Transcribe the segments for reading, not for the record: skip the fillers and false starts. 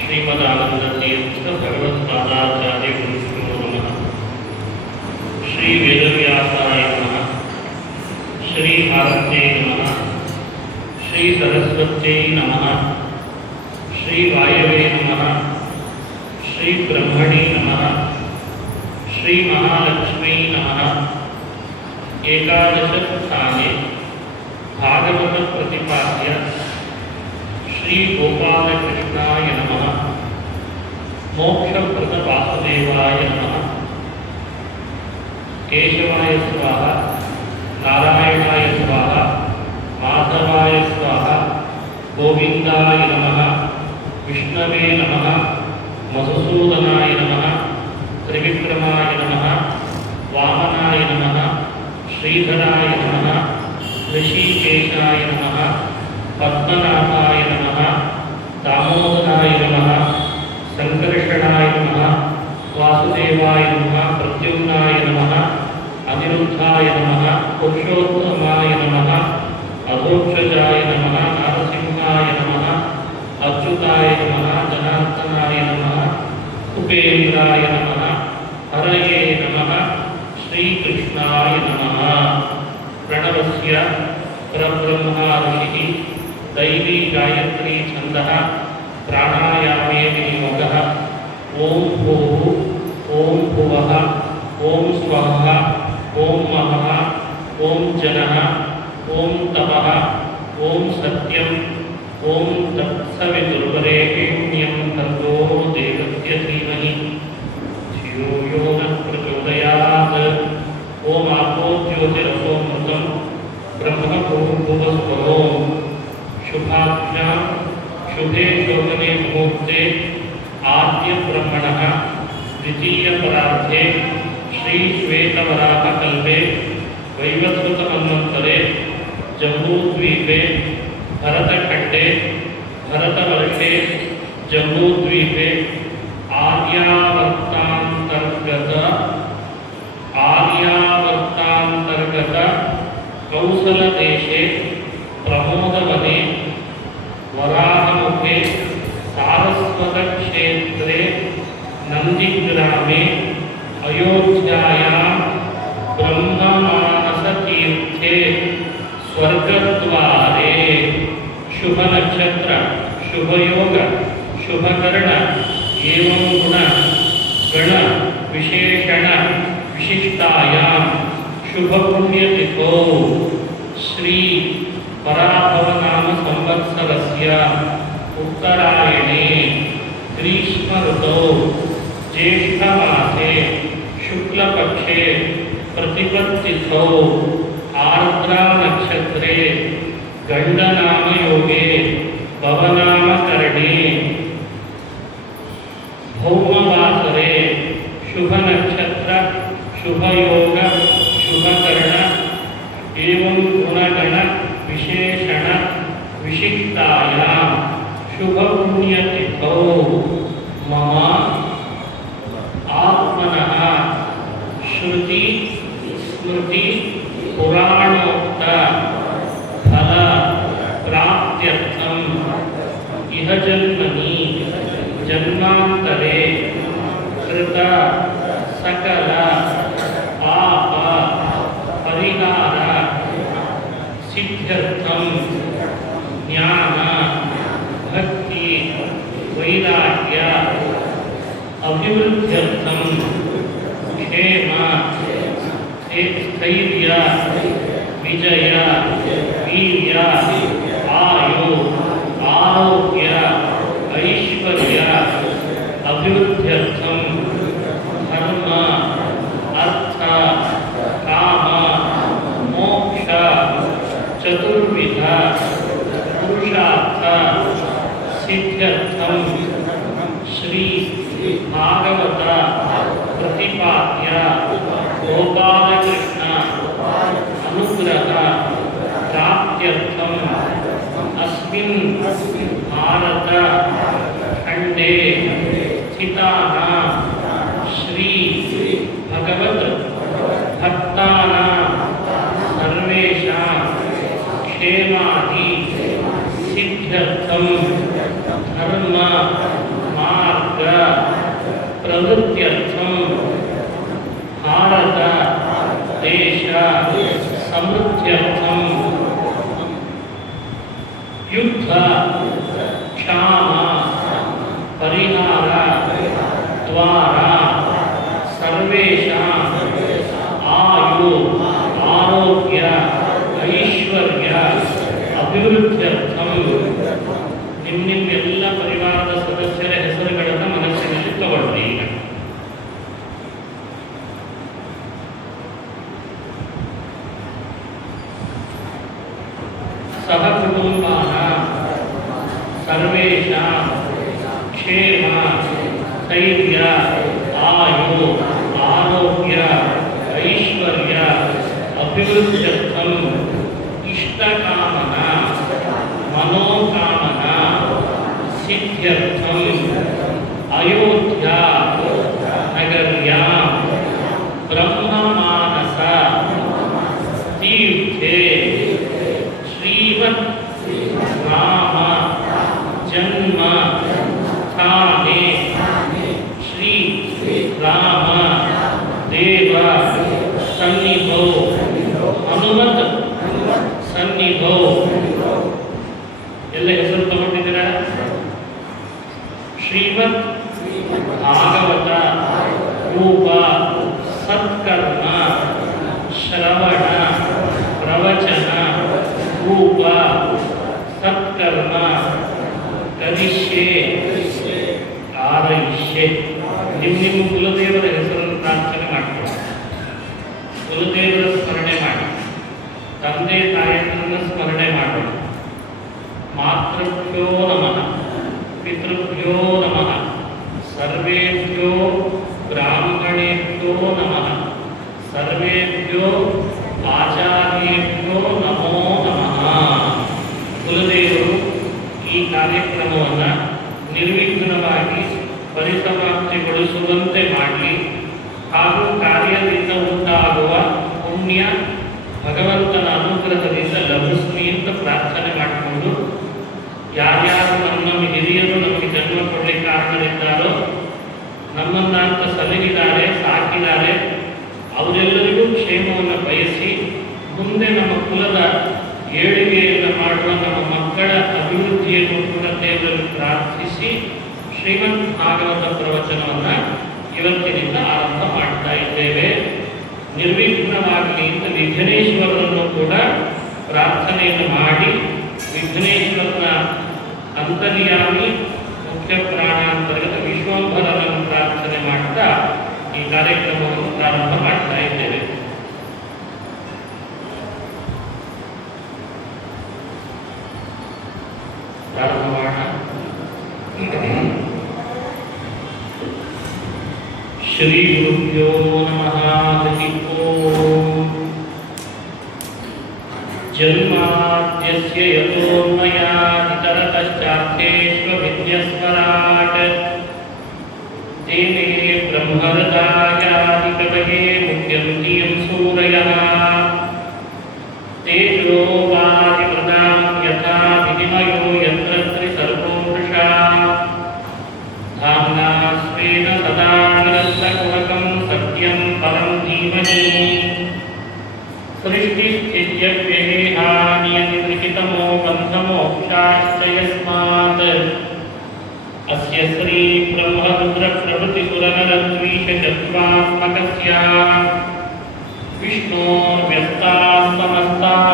श्रीमदानंदतीर्थ भगवत्पादाचार्य गुरुभ्यो नमः। श्री वेदव्यासाय नमः। श्री भारत्यै नमः। श्री सरस्वत्यै नमः। श्री वायवे नमः। श्री ब्रह्मणे नमः। श्री महालक्ष्मी नमः। एकादश स्थाने भागवत प्रतिपाद्य श्री गोपालकृष्णाय नमः। मोक्षप्रद वासुदेवाय नमः। केशवाय स्वाहा, नारायणाय स्वाहा, माधवाय स्वाहा, गोविंदाय नमः, विष्णवे नमः, मधुसूदनाय नमः, त्रिविक्रमाय नमः, वामनाय नमः, श्रीधराय नमः, ऋषिकेशाय नमः, पद्मनाभाय नमः, दामोदराय नमः, संकर्षणाय नमः, वासुदेवाय नमः, प्रद्युम्नाय नमः, अनिरुद्धाय नमः, पुरुषोत्तमाय नमः, अधोक्षजाय नमः, नरसिंहाय नमः, अच्युताय नमः, जनार्दनाय नमः, उपेन्द्राय नमः, हरये नमः, श्रीकृष्णाय नमः। प्रणवस्य परब्रह्मा ऋषिः दैवी गायत्री छन्दः प्राणायामे विनियोगः। ओम भूः ओम भुवः ओम स्वः ओम महः ओम जनः ओम तपः ओम सत्यम् ओम तत्सवितुर्वरेण्यं तन्नो देवस्य धीमहि धियो यो नः प्रचोदयात्। ओम आपो ज्योतिरसोऽमृतं ब्रह्मभूर्भुवस्वः। शुभाभ्यां शुभे शोभने मुहूर्ते आद्य ब्रह्मणः द्वितीय परार्धे श्री श्वेतवराहकल्पे वैवस्वतमन्वन्तरे जम्बूद्वीपे भरतखण्डे भरतवर्षे जम्बूद्वीपे आर्यावर्तान्तर्गत कौसलदेशे प्रमोदवने वराहमुखे सारस्वतक्षेत्रे नंदीग्रामे अयोध्यायां ब्रह्ममानसतीर्थे स्वर्गद्वारे शुभ नक्षत्र शुभयोग शुभकर्ण एवं गुण गण विशेषण विशिष्टायां शुभ पुण्यतिथौ श्री पराभवनाम संवत्सरस्य उत्तरायणे ग्रीष्म ऋतौ ज्येष्ठमासे शुक्लपक्षे प्रतिपत्तिथौ आर्द्रा नक्षत्रे गण्डनामयोगे भवनामकरणे भौमवासरे शुभ नक्षत्र शुभयोग शुभकर्ण एवं गुणगण विशेषण विशिष्टायां शुभ पुण्यतिथौ मम आत्मनः श्रुति स्मृति पुराणोक्त फल प्राप्त्यर्थम् इह जन्मनि जन्मान्तरे कृत सकल पाप परिहार सिद्ध्यर्थं ज्ञान भक्ति वैराग्य अभिवृद्ध्यर्थं क्षेम स्थैर्य विजय वीर्य आयु आरोग्य ऐश्वर्य अभिवृद्ध्यर्थं धर्म अर्थ काम मोक्ष चतुर्विध पुरुषार्थ सिद्ध्यर्थं श्री भागवत प्रतिपाद्य गोपालकृष्ण अनुग्रह प्राप्त्यर्थम् अस्मिन् भारत खण्डे स्थितानां श्री भगवत भक्तानां सर्वेषां क्षेमादि सिद्ध्यर्थं धर्म प्रवृत्त्यर्थं भारत देश समृद्ध्यर्थं युद्ध क्षाम परिहार द्वारा सर्वेषां आयु आरोग्य ऐश्वर्य अभिवृद्ध्यर्थं ನಿಮ್ಮೆಲ್ಲ ಪರಿವಾರದ ಸದಸ್ಯರ ಹೆಸರುಗಳನ್ನು ಮನಸ್ಸಿನಲ್ಲಿ ತಗೊಳ್ಳಿ. ಈಗ ಸಹ ಕುಟುಂಬಾನಾಂ ಸರ್ವೇಷಾಂ ಕ್ಷೇಮ ಸ್ಥೈರ್ಯ ಆಯು ಆರೋಗ್ಯ ಐಶ್ವರ್ಯ ಅಭಿವೃದ್ಧ್ಯರ್ಥಂ ಇಷ್ಟಕಾಮನಾ मनोकामना सिद्ध्यर्थम अयोध्या नगर्यां ब्रह्ममानस तीर्थे श्रीमद् राम जन्म स्थाने श्री राम देव सन्निधौ हनुमत सन्निधौ ಎಲ್ಲ ಹೆಸರು ತಗೊಂಡಿದ್ದೀರಾ? ಶ್ರೀಮದ್ ಭಾಗವತ ರೂಪ ಸತ್ಕರ್ಮ ಶ್ರವಣ ಪ್ರವಚನ ರೂಪ ಸತ್ಕರ್ಮ ಕರಿಷ್ಯೆ ಆರಯಿಷ್ಯೆ. ನಿಮ್ಮ ಕುಲದೇವರ ಹೆಸರನ್ನು ಪ್ರಾರ್ಥನೆ ಮಾಡ್ಕೊಳ್ಳಿ. ಕುಲದೇವರ ಸ್ಮರಣೆ ಮಾಡಿ, ತಂದೆ ತಾಯಿಯರನ್ನು ಸ್ಮರಣೆ ಮಾಡೋಣ. ಮಾತೃಭ್ಯೋ ನಮಃ ಪಿತೃಭ್ಯೋ ನಮಃ ಸರ್ವೇಭ್ಯೋ ಬ್ರಾಹ್ಮಣೇಭ್ಯೋ ನಮಃ ಸರ್ವೇಭ್ಯೋ ಆಚಾರ್ಯೇಭ್ಯೋ ನಮೋ ನಮಃ. ಕುಲದೇವರು ಈ ಕಾರ್ಯಕ್ರಮವನ್ನು ನಿರ್ವಿಘ್ನವಾಗಿ ಪರಿಸಮಾಪ್ತಿಗೊಳಿಸುವಂತೆ ಮಾಡಲಿ ಹಾಗೂ ಕಾರ್ಯದಿಂದ ಉಂಟಾಗುವ ಪುಣ್ಯ ಭಗವಂತನ ಅನುಗ್ರಹದಿಂದ ಲಭಿಸಲಿ ಅಂತ ಪ್ರಾರ್ಥನೆ ಮಾಡಿಕೊಂಡು, ಯಾರ್ಯಾರು ನಮ್ಮ ಹಿರಿಯರು ನಮಗೆ ಜನ್ಮ ಕೊಡಲಿಕ್ಕೆ ಕಾರಣರಿದ್ದಾರೋ, ನಮ್ಮನ್ನಾಂತ ಸಲಹಿದ್ದಾರೆ, ಸಾಕಿದ್ದಾರೆ, ಅವರೆಲ್ಲರಿಗೂ ಕ್ಷೇಮವನ್ನು ಬಯಸಿ ಮುಂದೆ ನಮ್ಮ ಕುಲದ ಏಳಿಗೆಯನ್ನು ಮಾಡುವ ನಮ್ಮ ಮಕ್ಕಳ ಅಭಿವೃದ್ಧಿಯನ್ನು ಕೂಡ ದೇವರಲ್ಲಿ ಪ್ರಾರ್ಥಿಸಿ ಶ್ರೀಮದ್ ಭಾಗವತ ಪ್ರವಚನವನ್ನು ಇವತ್ತಿನಿಂದ ಆರಂಭ ಮಾಡ್ತಾ ಇದ್ದೇವೆ. ನಿರ್ವಿಘ್ನವಾಗಲಿ ಅಂತ ವಿಘ್ನೇಶ್ವರರನ್ನು ಕೂಡ ಪ್ರಾರ್ಥನೆಯನ್ನು ಮಾಡಿ, ವಿಘ್ನೇಶ್ವರನ ಅಂತರ್ಯಾಮಿ ಮುಖ್ಯ ಪ್ರಾಣಾಂತರ್ಗತ ವಿಶ್ವಂಭರನನ್ನು ಪ್ರಾರ್ಥನೆ ಮಾಡ್ತಾ ಈ ಕಾರ್ಯಕ್ರಮವನ್ನು ಪ್ರಾರಂಭ ಮಾಡ್ತಾ ಇದ್ದೇವೆ. ಪ್ರಾರಂಭ ಮಾಡೋಣ. ಶ್ರೀ ಗುರುಭ್ಯೋ ನಮಃ. ಹರಿ ಓಂ. ಜನ್ಮಾದ್ಯಸ್ಯ ಯತೋನ್ಮಯಾದಿತರತಶ್ಚಾರ್ಥೇಷ್ವವಿದ್ಯಸ್ಮರಾಟ್ ತೇನೇ ಬ್ರಹ್ಮಹೃದಾಯಾದಿ ಕವಯೇ ಮುಹ್ಯಂತಿ ಯಂ ಸೂರಯಃ ತೇಜೋ ವಾರಿಮೃದಾಂ ಯಥಾ ವಿನಿಮಯೋ ಯತ್ರ ತ್ರಿಸರ್ಗೋ ವೃಷಾ ಧಾಮ್ನಾ ಸ್ವೇನ ಸದಾ ನಿರಸ್ತಕುಹಕಂ ಸತ್ಯಂ ಪರಂ ಧೀಮಹಿ ಸೃಷ್ಟಿಸ್ಥಿತ್ಯವ್ಯಯೇಹಾನಿಯಂತ್ರಿತಮೋ ಬಂಧಮೋಕ್ಷಾಶ್ಚ ಯಸ್ಮಾತ್ ಅಸ್ಯ ಶ್ರೀ ಬ್ರಹ್ಮರುದ್ರ ಪ್ರಭೃತಿ ಸುರನರದ್ವೀಷಚತ್ವಾತ್ಮಕಸ್ಯ ವಿಷ್ಣೋರ್ವ್ಯಸ್ತಾಃ ಸಮಸ್ತಾಃ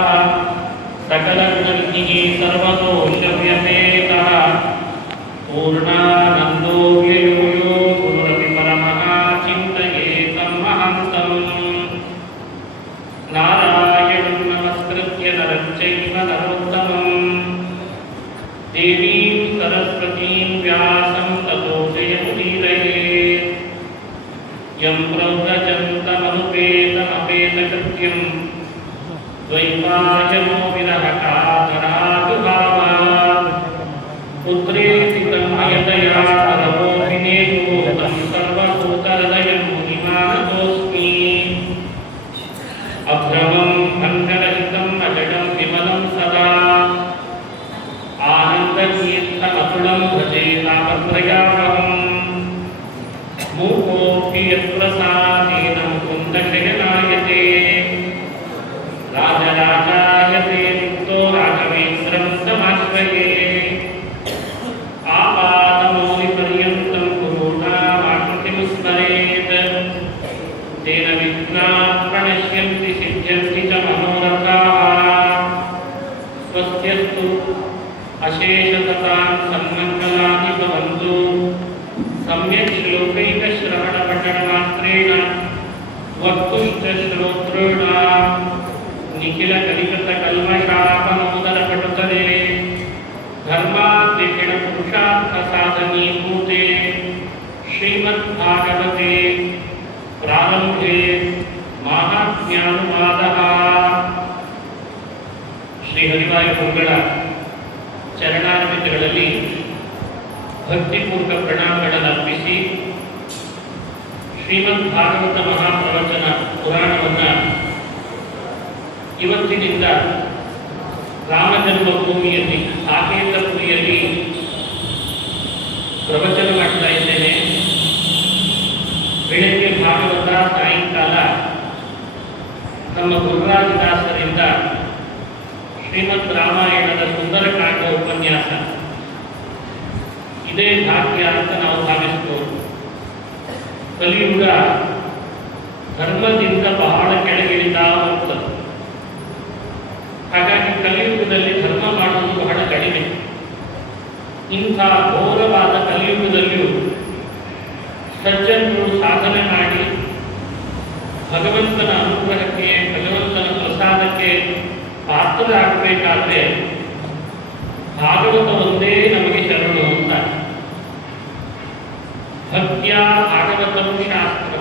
ಸಕಲಜ್ಞಾನಿಃ ಸರ್ವದೋಷವ್ಯಪೇತಃ ಪೂರ್ಣಾನಂದೋ ವ್ಯಯೋ ಯೋ ಗುರುರಪಿ ಪರಮಃ ಚಿಂತಯೇತಂ ಮಹಾಂತಂ. ನಾರಾಯಣಂ ನಮಸ್ಕೃತ್ಯ ನರಂ ಚೈವ ನರೋತ್ತಮಂ ದೇವೀಂ ಸರಸ್ವತೀಂ ವ್ಯಾಸಂ ತತೋ ಜಯಮುದೀರಯೇತ್. ಯಂ ಪ್ರವ್ರಜन्तಮನುಪೇತಮಪೇತಕೃತ್ಯಂ ದ್ವೈಪಾಯನೋ ವಿರಹ ಕಾತರಾದುಭಾವಾತ್ पुत्रेति तन्मयतया परमोऽभिनेतो तं सर्वभूतहृदयं मुनिमानतोऽस्मि. अभ्रमं भङ्गरहितं अजडं विमलं सदा आनन्दतीर्थमतुलं भजे तापत्रयावहम्. ಮೂಕೋಪಿ ಯತ್ಪ್ರಸಾದೇನ ಮುಕುಂದಶಯನಾಯತೆ ರಾಜರಾಜಾಯತೆ ಮುಕ್ತೋ ರಾಘವೇಂದ್ರಂ ತಮಾಶ್ರಯೇ ಆಪಾದಮೌಲಿಪರ್ಯಂತಂ ಗುರುಣಾಮಾಕೃತಿಮುಸ್ಮರೇತ್ ತೇನ ವಿಘ್ನಾಃ ಪ್ರಣಶ್ಯಂತಿ ಸಿದ್ಧ್ಯಂತಿ ಚ ಮನೋರಥಾಃ ಸ್ವಸ್ತ್ಯಸ್ತು ಅಶೇಷತತಾಂ ಸನ್ಮಂಗಲಾನಿ ಭವಂತು सम्यक् श्लोकैकश्रवणपठनमात्रेण वक्तुश्च श्रोतॄणां निखिलकलिकृतकल्मषापनोदरपटुतले धर्माद्विषणपुरुषार्थसाधनीभूते श्रीमद्भागवते प्रारम्भे माहात्म्यानुवादः ಶ್ರೀಹರಿವಾಯುಗಳ ಚರಣಾರವಿಂದಗಳಲ್ಲಿ ಭಕ್ತಿಪೂರ್ವಕ ಪ್ರಣಾಮಗಳನ್ನು ಅರ್ಪಿಸಿ ಶ್ರೀಮದ್ ಭಾಗವತ ಮಹಾಪ್ರವಚನ ಪುರಾಣವನ್ನು ಇವತ್ತಿನಿಂದ ರಾಮಜನ್ಮಭೂಮಿಯಲ್ಲಿ ಸಾಕೇತಪುರಿಯಲ್ಲಿ ಪ್ರವಚನ ಮಾಡ್ತಾ ಇದ್ದೇನೆ. ಬೆಳಗ್ಗೆ ಭಾಗವತ, ಸಾಯಂಕಾಲ ನಮ್ಮ ಗುರುರಾಜದಾಸರಿಂದ ಶ್ರೀಮದ್ ರಾಮಾಯಣದ ಸುಂದರಕಾಂಡ ಉಪನ್ಯಾಸ. ಇದೇ ಭಾಗ್ಯ ಅಂತ ನಾವು ಭಾವಿಸಬಹುದು. ಕಲಿಯುಗ ಧರ್ಮದಿಂದ ಬಹಳ ಕೆಳಗಿಳಿತಾ ಹೋಗ್ತದೆ. ಹಾಗಾಗಿ ಕಲಿಯುಗದಲ್ಲಿ ಧರ್ಮ ಮಾಡುವುದು ಬಹಳ ಕಡಿಮೆ. ಇಂಥ ಘೋರವಾದ ಕಲಿಯುಗದಲ್ಲಿಯೂ ಸಜ್ಜನರು ಸಾಧನೆ ಮಾಡಿ ಭಗವಂತನ ಅನುಗ್ರಹಕ್ಕೆ, ಭಗವಂತನ ಪ್ರಸಾದಕ್ಕೆ ಪಾತ್ರರಾಗಬೇಕಾದ್ರೆ ಭಾಗವತ ಒಂದೇ ನಮಗೆ ಶರಣು ಅಂತ. ಭಕ್ತಿಯ ಭಾಗವತಂ ಶಾಸ್ತ್ರ.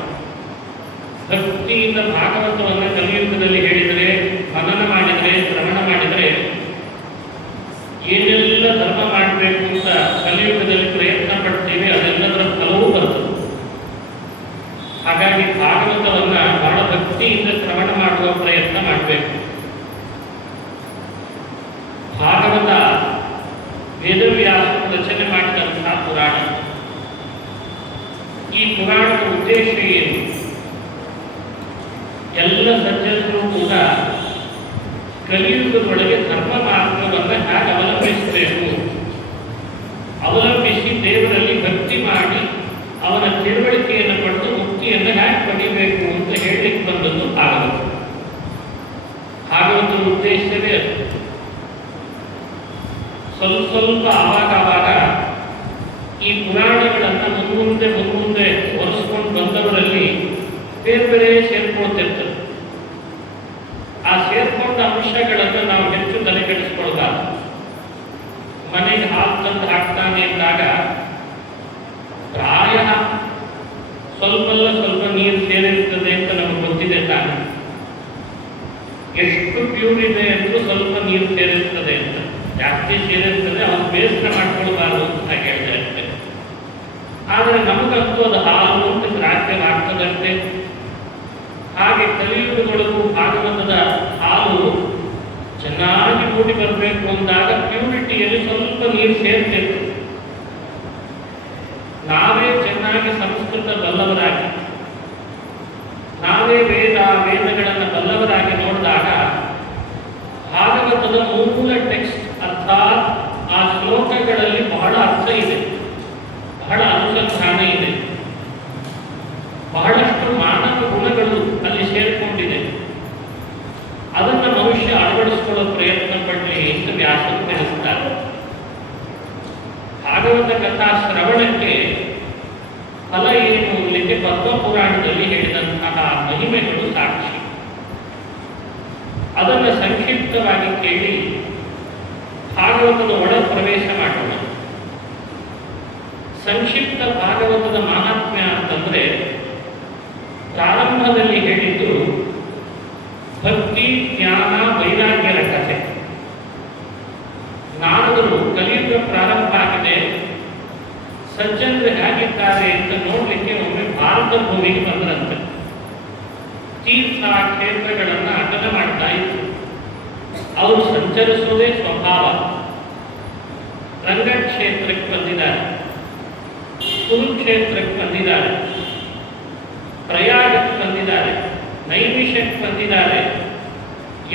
ಭಕ್ತಿಯಿಂದ ಭಾಗವತವನ್ನು ಕಲಿಯುಗದಲ್ಲಿ ಹೇಳಿದರೆ, ಮನನ ಮಾಡಿದರೆ, ಶ್ರವಣ ಮಾಡಿದರೆ ಏನೆಲ್ಲ ಧರ್ಮ ಮಾಡಬೇಕು ಅಂತ ಕಲಿಯುಗದಲ್ಲಿ ಪ್ರಯತ್ನ ಪಡ್ತೇವೆ ಅದೆಲ್ಲದರ ಫಲವೂ ಬರ್ತದೆ. ಹಾಗಾಗಿ ಭಾಗವತವನ್ನ ಬಹಳ ಭಕ್ತಿಯಿಂದ ಶ್ರವಣ ಮಾಡುವ ಪ್ರಯತ್ನ ಮಾಡಬೇಕು. ಭಾಗವತ ವೇದವ್ಯಾಸರು ರಚನೆ ಮಾಡಿದಂತಹ ಪುರಾಣ. ಈ ಪುರಾಣದ ಉದ್ದೇಶ ಏನು? ಎಲ್ಲ ಸಜ್ಜನರು ಕೂಡ ಕಲಿಯುಗದೊಳಗೆ ಧರ್ಮ ಮಾರ್ಗವನ್ನು ಹೇಗೆ ಅವಲಂಬಿಸಬೇಕು, ಅವಲಂಬಿಸಿ ದೇವರಲ್ಲಿ ಭಕ್ತಿ ಮಾಡಿ ಅವನ ತಿಳುವಳಿಕೆಯನ್ನು ಪಡೆದು ಮುಕ್ತಿಯನ್ನು ಹೇಗೆ ಪಡಿಬೇಕು ಅಂತ ಹೇಳಲಿಕ್ಕೆ ಬಂದದ್ದು ಭಾಗವತ. ಭಾಗವತದ ಉದ್ದೇಶವೇ ಅದು. ಸ್ವಲ್ಪ ಆವಾಗ ಈ ಪುರಾಣಗಳನ್ನು ಮುಂದೆ ಒರೆಸ್ಕೊಂಡು ಬಂದವರಲ್ಲಿ ಬೇರೆ ಬೇರೆ ಸೇರ್ಕೊಳ್ತಿರ್ತದೆ. ಆ ಸೇರ್ಕೊಂಡ ಅಂಶಗಳನ್ನು ನಾವು ಹೆಚ್ಚು ತಲೆ ಕೆಡಿಸ್ಕೊಳ್ಬಾರ್ದು. ಮನೆಗೆ ಹಾಲು ತಂದು ಹಾಕ್ತಾನೆ ಅಂದಾಗ ಪ್ರಾಯ ಸ್ವಲ್ಪ ನೀರು ಸೇರಿರ್ತದೆ ಅಂತ ನಮಗೆ ಗೊತ್ತಿದೆ ತಾನೆ. ಎಷ್ಟು ಪ್ಯೂರ್ ಇದೆ ಅಂದ್ರೂ ಸ್ವಲ್ಪ ನೀರು ಸೇರಿರ್ತದೆ ಅಂತ. ಜಾಸ್ತಿ ಸೇರಿರ್ತದೆ, ಅವನು ಬೇಸರ ಮಾಡ್ಕೊಳ್ಬಾರ್ದು ಅಂತ ಹೇಳ್ತಾ ಇರ್ತೇನೆ. ಆದರೆ ನಮಗಂತೂ ಅದು ಹಾಲು ಅಂತ ಗ್ರಾಹ್ಯವಾಗ್ತದಂತೆ. ಹಾಗೆ ಕಲಿಯುಗಗಳಿಗೂ ಭಾಗವತದ ಹಾಲು ಚೆನ್ನಾಗಿ ಮೂಡಿ ಬರಬೇಕು ಅಂದಾಗ ಪ್ಯೂರಿಟಿಯಲ್ಲಿ ಸ್ವಲ್ಪ ನೀರು ಸೇರ್ತಿತ್ತು. ನಾವೇ ಚೆನ್ನಾಗಿ ಸಂಸ್ಕೃತ ಬಲ್ಲವರಾಗಿ, ನಾವೇ ವೇದಗಳನ್ನು ಬಲ್ಲವರಾಗಿ ನೋಡಿದಾಗ ಭಾಗವತದ ಮೂಲ ಟೆಕ್ಸ್ಟ್ ಅರ್ಥಾತ್ ಆ ಶ್ಲೋಕಗಳಲ್ಲಿ ಬಹಳ ಅರ್ಥ ಇದೆ, ಬಹಳ ಅನುಸಂಧಾನ ಇದೆ, ಬಹಳಷ್ಟು ಮಾನವ ಗುಣಗಳು ಅಲ್ಲಿ ಸೇರಿಕೊಂಡಿದೆ. ಅದನ್ನು ಮನುಷ್ಯ ಅಳವಡಿಸಿಕೊಳ್ಳೋ ಪ್ರಯತ್ನ ಪಡಲಿ ಅಂತ ವ್ಯಾಸರು ತಿಳಿಸ್ತಾರೆ. ಭಾಗವತ ಕಥಾ ಶ್ರವಣಕ್ಕೆ ಫಲ ಏನು ಅನ್ನಲಿಕ್ಕೆ ಪದ್ಮಪುರಾಣದಲ್ಲಿ ಹೇಳಿದಂತಹ ಮಹಿಮೆಗಳು ಸಾಕ್ಷಿ. ಅದನ್ನು ಸಂಕ್ಷಿಪ್ತವಾಗಿ ಕೇಳಿ ಭಾಗವತದ ಒಳ ಪ್ರವೇಶ ಮಾಡೋಣ. ಸಂಕ್ಷಿಪ್ತ ಭಾಗವತದ ಮಹಾತ್ಮ್ಯ ಅಂತಂದ್ರೆ ಪ್ರಾರಂಭದಲ್ಲಿ ಹೇಳಿದ್ದು ಭಕ್ತಿ, ಜ್ಞಾನ, ವೈರಾಗ್ಯರ ಕಥೆ. ನಾರದರು ಕಲಿಯುಗ ಪ್ರಾರಂಭ ಆಗಿದೆ, ಸಜ್ಜನರು ಹೇಗಿದ್ದಾರೆ ಅಂತ ನೋಡ್ಲಿಕ್ಕೆ ಒಮ್ಮೆ ಭಾರತ ಭೂಮಿಗೆ ಬಂದ್ರಂತೆ. ತೀರ್ಥ ಕ್ಷೇತ್ರಗಳನ್ನು ಅಟನ ಮಾಡ್ತಾ ಇದ್ರು. ಅವರು ಸಂಚರಿಸೋದೇ ಸ್ವಭಾವ. ರಂಗಕ್ಷೇತ್ರಕ್ಕೆ ಬಂದಿದ್ದಾರೆ, ಕುರುಕ್ಷೇತ್ರಕ್ಕೆ ಬಂದಿದ್ದಾರೆ, ಪ್ರಯಾಗಕ್ಕೆ ಬಂದಿದ್ದಾರೆ, ನೈಮಿಷಕ್ಕೆ ಬಂದಿದ್ದಾರೆ,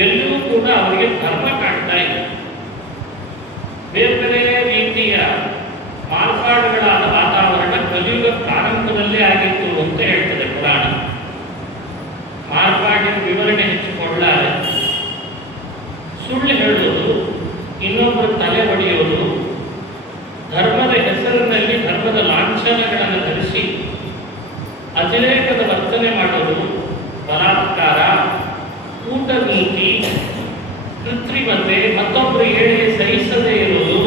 ಎಲ್ಲೂ ಕೂಡ ಅವರಿಗೆ ಧರ್ಮ ಕಾಣ್ತಾ ಇಲ್ಲ. ಬೇರೆ ಬೇರೆ ರೀತಿಯ ಮಾರ್ಪಾಡುಗಳಾದ ವಾತಾವರಣ ಕಲಿಯುಗ ಪ್ರಾರಂಭದಲ್ಲೇ ಆಗಿತ್ತು ಅಂತ ಹೇಳ್ತದೆ ಪುರಾಣ. ಮಾರ್ಪಾಡಿನ ವಿವರಣೆ ಹೆಚ್ಚಿಕೊಳ್ಳಾರೆ. ಸುಳ್ಳು ಹೇಳುವುದು, ಇನ್ನೊಬ್ಬರ ತಲೆ ಹೊಡೆಯುವುದು, ಧರ್ಮದ ಹೆಸರಿನಲ್ಲಿ ಧರ್ಮದ ಲಾಂಛನಗಳನ್ನು ಧರಿಸಿ ಅತಿರೇಕದ ವರ್ತನೆ ಮಾಡುವುದು, ಬಲಾತ್ಕಾರ, ಊಟ ನೀತಿ, ಕೃತ್ರಿಮತೆ, ಮತ್ತೊಬ್ಬರು ಏಳಿಗೆ ಸಹಿಸದೇ ಇರುವುದು,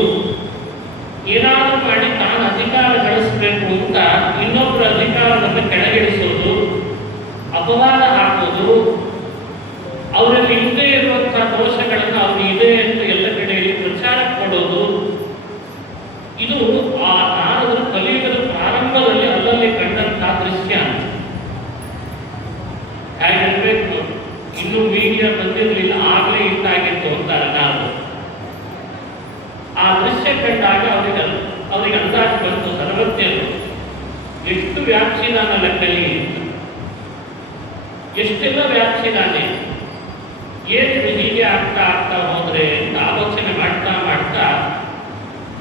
ಏನಾದರೂ ಮಾಡಿ ತಾನು ಅಧಿಕಾರ ಗಳಿಸಬೇಕು ಅಂತ ಇನ್ನೊಬ್ಬರ ಅಧಿಕಾರವನ್ನು ಕೆಳಗಿಳಿಸುವುದು, ಅಪವಾದ ಹಾಕುವುದು, ಅವರಲ್ಲಿ ಇಲ್ಲದೆ ಇರುವಂತಹ ದೋಷಗಳನ್ನು ಅವರು ಇದೆ ಅಂತ ಎಲ್ಲ ಕಡೆಯಲ್ಲಿ ಪ್ರಚಾರ ಕೊಡೋದು, ಇದು ಆ ನಾರದರು ಕಲಿಯುಗದ ಪ್ರಾರಂಭದಲ್ಲಿ ಅಲ್ಲಲ್ಲಿ ಕಂಡಂತಹ ದೃಶ್ಯ. ಹೇಗಿರ್ಬೇಕು, ಇನ್ನೂ ಮೀಡಿಯಾ ಬಂದಿರಲಿಲ್ಲ, ಆಗಲೇ ಇದ್ದಾಗಿತ್ತು ಅಂತಾರೆ ನಾವು. ಆ ದೃಶ್ಯ ಕಂಡಾಗ ಅವರಿಗೆ ಅಂದಾಜು ಬಂತು, ಸರ್ವಜ್ಞರು ಎಷ್ಟು ವ್ಯಾಪ್ಸಿದಾನಲ್ಲ ಕಲಿ, ಎಷ್ಟೆಲ್ಲ ವ್ಯಾಪ್ಸಿದಾನೆ, ಏನು ಹೀಗೆ ಆಗ್ತಾ ಆಗ್ತಾ ಹೋದ್ರೆ ಅಂತ ಆಲೋಚನೆ ಮಾಡ್ತಾ ಮಾಡ್ತಾ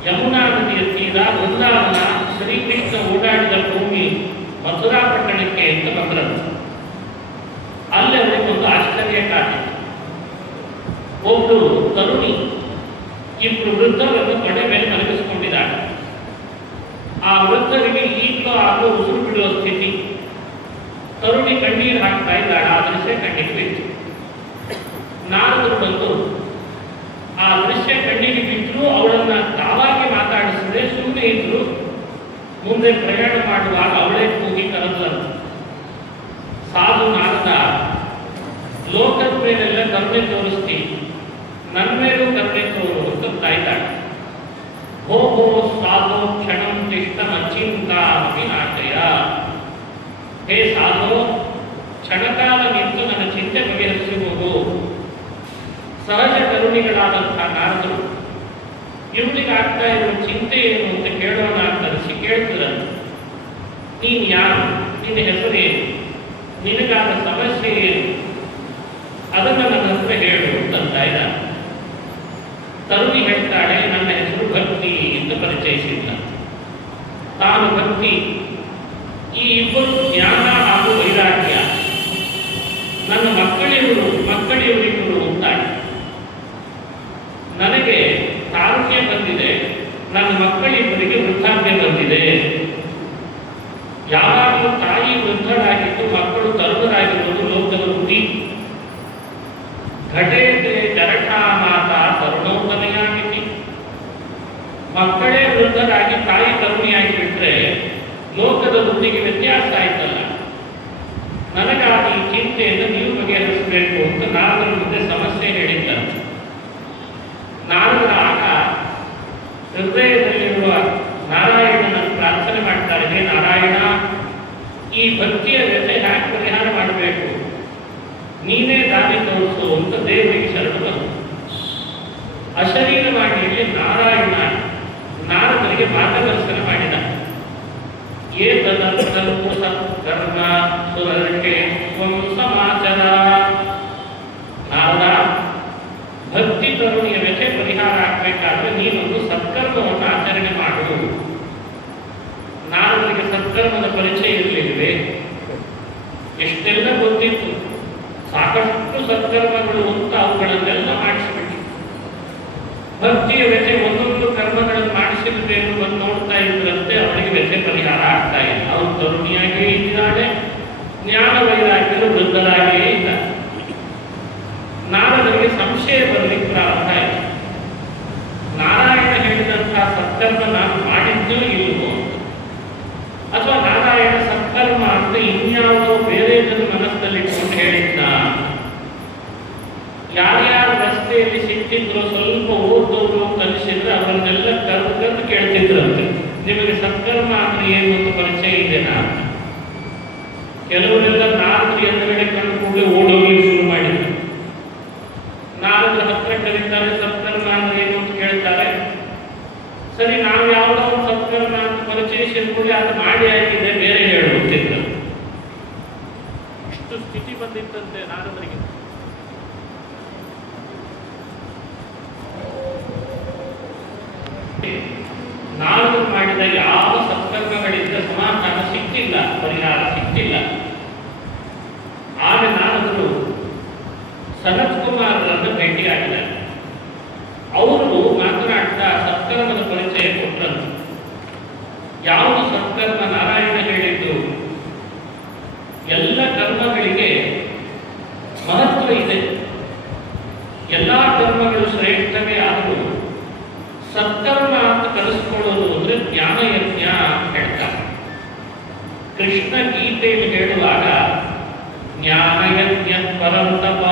ಯಮುನಾ ನದಿಯ ತೀರ, ವೃಂದಾವನ, ಶ್ರೀಕೃಷ್ಣ ಓಡಾಡಿದ ಭೂಮಿ ಮಥುರಾ ಪಟ್ಟಣಕ್ಕೆ ಅಂತ ಬಂದ್ರಂತೆ. ಅಲ್ಲಿ ಅವರಿಗೊಂದು ಆಶ್ಚರ್ಯ ಕಾಣಿತು. ಒಬ್ಬರು ತರುಣಿ ಇಬ್ಬರು ವೃದ್ಧರನ್ನು ತೊಡೆ ಮೇಲೆ ಮಲಗಿಸಿಕೊಂಡಿದ್ದಾರೆ. ಆ ವೃದ್ಧರಿಗೆ ಈಗಲೂ ಆಗಲೂ ಉಸಿರು ಬಿಡುವ ಸ್ಥಿತಿ. ತರುಣಿ ಕಣ್ಣೀರು ಹಾಕ್ತಾ ಇದ್ದಾಳೆ. ಆ ದೃಶ್ಯ ಕಣ್ಣಿಗೆ ಬಿತ್ತು. ನಾರದರು ಬಂದು ಆ ದೃಶ್ಯ ಕಣ್ಣಿಗೆ ಬಿಟ್ಟರು. ಅವಳನ್ನ ತಾವಾಗಿ ಮಾತಾಡಿಸಿದ್ರೆ ಸುಮ್ಮನೆ ಇದ್ರು. ಮುಂದೆ ಪ್ರಯಾಣ ಮಾಡುವಾಗ ಅವಳೇ ಕೂಗಿ ಕರೆದಂತ. ಸಾಧು ನಾರದ, ಲೋಕದ ಮೇಲೆಲ್ಲ ಕರುಣೆ ತೋರಿಸ್ತಿ, ನನ್ನ ಮೇಲೂ ಕರುಣೆ ತೋರು ಅಂತ ಇದ್ದಾಳೆ. ಹೋಗೋ ಸಾಧೋ ಕ್ಷಣಂ ತಿಷ್ಟಂ ಅಚಿಂತಾಮಪಿ ನಾಶಯ. ಹೇ ಸಾಧೋ, ಕ್ಷಣಕಾಲ ನಿಂತು ನನ್ನ ಚಿಂತೆ ಬಗೆಹರಿಸುವುದು. ಸಹಜ ಕರುಣಿಗಳಾದಂತಹ ನಾರದರು ಇವಳಿಗೆ ಆಗ್ತಾ ಇರುವ ಚಿಂತೆ ಏನು ಅಂತ ಕೇಳೋಣ ಅಂತ ಅನಿಸಿ ಕೇಳ್ತಿರಂತೆ. ನೀನು ಯಾರು, ನಿನ್ನ ಹೆಸರೇನು, ನಿನಗಾದ ಸಮಸ್ಯೆ ಏನು, ಅದನ್ನು ನನ್ನ ಹತ್ರ ಹೇಳು ಅಂತ ಇದ್ದ. ತರುಣಿ ಹೇಳ್ತಾಳೆ, ನನ್ನ ಹೆಸರು ಭಕ್ತಿ ಅಂತ ಪರಿಚಯಿಸಿದ್ದ. ತಾನು ಭಕ್ತಿ, ಈ ಇಬ್ಬರು ಜ್ಞಾನ ಹಾಗೂ ವೈರಾಗ್ಯ, ನನ್ನ ಮಕ್ಕಳಿವರು ಅಂತಾಳೆ. ನನಗೆ ತಾರುಣ್ಯ ಬಂದಿದೆ, ನನ್ನ ಮಕ್ಕಳಿಬ್ಬರಿಗೆ ವೃದ್ಧಾಪ್ಯ ಬಂದಿದೆ. ಯಾವಾಗಲೂ ತಾಯಿ ವೃದ್ಧರಾಗಿದ್ದು ಮಕ್ಕಳು ತರುಣರಾಗಿರುವುದು ಲೋಕದ ಬುದ್ಧಿ. ಘಟೇತೆ ಜರಠಾ ಮಾತಾ ತರುಣೋತ್ತಮೆಯಾಗಿತಿ. ಮಕ್ಕಳೇ ವೃದ್ಧರಾಗಿ ತಾಯಿ ತರುಣಿಯಾಗಿ ಬಿಟ್ರೆ ಲೋಕದ ಬುದ್ಧಿಗೆ ವ್ಯತ್ಯಾಸ ಆಯ್ತಲ್ಲ. ನನಗಾದ ಈ ಚಿಂತೆಯನ್ನು ನೀವು ಬಗೆಹರಿಸಬೇಕು ಅಂತ ನಾರದರ ಮುಂದೆ ಸಮಸ್ಯೆ ಹೇಳಿದ್ದಾರೆ. ನಾರದರ ಆಗ ಹೃದಯದಲ್ಲಿರುವ ನಾರಾಯಣನನ್ನು ಪ್ರಾರ್ಥನೆ ಮಾಡ್ತಾರೆ. ಹೇ ನಾರಾಯಣ, ಈ ಭಕ್ತಿಯ ವ್ಯಥೆ ಹ್ಯಾಕ್ ಪರಿಹಾರ ಮಾಡಬೇಕು, ನೀನೇ ದಾರಿ ತೋರಿಸು ಅಂತ ದೇವರಿಗೆ ಶರಣು ಬಂತು. ಅಶರೀರವಾಣಿಯಲ್ಲಿ ನಾರಾಯಣ ನಾರದರಿಗೆ ಮಾರ್ಗದರ್ಶನ ಮಾಡಿದ. ಏತದರ್ಥವು ಸತ್ಕರ್ಮ ಸುರರ್ಷೆ ಸ್ವಂ ಸಮಾಚಾರ. ನಾರದ, ಭಕ್ತಿ ತರುಣಿಯ ವ್ಯಥೆ ಪರಿಹಾರ ಆಗಬೇಕಾದ್ರೆ ನೀನೊಂದು ಸತ್ಕರ್ಮವನ್ನು ಆಚರಣೆ ಮಾಡು. ನಾರದರಿಗೆ ಸತ್ಕರ್ಮದ ಪರಿಚಯ ಇರಲಿಲ್ವೇ? ಎಷ್ಟೆಲ್ಲ ಗೊತ್ತಿತ್ತು, ಸಾಕಷ್ಟು ಸತ್ಕರ್ಮಗಳು ಅಂತ ಅವುಗಳನ್ನೆಲ್ಲ ಮಾಡಿಸಿಬಿಟ್ಟು ಭಕ್ತಿಯ ವ್ಯಥೆ ಒಂದೊಂದು ಕರ್ಮಗಳನ್ನು ಮಾಡಿಸಿರ್ಬೇಕು ಬಂದು ನೋಡ್ತಾ ಇದ್ರಂತೆ. ಅವರಿಗೆ ವ್ಯಥೆ ಪರಿಹಾರ ಆಗ್ತಾ ಇಲ್ಲ. ಅವರು ತರುಣಿಯಾಗಿಯೇ ಇದ್ದಾಳೆ, ಜ್ಞಾನ ವೈರಾಗ್ಯರು ವೃದ್ಧರಾಗಿಯೇ ಇದ್ದಾರೆ. ನಾರದರಿಗೆ ಸಂಶಯ ಬರಲಿಕ್ಕೆ ಪ್ರಾರಂಭ ಆಯಿತು. ನಾರಾಯಣ ಹೇಳಿದಂತಹ ಸತ್ಕರ್ಮ ನಾನು ಮಾಡಿದ್ದೂ ಇಲ್ಲವೋ, ಅಥವಾ ನಾರಾಯಣ ಸತ್ಕರ್ಮ ಅಂತ ಇನ್ಯಾವುದೋ ಬೇರೆದನ್ನು ಮನಸ್ಸಿನಲ್ಲಿಟ್ಕೊಂಡು ಹೇಳಿದ್ದ. ಯಾರ್ಯಾರು ರಸ್ತೆಯಲ್ಲಿ ಸಿಕ್ತಿದ್ರು, ಸ್ವಲ್ಪ ಓದೋರು ಕಲಿಸಿದ್ರೆ ಅವರನ್ನೆಲ್ಲ ಕರೆದು ಕೇಳ್ತಿದ್ರಂತೆ, ನಿಮಗೆ ಸತ್ಕರ್ಮ ಅಂದ್ರೆ ಏನು ಅಂತ ಪರಿಚಯ ಇದೆನಾ? ಕೆಲವರೆಲ್ಲ ನಾರದರು ಎದುರುಗಡೆ ಕಂಡು ಕೂಡಲೇ ಓಡೋಗಿ ಶುರು ಮಾಡಿದ್ರು. ನಾರದರ ಹತ್ರ ಕರೀತಾರೆ, ಸತ್ಕರ್ಮ ಅಂದ್ರೆ ಏನು ಅಂತ ಕೇಳ್ತಾರೆ. ಸರಿ, ನಾವು ಯಾವುದೋ ಒಂದು ಸತ್ಕರ್ಮ ಅಂತ ಪರಿಚಯಿಸಿದ ಕೂಡಲೇ ಅದು ಮಾಡಿ ಆಗಿದೆ ಬೇರೆ ಹೇಳುತ್ತಿದ್ರು. ಆಗಿತ್ತಂತೆ ನಾರದರಿಗೆ. ನಾರದರು ಮಾಡಿದ ಯಾವ ಸತ್ಕರ್ಮಗಳಿಂದ ಸಮಾಧಾನ ಸಿಕ್ಕಿಲ್ಲ, ಪರಿಹಾರ ಸಿಕ್ಕಿಲ್ಲ. ಆಗ ನಾರದರು ಸನತ್ ಕುಮಾರರನ್ನು ಭೇಟಿಯಾಗಿದ್ದಾರೆ. ಅವರು ಮಾತನಾಡ್ತಾ ಸತ್ಕರ್ಮದ ಪರಿಚಯ ಕೊಟ್ಟರು. ಯಾವುದು ಸತ್ಕರ್ಮ? ನಾರಾಯಣ ಹೇಳಿದ್ದು ಎಲ್ಲ ಕರ್ಮಗಳಿಗೆ ಮಹತ್ವ ಇದೆ, ಎಲ್ಲ ಕರ್ಮಗಳು ಶ್ರೇಷ್ಠವೇ. ಆದರೂ ಸತ್ಕರ್ಮ ಅಂತ ಕಲಿಸ್ಕೊಳ್ಳೋದು ಅಂದ್ರೆ ಜ್ಞಾನಯಜ್ಞ ಅಂತ ಹೇಳ್ತಾರೆ. ಕೃಷ್ಣ ಗೀತೆಯಲ್ಲಿ ಹೇಳುವಾಗ ಜ್ಞಾನಯಜ್ಞ ಪರಂತಪ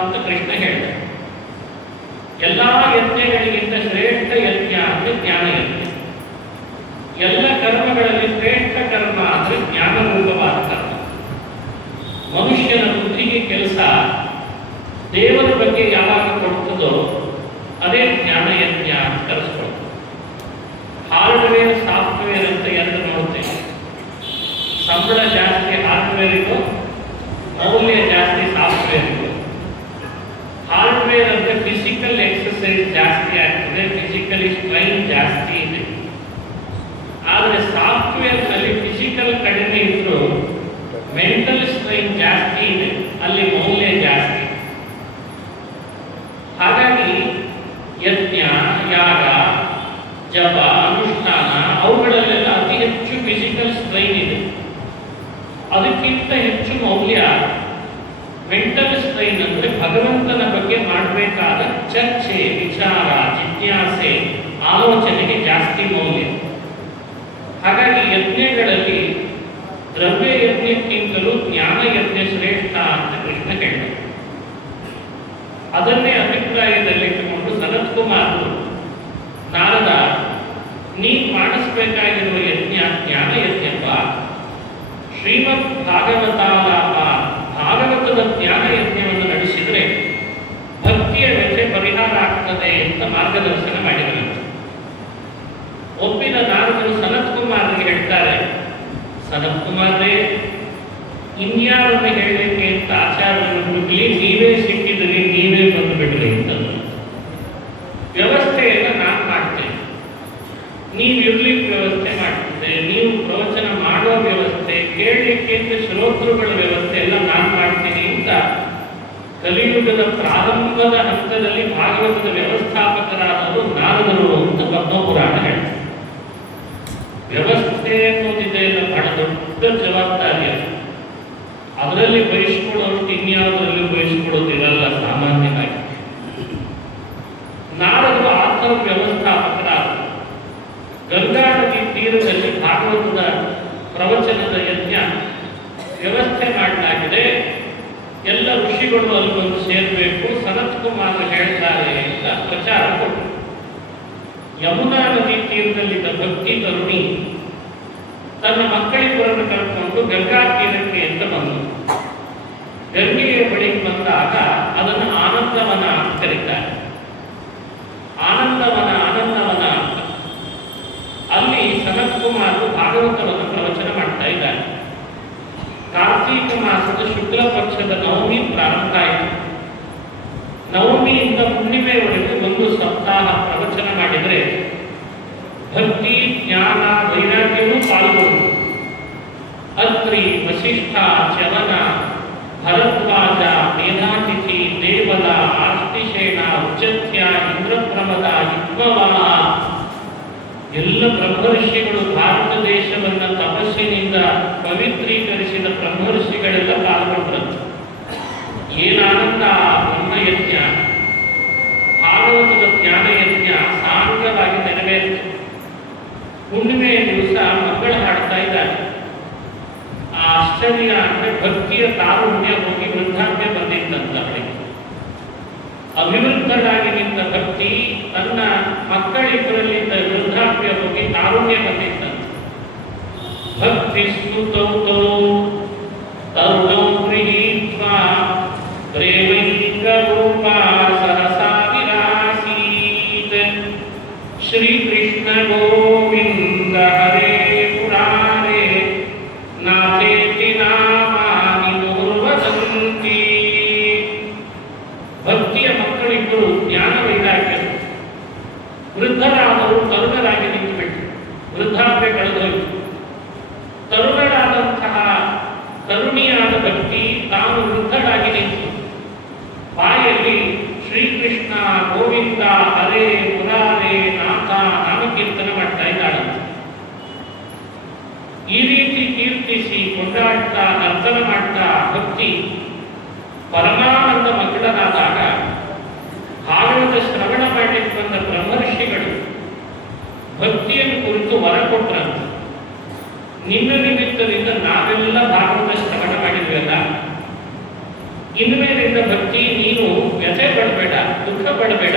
ಅಂತ ಕೃಷ್ಣ ಹೇಳ್ತಾರೆ. ಎಲ್ಲಾ ಯಜ್ಞಗಳಿಗಿಂತ ಶ್ರೇಷ್ಠ ಯಜ್ಞ ಅಂದ್ರೆ ಜ್ಞಾನಯಜ್ಞ. ಎಲ್ಲ ಕರ್ಮಗಳಲ್ಲಿ ಶ್ರೇಷ್ಠ ಕರ್ಮ ಅಂದ್ರೆ ಜ್ಞಾನರೂಪವಾದ ಕರ್ಮ. ಮನುಷ್ಯನ ಬುದ್ಧಿಗೆ ಕೆಲಸ ದೇವರ ಬಗ್ಗೆ ಯಾವಾಗ ಕೊಡ್ತದೋ ಅದೇ ಜ್ಞಾನಯಜ್ಞ ಅಂತ ಕರೆಸ್ಕೊಳ್ತದೆ. ಹಾರ್ಡ್ವೇರ್ ಸಾಫ್ಟ್ವೇರ್ ಅಂತ ಎರಡು ನೋಡ್ತೇವೆ. ಸಂಬಳ ಜಾಸ್ತಿ ಹಾರ್ಡ್ವೇರಿಗೂ, ಮೌಲ್ಯ ಜಾಸ್ತಿ ಸಾಫ್ಟ್ವೇರಿಗೂ. ಹಾರ್ಡ್ವೇರ್ ಅಂದ್ರೆ ಫಿಸಿಕಲ್ ಎಕ್ಸಸೈಸ್ ಜಾಸ್ತಿ ಆಗ್ತದೆ, ಫಿಸಿಕಲಿ ಸ್ಟ್ರೈನ್ ಜಾಸ್ತಿ ಇದೆ. ಆದರೆ ಸಾಫ್ಟ್ವೇರ್ ನಲ್ಲಿ ಫಿಸಿಕಲ್ ಕಡಿಮೆ ಇದ್ರು ಮೆಂಟಲ್ ಸ್ಟ್ರೈನ್ ಜಾಸ್ತಿ ಇದೆ, ಅಲ್ಲಿ ಮೌಲ್ಯ ಜಾಸ್ತಿ. ಹಾಗಾಗಿ ಯಜ್ಞ, ಯಾಗ, ಜಪ, ಅನುಷ್ಠಾನ ಅವುಗಳಲ್ಲೆಲ್ಲ ಅತಿ ಹೆಚ್ಚು ಫಿಸಿಕಲ್ ಸ್ಟ್ರೈನ್ ಇದೆ. ಅದಕ್ಕಿಂತ ಹೆಚ್ಚು ಮೌಲ್ಯ ಮೆಂಟಲ್ ಸ್ಟ್ರೈನ್ ಅಂದ್ರೆ ಭಗವಂತನ ಬಗ್ಗೆ ಮಾಡಬೇಕಾದ ಚರ್ಚೆ, ವಿಚಾರ, ಜಿಜ್ಞಾಸೆ, ಆಲೋಚನೆಗೆ ಜಾಸ್ತಿ ಮೌಲ್ಯ. ಹಾಗಾಗಿ ಯಜ್ಞಗಳಲ್ಲಿ ದ್ರವ್ಯ ಯಜ್ಞಕ್ಕಿಂತಲೂ ಜ್ಞಾನ ಯಜ್ಞ ಶ್ರೇಷ್ಠ ಅಂತ ಕೃಷ್ಣ ಹೇಳಿದ. ಅದನ್ನೇ ಅಭಿಪ್ರಾಯದಲ್ಲಿಟ್ಟುಕೊಂಡು ಸನತ್ ಕುಮಾರರು ನಾರದ, ನೀನು ಮಾಡಿಸಬೇಕಾಗಿರುವ ಯಜ್ಞ ಜ್ಞಾನ ಯಜ್ಞಪ್ಪ, ಶ್ರೀಮದ್ ಭಾಗವತಾಲಾಪ ಭಾಗವತದ ಜ್ಞಾನ ಯಜ್ಞವನ್ನು ನಡೆಸಿದರೆ ಭಕ್ತಿಯ ವ್ಯಥೆ ಪರಿಹಾರ ಆಗ್ತದೆ ಅಂತ ಮಾರ್ಗದರ್ಶನ ಮಾಡಿದರು. ಒಪ್ಪಿದ ನಾರದರು ಸನತ್ ಕುಮಾರರಿಗೆ ಹೇಳ್ತಾರೆ, ಸನತ್ ಕುಮಾರರೇ, ಇನ್ಯಾರನ್ನು ಹೇಳಲಿಕ್ಕೆ ಅಂತ ಆಚಾರ್ಯರನ್ನು ಬಿಡಲಿ, ನೀವೇ ಸಿಕ್ಕಿದ್ರಿ, ನೀವೇ ಬಂದು ಬಿಡ್ರಿ ಅಂತಂದ್ರು. ವ್ಯವಸ್ಥೆಯನ್ನು ನಾನು ಮಾಡ್ತೇನೆ, ನೀವು ಇರ್ಲಿಕ್ಕೆ ವ್ಯವಸ್ಥೆ ಮಾಡ್ತಿದ್ದೆ, ನೀವು ಪ್ರವಚನ ಮಾಡುವ ವ್ಯವಸ್ಥೆ, ಕೇಳಲಿಕ್ಕೆ ಅಂತ ಶ್ರೋತೃಗಳ ವ್ಯವಸ್ಥೆ ಎಲ್ಲ ನಾನು ಮಾಡ್ತೀನಿ ಅಂತ ಕಲಿಯುಗದ ಪ್ರಾರಂಭದ ಹಂತದಲ್ಲಿ ಭಾಗವತದ ವ್ಯವಸ್ಥಾಪಕರಾದವರು ನಾರದರು ಅಂತ ಪದ್ಮಪುರಾಣ ಹೇಳ್ತಾರೆ. ವ್ಯವಸ್ಥೆ ಅನ್ನೋದಿದೆಯಲ್ಲ ಬಹಳ ದೊಡ್ಡ ಜವಾಬ್ದಾರಿ. ಅದರಲ್ಲಿ ಬಯಸ್ಕೊಳ್ಳೋಷ್ಟು ಇನ್ಯಾವುದರಲ್ಲಿ ಬಯಸ್ಕೊಳ್ಳೋದಿರಲ್ಲ ಸಾಮಾನ್ಯವಾಗಿ. ನಾರದರು ಆತ್ಮ ವ್ಯವಸ್ಥಾಪಕರಾದರು. ಗಂಗಾ ನದಿ ತೀರದಲ್ಲಿ ಭಾಗವತದ ಪ್ರವಚನದ ಯಜ್ಞ ವ್ಯವಸ್ಥೆ ಮಾಡಲಾಗಿದೆ. ಎಲ್ಲ ಋಷಿಗಳು ಅಲ್ಲಿ ಬಂದು ಸೇರಬೇಕು, ಸನತ್ ಕುಮಾರ್ ಹೇಳ್ತಾರೆ ಅಂತ ಪ್ರಚಾರ ಕೊಟ್ಟರು. ಯಮುನಾ ನದಿ ತೀರದಲ್ಲಿದ್ದ ಭಕ್ತಿ ತರುಣಿ ತನ್ನ ಮಕ್ಕಳಿಬ್ಬರನ್ನು ಕರ್ಕೊಂಡು ಗಂಗಾ ತೀರಕ್ಕೆ ಅಂತ ಬಂದರು. ಗಂಗೆಯ ಬಳಿಗೆ ಬಂದಾಗ ಅದನ್ನು ಆನಂದವನ ಅಂತ ಕರೀತಾರೆ. ಆನಂದವನ ಅಂತ ಅಲ್ಲಿ ಸನತ್ ಕುಮಾರರು ಭಾಗವತವನ್ನು ಪ್ರವಚನ ಮಾಡ್ತಾ ಇದ್ದಾರೆ. ಕಾರ್ತೀಕ ಮಾಸದ ಶುಕ್ಲ ಪಕ್ಷದ ನವಮಿ ಪ್ರಾರಂಭ ಆಯಿತು. ನವಮಿಯಿಂದ ಹುಣ್ಣಿಮೆಯವರೆಗೆ ಒಂದು ಸಪ್ತಾಹ ಪ್ರವಚನ ಮಾಡಿದರೆ ಭಕ್ತಿ, ಜ್ಞಾನ, ವೈರಾಗ್ಯವೂ ಪಾಲ್ಗೊಂಡು ಅತ್ರಿ, ವಸಿಷ್ಠ, ಚವನ, ಭರದ್ವಾಜ, ಮೇಧಾತಿಥಿ, ದೇವಲ, ಆರ್ತಿಶೇನ, ಉಚತ್ಯ, ಇಂದ್ರಪ್ರಮದ, ಹಿಮವಾಹ ಎಲ್ಲ ಬ್ರಹ್ಮರ್ಷಿಗಳು, ಭಾರತ ದೇಶವನ್ನ ತಪಸ್ಸಿನಿಂದ ಪವಿತ್ರೀಕರಿಸಿದ ಬ್ರಹ್ಮರ್ಷಿಗಳೆಲ್ಲ ಪಾಲ್ಗೊಂಡ್ರಂತೆ. ಏನಾನಂದ ಬ್ರಹ್ಮಯಜ್ಞ, ಭಾಗವತದ ಜ್ಞಾನಯಜ್ಞ ಸಾಂಗವಾಗಿ ನೆರವೇರಿತು. ಹುಣ್ಣಿಮೆಯ ದಿವಸ ಮಕ್ಕಳು ಹಾಡ್ತಾ ಇದ್ದಾರೆ. ಆ ಆಶ್ಚರ್ಯ ಅಂದ್ರೆ ಭಕ್ತಿಯ ತಾರುಣ್ಯ ಹೋಗಿ ವೃದ್ಧಾಪ್ಯ ಬಂದಿತ್ತಂತ ಅವಳಿಗೆ. ಅಭಿವೃದ್ಧರಾಗಿ ನಿಂತ ಭಕ್ತಿ ತನ್ನ ಮಕ್ಕಳಿಬ್ಬರಲ್ಲಿದ್ದ ವೃದ್ಧಾಪ್ಯ ಹೋಗಿ ತಾರುಣ್ಯ ಬಂದಿತ್ತಂತ. ಭಕ್ತಿ ಸ್ತುತೌ ತರುಣೌ ಗೃಹೀತ್ವಾ ಪ್ರೇಮೈಕರೂಪ ಸಹಸಾ ವಿರಾಸೀತ್. ಶ್ರೀಕೃಷ್ಣ ಗೋವಿಂದ ಹರೇ ಮುರಾರೇ ನಾಥೇತಿ ನಾಮಾನಿ ದುರ್ವದಂತಿ ಕೀರ್ತಿಸಿ ಕೊಂಡಾಡ್ತಾ ನರ್ತನ ಮಾಡ್ತಾ ಭಕ್ತಿ ಪರಮಾನಂದ ಮಕ್ಕಳನಾದಾಗ ಭಾಗವತ ಶ್ರವಣ ಮಾಡಲಿಕ್ಕೆ ಬಂದ ಬ್ರಹ್ಮರ್ಷಿಗಳು ಭಕ್ತಿಯನ್ನು ಕುರಿತು ವರ ಕೊಟ್ರಂತ. ನಿನ್ನ ನಿಮಿತ್ತದಿಂದ ನಾವೆಲ್ಲ ಭಾಗವತ ಶ್ರವಣ ಮಾಡಿದ್ವಲ್ಲ, ಇನ್ಮೇಲಿಂದ ಭಕ್ತಿ ನೀನು ವ್ಯಥೆ ಪಡಬೇಡ, ದುಃಖ ಪಡಬೇಡ,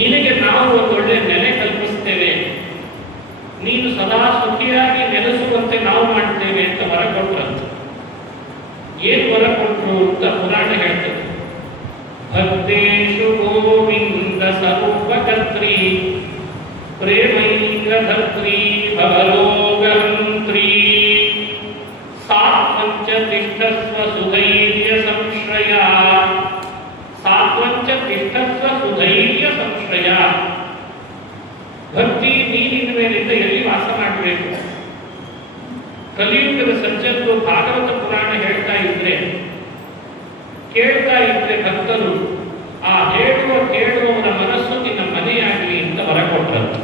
ನಿನಗೆ ನಾವು ಒಂದೊಳ್ಳೆ ನೆಲೆ ಕಲ್ಪಿಸ್ತೇವೆ, ನೀನು ಸದಾ ಸುಖಿಯಾಗಿ ನೆಲೆಸುವಂತೆ ನಾವು ಮಾಡ್ತೇವೆ ಅಂತ ವರ ಕೊಟ್ರಂತ. ಏನು ವರ ಕೊಟ್ಟರು ಅಂತ ಪುರಾಣ ಹೇಳ್ತದೆ. ಭಕ್ತೇಶು ಗೋವಿಂದ ಸರ್ವಕರ್ತ್ರಿ ಪ್ರೇಮೈಂದ್ರಧರ್ತ್ರಿ ಭವರೋಗಹಂತ್ರಿ ಸಾತ್ವಂಚ ತಿಷ್ಠಸ್ವ ಸುಧೈರ್ಯ ಸಂಶ್ರಯ ಸಾತ್ವಂಚ ತಿಷ್ಠಸ್ವ ಸುಧೈರ್ಯ ಸಂಶ್ರಯ. ಭಕ್ತಿ ನೀರಿನ ಮೇಲಿಂದ ಎಲ್ಲಿ ವಾಸ ಮಾಡಬೇಕು? ಕಲಿಯುಗದ ಸಜ್ಜನರು ಭಾಗವತ ಪುರಾಣ ಹೇಳ್ತಾ ಇದ್ರೆ ಕೇಳ್ತಾ ಇದ್ರೆ ಭಕ್ತರು ಆ ಕೇಳುವವರ ಮನಸ್ಸು ನಿನ್ನ ಮನೆಯಾಗಲಿ ಅಂತ ವರ ಕೊಟ್ಟರಂತೆ.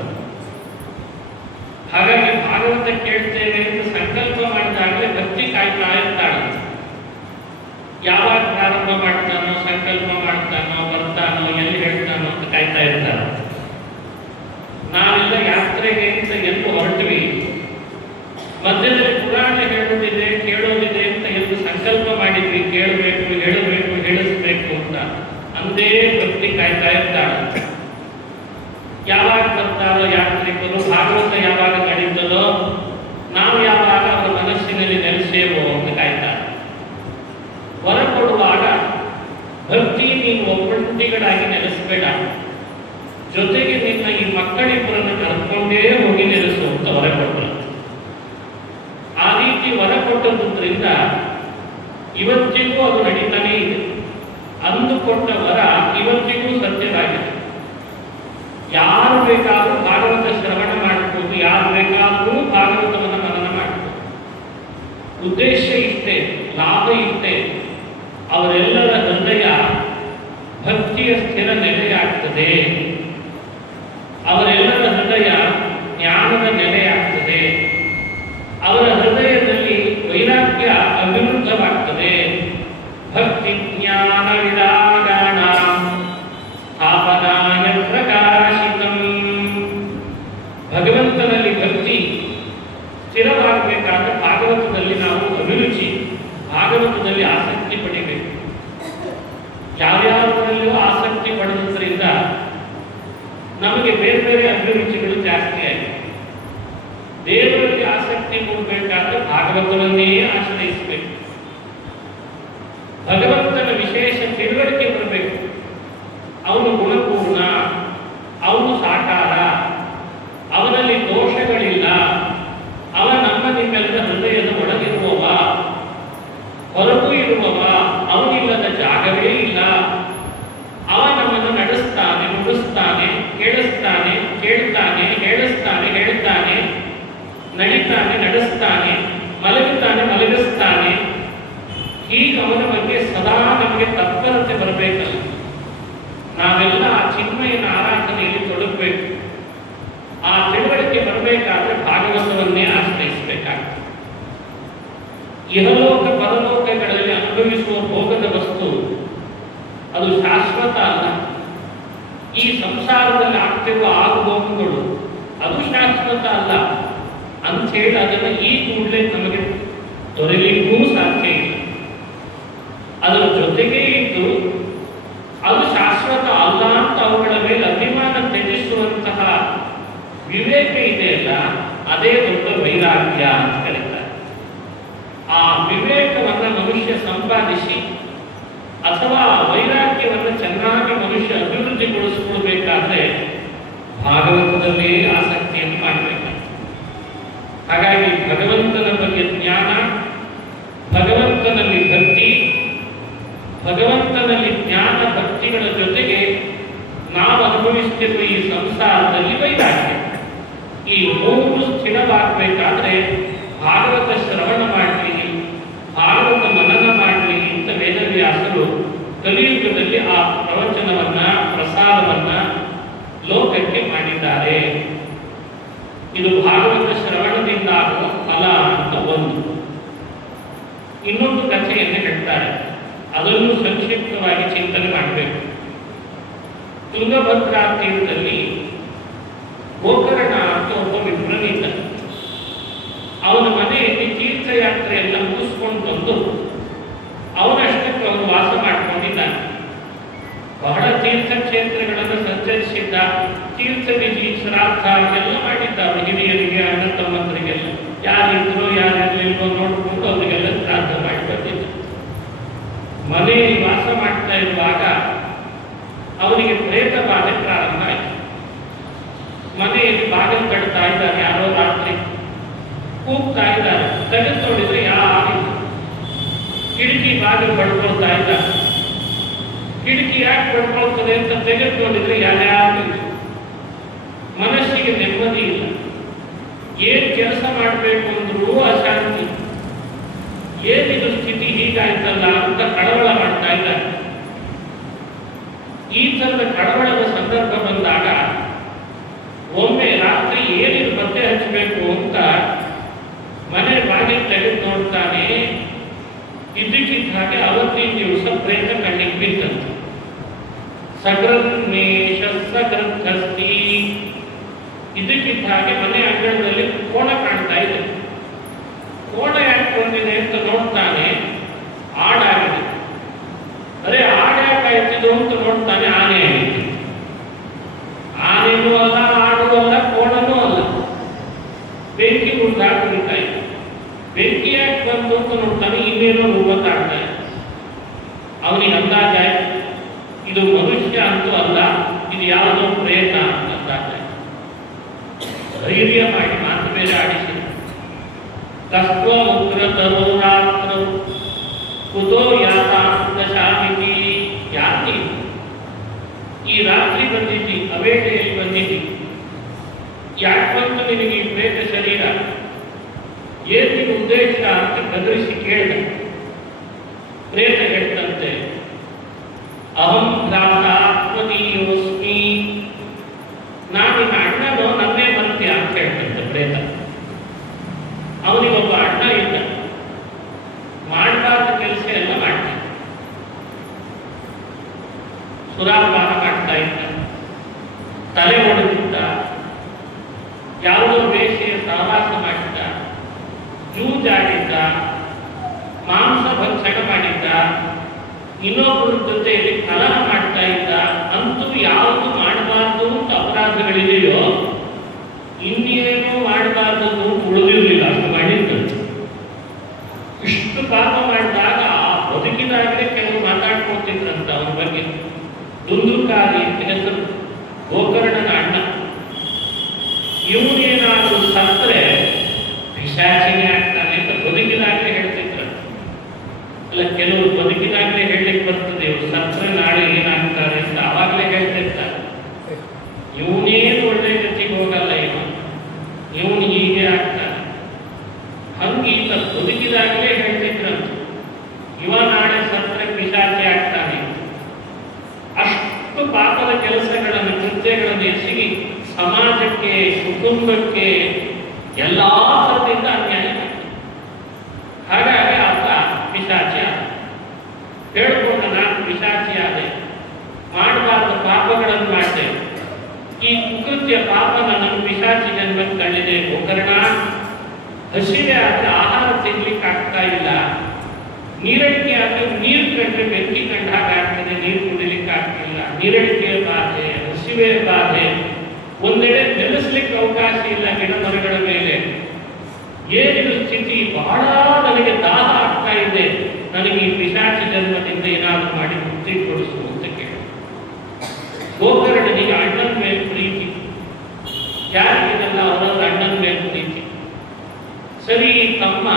ಹಾಗಾಗಿ ಭಾಗವತ ಕೇಳ್ತೇವೆ ಅಂತ ಸಂಕಲ್ಪ ಮಾಡಿದಾಗಲೇ ಭಕ್ತಿ ಕಾಯ್ತಾ ಇರ್ತಾಳೆ. ಯಾವಾಗ ಪ್ರಾರಂಭ ಮಾಡ್ತಾನೋ, ಸಂಕಲ್ಪ ಮಾಡ್ತಾನೋ, ಬರ್ತಾನೋ, ಎಲ್ಲಿ ಹೇಳ್ತಾನೋ ಅಂತ ಕಾಯ್ತಾ ಇರ್ತಾರೆ. ನಾವೆಲ್ಲ ಯಾತ್ರೆಗೆ ಅಂತ ಎಂದು ಹೊರಟ್ವಿ, ಮಧ್ಯದಲ್ಲಿ ಪುರಾಣ ಹೇಳೋದಿದೆ ಕೇಳೋದಿದೆ ಅಂತ ಎಂದು ಸಂಕಲ್ಪ ಮಾಡಿದ್ವಿ, ಕೇಳಬೇಕು, ಹೇಳಬೇಕು, ಹೇಳಿಸ್ಬೇಕು ಅಂತ. ಅಂದೇ ಭಕ್ತಿ ಕಾಯ್ತಾ ಇರ್ತಾಳೆ. ಯಾವಾಗ ಬರ್ತಾರೋ ಯಾತ್ರಿಕರು, ಭಾಗವತ ಯಾವಾಗ ನಡೀತದೋ, ನಾವು ಯಾವಾಗ ಅವರ ಮನಸ್ಸಿನಲ್ಲಿ ನೆಲೆಸೇವೋ ಅಂತ ಕಾಯ್ತಾರೆ. ವರ ಕೊಡುವಾಗ ಭಕ್ತಿ ನೀನು ಒಬ್ಬಂಟಿಗಳಾಗಿ ನೆಲೆಸಬೇಡ, ಜೊತೆಗೆ ನಿನ್ನ ಈ ಮಕ್ಕಳಿಬ್ಬರನ್ನು ಕರ್ಕೊಂಡೇ ಹೋಗಿ ನೆಲೆಸು ಅಂತ ವರ ಕೊಟ್ಟರು. ಆ ರೀತಿ ವರ ಕೊಟ್ಟದ್ರಿಂದ ಇವತ್ತಿಗೂ ಅದು ನಡೀತಾನೇ ಇದೆ. ಅಂದು ಕೊಟ್ಟ ವರ ಇವತ್ತಿಗೂ ಸತ್ಯವಾಗಿದೆ. ಯಾರು ಬೇಕಾದರೂ ಭಾಗವತ ಶ್ರವಣ ಮಾಡಬಹುದು, ಯಾರು ಬೇಕಾದರೂ ಭಾಗವತವನ್ನು ಮನನ ಮಾಡಬಹುದು. ಉದ್ದೇಶ ಇಷ್ಟೇ, ಲಾಭ ಇಷ್ಟೇ, ಅವರೆಲ್ಲರ ಹೃದಯ ಭಕ್ತಿಯ ಸ್ಥಿರ ನೆಲೆಯಾಗ್ತದೆ, ಅವರೆಲ್ಲರ ಹೃದಯ ಜ್ಞಾನದ ನೆಲೆಯಾಗ್ತದೆ, ಅವರ ಹೃದಯದಲ್ಲಿ ವೈರಾಗ್ಯ ಅಭಿವೃದ್ಧವಾಗ್ತದೆ. ಭಕ್ತಿ ಜ್ಞಾನ ವಿರಾಗಾಣ ಸ್ಥಾಪನಾಯ ಪ್ರಕಾಶಿತಂ. ಭಗವಂತನಲ್ಲಿ ಭಕ್ತಿ ಸ್ಥಿರವಾಗಬೇಕಾದ್ರೆ ಭಾಗವತದಲ್ಲಿ ನಾವು ಅಭಿರುಚಿ, ಭಾಗವತದಲ್ಲಿ ಆಸಕ್ತಿ ಪಡಿಬೇಕು. ಯಾವ್ಯಾವುದರಲ್ಲೂ ಆಸಕ್ತಿ ಪಡೆದ್ರಿಂದ ನಮಗೆ ಬೇರೆ ಬೇರೆ ಅಭಿರುಚಿಗಳು ಜಾಸ್ತಿ ಆಗಿದೆ. ದೇವರಲ್ಲಿ ಆಸಕ್ತಿ ಮೂಡಬೇಕಾದ್ರೆ ಭಾಗವತವನ್ನೇ ಆಶ್ರಯಿಸಬೇಕು. ಭಗವಂತನ ವಿಶೇಷ ತಿಳುವಳಿಕೆ ಬರಬೇಕು. ಅವನು ಗುಣಪೂರ್ಣ, ಅವನು ಸಾಕಾರ, ಅವನಲ್ಲಿ ದೋಷಗಳಿಲ್ಲ, ಅವ ನಮ್ಮ ನಿಮ್ಮೆಲ್ಲರ ಹೃದಯದ ಒಳಗಿರುವವ, ಹೊರಗೂ ಇರುವವ, ಅವನಿಲ್ಲದ ಜಾಗವೇ ಇಲ್ಲ. ಅವ ನಮ್ಮನ್ನು ನಡೆಸ್ತಾನೆ, ನುಡಿಸ್ತಾನೆ, ಕೇಳಿಸ್ತಾನೆ, ಕೇಳ್ತಾನೆ, ಹೇಳಿಸ್ತಾನೆ, ಹೇಳ್ತಾನೆ, ನಡೀತಾನೆ, ನಡೆಸ್ತಾನೆ, ಮಲಗುತ್ತಾನೆ, ಮಲಗಿಸ್ತಾನೆ. ಹೀಗೆ ಅವನ ಬಗ್ಗೆ ಸದಾ ನಮಗೆ ತತ್ಪರತೆ ಬರಬೇಕಲ್ಲ. ನಾವೆಲ್ಲ ಆ ಚಿನ್ಮಯನ ಆರಾಧನೆಯಲ್ಲಿ ತೊಡಗಬೇಕು. ಆ ತಿಳುವಳಿಕೆ ಬರಬೇಕಾದ್ರೆ ಭಾಗವತವನ್ನೇ ಆಶ್ರಯಿಸಬೇಕಾಗ್ತದೆ. ಇಹಲೋಕ ಪರಲೋಕಗಳಲ್ಲಿ ಅನುಭವಿಸುವ ಭೋಗದ ವಸ್ತು ಅದು ಶಾಶ್ವತ ಅಲ್ಲ. ಈ ಸಂಸಾರದಲ್ಲಿ ಆಗ್ತಿರುವ ಆಗುಭೋಗಗಳು ಅದು ಶಾಶ್ವತ ಅಲ್ಲ ಅಂಥೇಳಿ ಅದನ್ನು ಈ ಕೂಡಲೇ ನಮಗೆ ದೊರೆಯಲಿಕ್ಕೂ ಸಾಧ್ಯ ಇಲ್ಲ. ಅದರ ಜೊತೆಗೆ ಇದ್ದು ಅದು ಶಾಶ್ವತ ಅಲ್ಲ ಅಂತ ಅವುಗಳ ಮೇಲೆ ಅಭಿಮಾನ ತ್ಯಜಿಸುವಂತಹ ವಿವೇಕ ಇದೆಯಲ್ಲ, ಅದೇ ದೊಡ್ಡ ವೈರಾಗ್ಯ ಅಂತ ಕರೀತಾರೆ. ಆ ವಿವೇಕವನ್ನು ಮನುಷ್ಯ ಸಂಪಾದಿಸಿ ಅಥವಾ ವೈರಾಗ್ಯವನ್ನು ಚೆನ್ನಾಗಿ ಮನುಷ್ಯ ಅಭಿವೃದ್ಧಿಗೊಳಿಸಿಕೊಳ್ಬೇಕಾದ್ರೆ ಭಾಗವತದಲ್ಲೇ ಆಸಕ್ತಿಯನ್ನು ಮಾಡಬೇಕು. ಹಾಗಾಗಿ ಭಗವಂತನ ಬಗ್ಗೆ ಜ್ಞಾನ, ಭಗವಂತನಲ್ಲಿ ಭಕ್ತಿ, ಭಗವಂತನಲ್ಲಿ ಜ್ಞಾನ ಭಕ್ತಿಗಳ ಜೊತೆಗೆ ನಾವು ಅನುಭವಿಸುತ್ತಿರುವ ಈ ಸಂಸಾರದಲ್ಲಿ ವೈರಾಗ್ಯ, ಈ ಮೂರು ಸ್ಥಿರವಾಗಬೇಕಾದ್ರೆ ಭಾಗವತ ಶ್ರವಣ ಮಾಡಲಿ, ಭಾಗವತ ಮನನ ಮಾಡಲಿ ಅಂತ ವೇದವ್ಯಾಸರು ಕಲಿಯುಗದಲ್ಲಿ ಆ ಪ್ರವಚನವನ್ನ, ಪ್ರಸಾರವನ್ನ ಲೋಕಕ್ಕೆ ಮಾಡಿದ್ದಾರೆ. ಇದು ಭಾಗವತ ಶ್ರವಣದಿಂದ ಆಗುವ ಫಲ ಅಂತ ಒಂದು. ಇನ್ನೊಂದು ಕಥೆಯನ್ನು ಹೇಳ್ತಾರೆ, ಅದನ್ನು ಸಂಕ್ಷಿಪ್ತವಾಗಿ ಚಿಂತನೆ ಮಾಡಬೇಕು. ತುಂಗಭದ್ರಾ ತೀರದಲ್ಲಿ ಗೋಕರ್ಣ ಅಂತ ಒಬ್ಬ ವಿಪ್ರನಿದ್ದ. ಅವನ ಮನೆಯಲ್ಲಿ ತೀರ್ಥಯಾತ್ರೆಯೆಲ್ಲ ಮುಗಿಸ್ಕೊಂಡು ಬಂದು ಅವನಷ್ಟಕ್ಕೆ ಅವನು ವಾಸ ಮಾಡ್ಕೊಂಡಿದ್ದಾನೆ. ಬಹಳ ತೀರ್ಥಕ್ಷೇತ್ರಗಳನ್ನು ಸಂಚರಿಸಿದ್ದ, ತೀರ್ಥ ವಿಧಿ ಶ್ರಾದ್ದ ಎಲ್ಲ ಮಾಡಿದ್ದ. ಅವರ ಹಿರಿಯರಿಗೆ ಅಣ್ಣ ತಮ್ಮಂದರಿಗೆಲ್ಲ ಯಾರಿದ್ರು ಯಾರಿರ್ಲಿಲ್ವೋ ನೋಡಿಕೊಂಡು ಅವರಿಗೆಲ್ಲ ಶ್ರಾದ್ದ ಮಾಡಿ ಬಂದಿದ್ದ. ಮನೆಯಲ್ಲಿ ವಾಸ ಮಾಡ್ತಾ ಇರುವಾಗ ಅವರಿಗೆ ಪ್ರೇತ ಬಾಧೆ ಪ್ರಾರಂಭ ಆಯಿತು. ಮನೆಯಲ್ಲಿ ಬಾಗಿಲು ಕಟ್ತಾ ಇದ್ದಾರೆ, ಯಾರೋ ರಾತ್ರಿ ಕೂಗ್ತಾ ಇದ್ದಾರೆ. ತೆಗೆದು ನೋಡಿದ್ರೆ ಯಾರಿಲ್ಲ. ಕಿಟಕಿ ಬಾಗಿಲು ಬಡ್ಕೊಳ್ತಾ ಇದ್ದಾರೆ. ಕಿಟಕಿ ಯಾಕೆ ಬಡ್ಕೊಳ್ತದೆ ಅಂತ ತೆಗೆದು ನೋಡಿದ್ರೆ ಯಾರ್ಯಾರು ಮನಸ್ಸಿಗೆ ನೆಮ್ಮದಿ ಇಲ್ಲ. ಏನ್ ಕೆಲಸ ಮಾಡಬೇಕು ಅಂದ್ರೂ ಅಶಾಂತಿ. ಏನಿದು ಸ್ಥಿತಿ ಹೀಗಾಯ್ತಲ್ಲ ಅಂತ ಕಳವಳ ಮಾಡ್ತಾ ಇದ್ದಾರೆ. ಈ ತರದ ಕಳವಳದ ಸಂದರ್ಭ ಬಂದಾಗ ಒಮ್ಮೆ ರಾತ್ರಿ ಏನಿದು ಪತ್ತೆ ಹಚ್ಚಬೇಕು ಅಂತ ಮನೆ ಬಾಗಿಲು ತೆಗೆದು ನೋಡ್ತಾನೆ. ಇದಕ್ಕಿದ್ದ ಹಾಗೆ ಅವತ್ತಿನ ದಿವಸ ಪ್ರೇತ ಕಣ್ಣಿಗೆ ಬಿತ್ತಂತೆ. ಸಕೃನ್ಮೇಷ ಸಕೃತ್ಸ್ತಿ. ಇದಕ್ಕಿದ್ದ ಹಾಗೆ ಮನೆ ಅಂಗಳದಲ್ಲಿ ಕೋಣ ಕಾಣ್ತಾ ಇದೆ. ಕೋಣ ಯಾಕೆ ಬಂದಿದೆ ಅಂತ ನೋಡ್ತಾನೆ, ಆಡಾಗಿದೆ. ಅರೆ ಆಡಾಕಾಯ್ತಿದ್ದು ಅಂತ ನೋಡ್ತಾನೆ, ಆನೆ ಆಗಿದೆ. ಆನೆನೂ ಅಲ್ಲ, ಆಡು ಅಲ್ಲ, ಕೋಣನೂ ಅಲ್ಲ. ಬೆಂಕಿ ಉಂಟಾಗ್ತಾ ಇದೆ. ಬೆಂಕಿ ಯಾಕೆ ಬಂತು ಅಂತ ನೋಡ್ತಾನೆ, ಇನ್ನೇನೋ ರೂಪ ತಾಡ್ತಾ ಇದೆ. ಅವನಿಗೆ ಅಂದಾಜಾಯ್ತು, ಇದು ಮನುಷ್ಯ ಅಂತೂ ಅಲ್ಲ, ಇದು ಯಾವುದೋ ಪ್ರೇತ ಅಂತ ಅಂದಾಜಾಯ್ತು. ಧೈರ್ಯ ಮಾಡಿ ಮಾತು ಬೇರೆ ಆಡಿಸಿ, ಕಸ್ವ ಉಗ್ರ ತರೋರಾತ್ರ ಕುತೋ ಯಾತಾಂತ ಶಾಮಿತಿ. ಯಾಕೆ ಈ ರಾತ್ರಿ ಬಂದಿದ್ದಿ, ಅವೇಳೆಯಲ್ಲಿ ಬಂದಿದ್ದಿ, ಯಾಕೆ ಬಂತು ನಿನಗೆ ಈ ಪ್ರೇತ ಶರೀರ, ಏನಿನ ಉದ್ದೇಶ ಅಂತ ಗದರಿಸಿ ಕೇಳಿದ. ಪ್ರೇತ ಹೇಳ್ತಂತೆ, ಅಹಂ ಭ್ರಾತಾತ್ಮನೀಯೋಸ್ಮಿ. ನಾನಿನ ಅಣ್ಣನೋ ನನ್ನೇ ಬರ್ತೀಯ ಅಂತ ಹೇಳ್ತಂತೆ ಪ್ರೇತ. ಅವನಿಗೊಬ್ಬ ಅಣ್ಣ ಇದ್ದ, ಮಾಡಬಾರ್ದ ಕೆಲಸ ಎಲ್ಲ ಮಾಡ್ತಾನೆ. ಸುರಾಪಾನ ಮಾಡ್ತಾ ಇದ್ದ, ತಲೆ ಹೊಡೆದಿದ್ದ, ಯಾವುದೋ ವೇಷೆಯ ಸಹವಾಸ ಮಾಡಿದ್ದ, ಜೂಜಾಡಿದ್ದ, ಮಾಂಸ ಭಕ್ಷಣ ಮಾಡಿದ್ದ, ಇನ್ನೊಬ್ಬರ ಜೊತೆಯಲ್ಲಿ ಕಲಹ ಮಾಡ್ತಾ ಇದ್ದ. ಅಂತೂ ಯಾವುದು ಮಾಡಬಾರ್ದು ಅಂತ ಅಪರಾಧಗಳಿದೆಯೋ ಇನ್ನೇನೋ ಮಾಡಬಾರ್ದು ಉಳಿದಿರಲಿಲ್ಲ, ಅಷ್ಟು ಮಾಡಿದ್ದಂತೆ. ಇಷ್ಟು ಪಾಪ ಮಾಡಿದಾಗ ಬದುಕಿದಾಗಲೇ ಕೆಲವು ಮಾತಾಡ್ಕೊಳ್ತಿದ್ರಂತ ಅವನ ಬಗ್ಗೆ. ದುಂದುಕಾರಿ ಅಂತ ಹೆಸರು, ಗೋಕರ್ಣನ ಅಣ್ಣ. ಇವನೇನಾದರೂ ಸತ್ತರೆ ಪಿಶಾಚಿನೇ ಆಗ್ತಾನೆ ಅಂತ ಬದುಕಿದಾಗಲೇ ಹೇಳ್ತಿದ್ರು. ಅಲ್ಲ, ಕೆಲವರು ಬದುಕಿದಾಗಲೇ ಹೇಳಲಿಕ್ಕೆ ಬರ್ತದೆ, ಇವರು ಸತ್ತರೆ ನಾಳೆ ಏನಾಗ್ತಾರೆ ಅಂತ ಆವಾಗಲೇ ಹೇಳ್ತಿರ್ತಾರೆ. ಇವನೇನು ಒಳ್ಳೆ ಗತಿಗೆ ಹೋಗಲ್ಲ, ಇವನು ಹೀಗೆ ಆಗ್ತಾನೆ. ಹಂಗೀತ ಬದುಕಿದಾಗಲೇ ಹೇಳ್ತಿದ್ರಂತ, ಇವ ನಾಳೆ ಸತ್ತರೆ ಪಿಶಾಚಿ ಆಗ್ತಾನೆ. ಅಷ್ಟು ಪಾಪದ ಕೆಲಸಗಳನ್ನು, ಕೃತ್ಯಗಳನ್ನು ಎಸಗಿ ಸಮಾಜಕ್ಕೆ, ಕುಟುಂಬಕ್ಕೆ ಎಲ್ಲ ಥರದಿಂದ ಅನ್ಯಾಯ ಮಾಡ್ತಾನೆ. ಹಾಗಾಗಿ ಆತ ಪಿಶಾಚಿ ಆದ. ಹೇಳ್ಕೊಂಡ, ನಾನು ಪಿಶಾಚಿ ಆದೆ, ಮಾಡಬಾರ್ದ ಪಾಪಗಳನ್ನು ಮಾಡಿದೆ, ಈ ಕುಕೃತ್ಯ ಪಾಪ ನನ್ನನ್ನು ಪಿಶಾಚಿ ಜನ್ಮಕ್ಕೆ ತಳ್ಳಿದೆ. ಗೋಕರ್ಣ, ಹಸಿವೆ ಆದರೆ ಆಹಾರ ತಿನ್ಲಿಕ್ಕೆ ಆಗ್ತಾ ಇಲ್ಲ, ನೀರಡಿಕೆ ಆದರೆ ನೀರು ಕಂಡ್ರೆ ಬೆಂಕಿ ಕಂಡ ಹಾಗೆ ಆಗ್ತದೆ, ನೀರು ಕುಡಿಲಿಕ್ಕೆ ಆಗ್ತಿಲ್ಲ. ನೀರಡಿಕೆಯ ಬಾಧೆ, ಹಸಿವೆಯ ಬಾಧೆ, ಒಂದೆಡೆ ನೆಲೆಸಲಿಕ್ಕೆ ಅವಕಾಶ ಇಲ್ಲ ಗಿಡ ಮರಗಳ ಮೇಲೆ. ಏನಿದು ಸ್ಥಿತಿ, ಬಹಳ ನನಗೆ ದಾಹ ಆಗ್ತಾ ಇದೆ, ನನಗೆ ಈ ಪಿಶಾಚಿ ಜನ್ಮದಿಂದ ಏನಾದರೂ ಮಾಡಿ ಮುಕ್ತಿ ಕೊಡಿಸು ಅಂತ ಕೇಳಿ. ಗೋಕರ್ಣನಿಗೆ ಅಣ್ಣನ ಮೇಲೆ ಪ್ರೀತಿ, ಯಾರಿಗಿದಲ್ಲ ಅವರವರ ಅಣ್ಣನ ಮೇಲೆ ಪ್ರೀತಿ. ಸರಿ, ತಮ್ಮ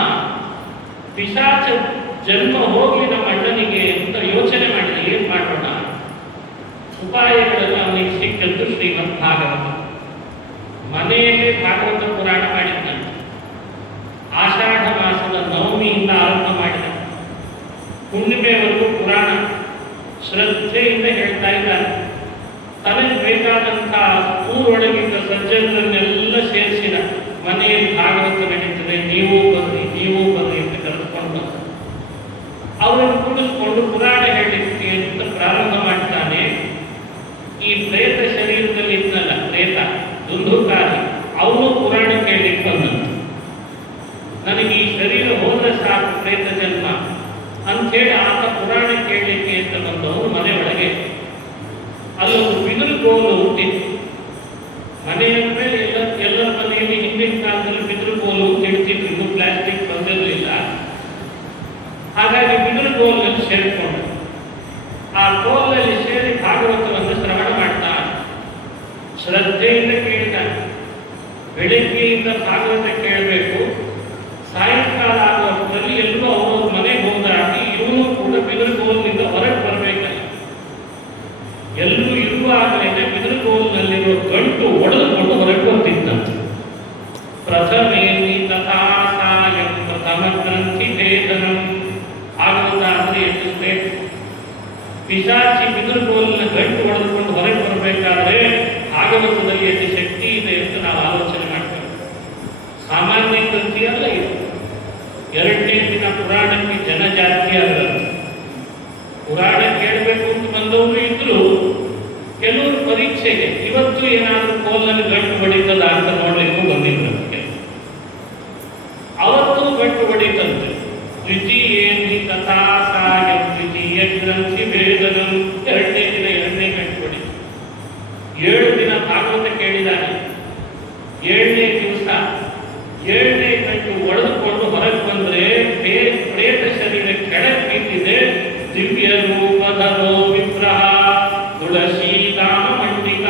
ಪಿಶಾಚ ಜನ್ಮ ಹೋಗಿ ನಮ್ಮ ಅಣ್ಣನಿಗೆ ಅಂತ ಯೋಚನೆ ಮಾಡಿದ, ಏನ್ ಮಾಡೋಣ? ಉಪಾಯಗಳನ್ನು ಅವನಿಗೆ ಸಿಕ್ಕದ್ದು ಶ್ರೀಮದ್ ಭಾಗವತ. ಮನೆಯಲ್ಲೇ ಭಾಗವತ ಪುರಾಣ ಮಾಡಿದ್ದಂತೆ. ಆಷಾಢ ಮಾಸದ ನವಮಿಯಿಂದ ಆರಂಭ ಮಾಡಿದ, ಹುಣ್ಣಿಮೆವರೆಗೂ ಪುರಾಣ ಶ್ರದ್ಧೆಯಿಂದ ಹೇಳ್ತಾ ಇದ್ದಾರೆ. ತನಗೆ ಬೇಕಾದಂತಹ ಊರೊಳಗಿದ್ದ ಸಜ್ಜನರನ್ನೆಲ್ಲ ಸೇರಿಸಿದ. ಮನೆಯಲ್ಲಿ ಭಾಗವತ ನಡೀತದೆ, ನೀವು ಬರ್ರಿ, ನೀವು ಪ್ರೇತ ಜನ್ಮ ಅಂಥೇಳಿ ಆತ ಪುರಾಣ ಕೇಳಲಿಕ್ಕೆ ಅಂತ ಬಂದವರು ಮನೆ ಒಳಗೆ. ಅಲ್ಲೊಂದು ಬಿದಿರು ಕೋಲು ಹುಟ್ಟಿತ್ತು. ಮನೆ ಅಂದ್ರೆ ಎಲ್ಲರ ಮನೆಯಲ್ಲಿ ಹಿಂದಿನ ಕಾಲದಲ್ಲಿ ಬಿದಿರು ಕೋಲು ಇಡ್ತಿದ್ರು, ಇನ್ನು ಪ್ಲಾಸ್ಟಿಕ್ ಬಂದಿರಲಿಲ್ಲ. ಹಾಗಾಗಿ ಬಿದಿರು ಕೋಲಿನಲ್ಲಿ ಸೇರಿಕೊಂಡ. ಆ ಕೋಲಲ್ಲಿ ಸೇರಿ ಭಾಗವತವನ್ನು ಶ್ರವಣ ಮಾಡ್ತಾ ಶ್ರದ್ಧೆಯಿಂದ ಕೇಳಿದ. ಬೆಳಿಗ್ಗೆಯಿಂದ ಭಾಗವತ ಕೇಳಬೇಕು, ಸಾಯಂಕಾಲ ಆಗುವಷ್ಟರಲ್ಲಿ ಎಲ್ಲರೂ ಅವರವ್ರ ಮನೆಗೆ ಹೋದಾಗಿ ಇವನು ಕೂಡ ಬಿದಿರು ಕೋಲಿನಿಂದ ಹೊರಗೆ ಬರಬೇಕಲ್ಲ. ಎಲ್ಲರೂ ಇರುವಾಗಲೇ ಬಿದಿರು ಕೋಲಿನಲ್ಲಿರುವ ಗಂಟು ಒಡೆದುಕೊಂಡು ಹೊರಗೆ ಬರ್ತಿದ್ದಂತೆ. ಪ್ರಥಮೇನಿ ತಥಾ ಸಾಯಂ ಪ್ರಥಮ ಗ್ರಂಥಿ ಭೇದನಂ. ಭಾಗವತ ಅಂದ್ರೆ ಎಷ್ಟು ಶ್ರೇಷ್ಠ. ಪಿಶಾಚಿ ಬಿದಿರು ಕೋಲಿನ ಗಂಟು ಹೊಡೆದುಕೊಂಡು ಹೊರಗೆ ಬರಬೇಕಾದ್ರೆ ಭಾಗವತದಲ್ಲಿ ಎಷ್ಟು ಶಕ್ತಿ ಇದೆ ಅಂತ ನಾವು ಆಲೋಚನೆ ಮಾಡ್ತೇವೆ. ಸಾಮಾನ್ಯ ಗ್ರಂಥಿ ಅಲ್ಲ ಇದು. ಎರಡನೇ ದಿನ ಪುರಾಣಕ್ಕೆ ಜನ ಜಾಸ್ತಿ ಆಗಲ್ಲ. ಪುರಾಣ ಕೇಳಬೇಕು ಅಂತ ಬಂದವರು ಇದ್ರು. ಕೆಲವರು ಪರೀಕ್ಷೆಗೆ ಇವತ್ತು ಏನಾದರೂ ಕೋಲಲ್ಲಿ ಗಂಟು ಹೊಡಿತದ ಅಂತ ನೋಡ್ಲಿಕ್ಕೂ ಬಂದಿದ್ರು. ಅವತ್ತು ಗಂಟು ಹೊಡಿತಂತೆ. ದ್ವಿತೀಯೇನಿ ತಥಾ ಸಾಯಂ ದ್ವಿತೀಯ ಗ್ರಂಥಿ ಭೇದನಂ. ಎರಡನೇ ದಿನ ಎರಡನೇ ಗಂಟು ಹೊಡಿತು. 7 ದಿನ ಭಾಗವತ ಕೇಳಿದಾನೆ. 7ನೇ ದಿವಸ 7ನೇ ಗಂಟು ಒಡೆದುಕೊಂಡು ಹೊರಗೆ ಬಂದ್ರೆ ಪ್ರೇತ ಶರೀರ ಕೆಳಗೆ ಬಿದ್ದಿದೆ. ದಿವ್ಯ ರೂಪಧರೋ ವಿಗ್ರಹ ತುಳಸಿ ಧಾಮ ಮಂಡಿತ.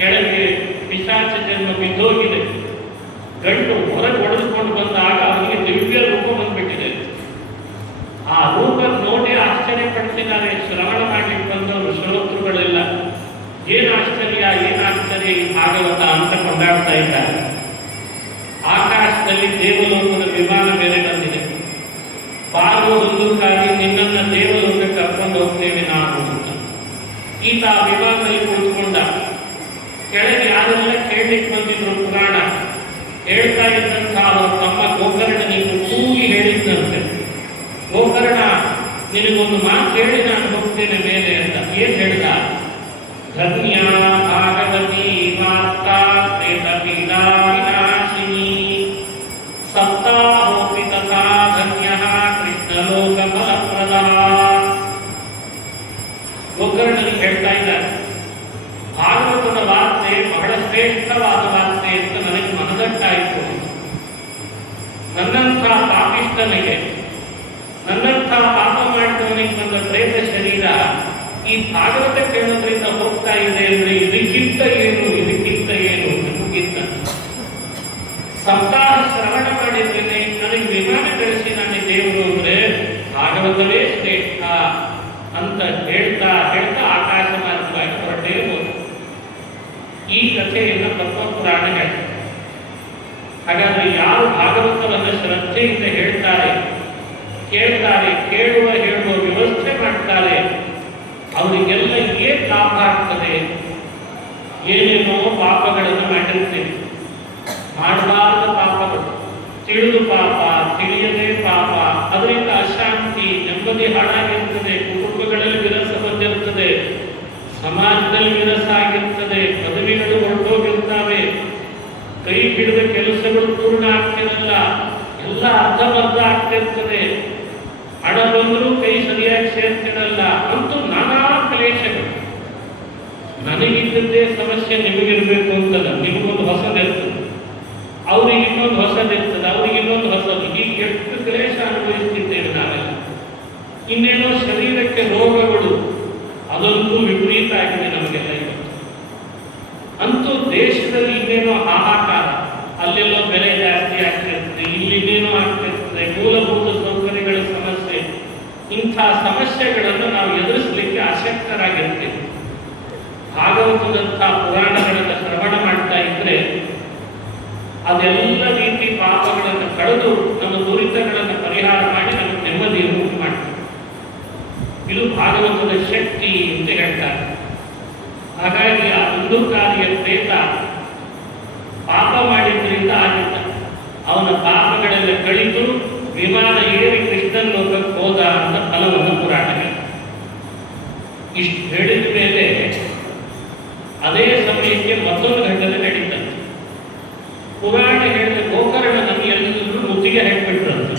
ಕೆಳಗೆ ಪಿಶಾಚ ಜನ್ಮ ಬಿದ್ದೋಗಿದೆ. ಗಂಟು ಹೊರಗೆ ಒಡೆದುಕೊಂಡು ಬಂದಾಗ ಅವನಿಗೆ ದಿವ್ಯ ರೂಪ ಬಂದ್ಬಿಟ್ಟಿದೆ. ಆ ರೂಪ ನೋಡಿ ಆಶ್ಚರ್ಯ ಪಡ್ತಿದ್ದಾರೆ ಶ್ರವಣ ಮಾಡಲಿಕ್ಕೆ ಬಂದವರು ಶ್ರೋತೃಗಳೆಲ್ಲ. ಏನು ಆಶ್ಚರ್ಯ ಈ ಭಾಗವತ ಅಂತ ಕೊಂಡಾಡ್ತಾ ಇದ್ದಾರೆ. ಆಕಾಶದಲ್ಲಿ ದೇವಲೋಕದ ವಿಮಾನ ಬೇರೆ ಬಂದಿದೆ. ಬಾರು ಹುಲ್ಲುಕಾಗಿ ನಿನ್ನನ್ನು ದೇವಲೋಕಕ್ಕೆ ಕರ್ಕೊಂಡು ಹೋಗ್ತೇವೆ ನಾವು ಅಂತ. ಈತ ವಿಮಾನದಲ್ಲಿ ಕುಳಿತುಕೊಂಡ. ಕೆಳಗೆ ಯಾರೆಲ್ಲ ಕೇಳಲಿಕ್ಕೆ ಬಂದಿದ್ರು ಪುರಾಣ ಹೇಳ್ತಾ ಇದ್ದಂಥ ಅವರ ತಮ್ಮ ಗೋಕರ್ಣನಿಗೆ ಕೂಗಿ ಹೇಳಿದ್ದಂತೆ, ಗೋಕರ್ಣ ನಿನಗೊಂದು ಮಾತು ಹೇಳಿ ನಾನು ಹೋಗ್ತೇನೆ ಮೇಲೆ ಅಂತ. ಏನ್ ಹೇಳ್ದ? ಧನ್ಯ ಭಾಗವತಿ ವಾರ್ತಾ ಪ್ರೇತ ಪೀಡಾ ವಿನಾಶಿನಿ ಸಪ್ತಾಹೋಪಿ ತಥಾ ಧನ್ಯಃ ಕೃಷ್ಣಲೋಕ ಫಲಪ್ರದಃ. ಗೋಕರ್ಣನಿಗೆ ಹೇಳ್ತಾ ಇದ್ದಾರೆ, ಭಾಗವತದ ವಾರ್ತೆ ಬಹಳ ಶ್ರೇಷ್ಠವಾದ ವಾರ್ತೆ ಅಂತ ನನಗೆ ಮನದಟ್ಟಾಯಿತು. ನನ್ನಂಥ ಪಾಪಿಷ್ಟನಿಗೆ, ನನ್ನಂಥ ಪಾಪ ಮಾಡಿದವನಿಗೆ ಬಂದ ಪ್ರೇತ ಶರೀರ ಈ ಭಾಗವತ ಕೇಳೋದ್ರಿಂದ ಹೋಗ್ತಾ ಇದೆ ಅಂದ್ರೆ ಇದಕ್ಕಿಂತ ಏನು ನಮಗಿಂತ ಸಪ್ತಾಹ ಶ್ರವಣ ಮಾಡಿದ್ರೇನೆ ನನಗೆ ವಿಮಾನ ಕಳಿಸಿ ನಾನು ದೇವರು ಅಂದ್ರೆ ಭಾಗವತವೇ ಶ್ರೇಷ್ಠ ಅಂತ ಹೇಳ್ತಾ ಆಕಾಶ ಮಾರ್ಗವಾಗಿ ಹೊರಟೇ ಹೋದ. ಈ ಕಥೆಯನ್ನು ಪದ್ಮಪುರಾಣ ಹೇಳ್ತಾರೆ. ಹಾಗಾದ್ರೆ ಯಾರು ಭಾಗವತವನ್ನು ಶ್ರದ್ಧೆಯಿಂದ ಹೇಳ್ತಾರೆ, ಕೇಳ್ತಾರೆ, ಹೇಳುವ ವ್ಯವಸ್ಥೆ ಮಾಡ್ತಾರೆ, ಅವರಿಗೆಲ್ಲ ಏನ್ ಲಾಭ ಆಗ್ತದೆ? ಏನೇನೋ ಪಾಪಗಳನ್ನು ಮಾಡಿರ್ತೇವೆ, ಮಾಡಬಾರದ ಪಾಪಗಳು, ತಿಳಿದು ಪಾಪ, ತಿಳಿಯದೇ ಪಾಪ, ಅದರಿಂದ ಅಶಾಂತಿ, ನೆಮ್ಮದಿ ಹಾಳಾಗಿರ್ತದೆ, ಕುಟುಂಬಗಳಲ್ಲಿ ವಿರಸ ಬಂದಿರ್ತದೆ, ಸಮಾಜದಲ್ಲಿ ವಿರಸ ಆಗಿರ್ತದೆ, ಪದವಿಗಳು ಹೊರಟೋಗಿರ್ತವೆ, ಕೈ ಹಿಡಿದ ಕೆಲಸಗಳು ಪೂರ್ಣ ಆಗ್ತಿರಲ್ಲ, ಎಲ್ಲ ಅರ್ಧಬರ್ಧ ಆಗ್ತಿರ್ತದೆ, ಹಣ ಬಂದರೂ ಕೈ ಸರಿಯಾಗಿ ಸೇರ್ತಿರಲ್ಲ, ಅಂತೂ ನಾನಾ ಕ್ಲೇಶಗಳು. ನನಗಿದ್ದದ್ದೇ ಸಮಸ್ಯೆ ನಿಮಗಿರ್ಬೇಕು ಅಂತಲ್ಲ, ನಿಮಗೊಂದು ಹೊಸದಿರ್ತದೆ, ಅವ್ರಿಗೆ ಇನ್ನೊಂದು ಹೊಸದಿರ್ತದೆ, ಅವ್ರಿಗೆ ಇನ್ನೊಂದು ಹೊಸದು. ಈಗ ಎಷ್ಟು ಕ್ಲೇಶ ಅನುಭವಿಸ್ತಿದ್ದೇವೆ ನಾವೆಲ್ಲ. ಇನ್ನೇನೋ ಶರೀರಕ್ಕೆ ರೋಗಗಳು, ಅದೊಂದು ವಿಪರೀತ ಆಗಿದೆ ನಮಗೆಲ್ಲ ಇವತ್ತು. ಅಂತೂ ದೇಶದಲ್ಲಿ ಇನ್ನೇನೋ ಹಾಹಾಕಾರ, ಅಲ್ಲೆಲ್ಲೋ ಬೆಲೆ ಜಾಸ್ತಿ ಆಗ್ತಿರ್ತದೆ, ಇಲ್ಲಿ ಇನ್ನೇನೋ ಆಗ್ತಿರ್ತದೆ, ಮೂಲಭೂತ ಸೌಕರ್ಯಗಳ ಸಮಸ್ಯೆ. ಇಂಥ ಸಮಸ್ಯೆಗಳನ್ನು ನಾವು ಎದುರಿಸಲಿಕ್ಕೆ ಅಶಕ್ತರಾಗಿರ್ತೇವೆ. ಭಾಗವತದಂಥ ಪುರಾಣಗಳನ್ನು ಶ್ರವಣ ಮಾಡ್ತಾ ಇದ್ರೆ ಅದೆಲ್ಲ ರೀತಿ ಪಾಪಗಳನ್ನು ಕಳೆದು ನಮ್ಮ ದುರಿತಗಳನ್ನು ಪರಿಹಾರ ಮಾಡಿ ನಮಗೆ ನೆಮ್ಮದಿಯನ್ನು ಉಂಟು ಮಾಡ್ತದೆ. ಇದು ಭಾಗವತದ ಶಕ್ತಿ ಅಂತ ಹೇಳ್ತಾರೆ. ಹಾಗಾಗಿ ಆ ದುಂದುಕಾರಿಯ ಪ್ರೇತ ಪಾಪ ಮಾಡಿದ್ರಿಂದ ಆಗಿದ್ದ, ಅವನ ಪಾಪಗಳೆಲ್ಲ ಕಳಿತು ವಿಮಾನ ಏರಿ ಕೃಷ್ಣನ್ ಲೋಕಕ್ಕೆ ಹೋದ ಅಂತ ಫಲವನ್ನು ಪುರಾಣ ಇಷ್ಟು ಹೇಳಿದ ಮೇಲೆ ಅದೇ ಸಮಯಕ್ಕೆ ಮತ್ತೊಂದು ಘಟನೆ ನಡೀತದೆ. ಪುರಾಣ ಹೇಳಿದ ಗೋಕರ್ಣ ನದಿ ಎಲ್ಲರೂ ಮುತ್ತಿಗೆ ಹಾಕಿಬಿಟ್ರಂತೆ.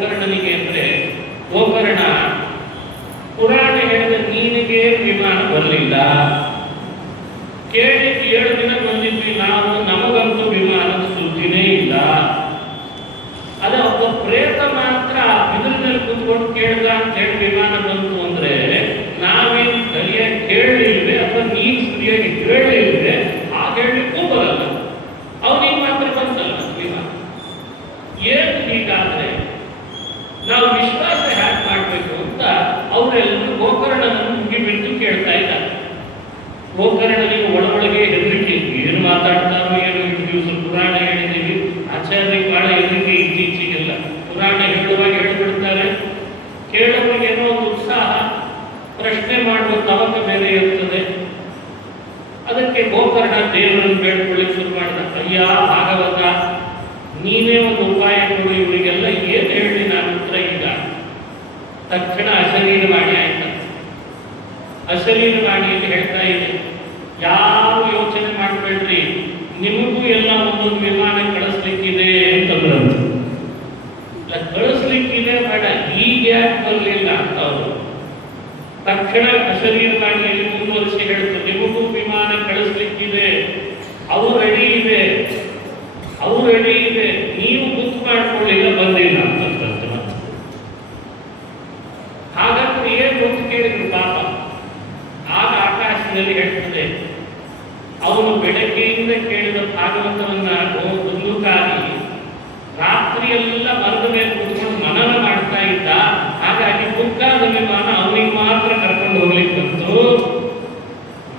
ಗೋಕರ್ಣನಿಗೆ ಅಂದರೆ ಗೋಕರ್ಣ ಪುರಾಣ ಹೇಳಿದ ನೀನಿಗೆ ವಿಮಾನ ಬರಲಿಲ್ಲ, ಕೇಳಿ 7 ದಿನ ಬಂದಿದ್ವಿ ನಾವು, ನಮಗಂತೂ ವಿಮಾನದ ಸುದ್ದಿನೇ ಇಲ್ಲ. ಅದ ಒಬ್ಬ ಪ್ರೇತ ಮಾತ್ರ ಬಿದಿರಿನಲ್ಲಿ ಕುತ್ಕೊಂಡು ಕೇಳ್ದ ಅಂತ ಹೇಳಿ ವಿಮಾನ ಬಂತು ಅಂದ್ರೆ ನಾವೇನು ಸರಿಯಾಗಿ ಕೇಳಲಿಲ್ವೇ ಅಥವಾ ನೀನು ಸರಿಯಾಗಿ ಕೇಳಲಿಲ್ವೇ ಆ ಹೇಳಲಿಕ್ಕೂ ಬರಲ್ಲ. ಅವನಿಗೆ ಮಾತ್ರ ಬಂತಲ್ಲ ವಿಮಾನ. ಏನು ಹೀಗಾದ್ರೆ ನಾವು ವಿಶ್ವಾಸ ಹ್ಯಾಕ್ ಮಾಡಬೇಕು ಅಂತ ಅವರೆಲ್ಲರೂ ಗೋಕರ್ಣನನ್ನು ಮುಗಿಬಿಟ್ಟು ಕೇಳ್ತಾ ಇದ್ದಾರೆ. ಗೋಕರ್ಣನಿಗೆ ಒಳಗೆ ಹೆದರಿಕೆ, ಏನು ಮಾತಾಡ್ತಾರೋ ಏನು, ಇಷ್ಟು ದಿವಸ ಪುರಾಣ ಹೇಳಿದ್ದೀವಿ, ಆಚಾರ್ಯರಿಗೆ ಬಹಳ ಹೆದರಿಕೆ ಇತ್ತೀಚೆಗೆಲ್ಲ. ಪುರಾಣ ಹೇಳುವಾಗ ಹೇಳಿಬಿಡ್ತಾರೆ, ಕೇಳುವಾಗ ಏನೋ ಒಂದು ಉತ್ಸಾಹ, ಪ್ರಶ್ನೆ ಮಾಡುವ ತವಕ ಬೇರೆ ಇರ್ತದೆ. ಅದಕ್ಕೆ ಗೋಕರ್ಣ ದೇವರನ್ನು ಬೇಡ್ಕೊಳ್ಳಿಕ್ಕೆ ಶುರು ಮಾಡಿದ. ಅಯ್ಯ ಭಾಗವತ, ನೀನೇ ಒಂದು ಉಪಾಯ ಕೊಡು ಇವರಿಗೆಲ್ಲ, ಏನು ಹೇಳಿ ನಾನು ಉತ್ತರ ಈಗ. ತಕ್ಷಣ ಅಶರೀರವಾಣಿ ಆಯ್ತು. ಅಶರೀರವಾಣಿಯಲ್ಲಿ ಹೇಳ್ತಾ ಇದೆ, ಯಾವ ಯೋಚನೆ ಮಾಡಬೇಡ್ರಿ, ನಿಮಗೂ ಎಲ್ಲ ಒಂದೊಂದು ವಿಮಾನ ಕಳಿಸ್ಲಿಕ್ಕಿದೆ ಅಂತಂದ್ರಂತ. ಕಳಿಸ್ಲಿಕ್ಕಿದೆ ಬೇಡ, ಈಗ ಯಾಕೆ ಬರಲಿಲ್ಲ ಅಂತ ಅವರು. ತಕ್ಷಣ ಅಶರೀರವಾಣಿಯಲ್ಲಿ ಮುಂದುವರಿಸಿ ಹೇಳ್ತಾರೆ, ನಿಮಗೂ ವಿಮಾನ ಕಳಿಸ್ಲಿಕ್ಕಿದೆ, ಅವು ರೆಡಿ ಇದೆ, ಅವು ರೆಡಿ ಇದೆ, ನೀವು ಬುಕ್ ಮಾಡ್ಕೊಳ್ಳಿಲ್ಲ, ಬಂದಿಲ್ಲ ಅಂತಂದ್ರೆ. ಹಾಗಾದ್ರೆ ಏನು ಅಂತ ಕೇಳಿದ್ರು ಪಾಪ. ಆಗ ಆಕಾಶದಲ್ಲಿ ಹೇಳ್ತದೆ, ಅವನು ಬೆಳಗ್ಗೆಯಿಂದ ಕೇಳಿದ ಭಾಗವತವನ್ನ ದುಲ್ಲುಕಾಗಿ ರಾತ್ರಿಯೆಲ್ಲ ಮರದ ಮೇಲೆ ಕುತ್ಕೊಂಡು ಮನನ ಮಾಡ್ತಾ ಇದ್ದ. ಹಾಗಾಗಿ ಬುಕ್ಕಾದ ವಿಮಾನ ಅವನಿಗೆ ಮಾತ್ರ ಕರ್ಕೊಂಡು ಹೋಗ್ಲಿಕ್ಕೆ ಬಂತು.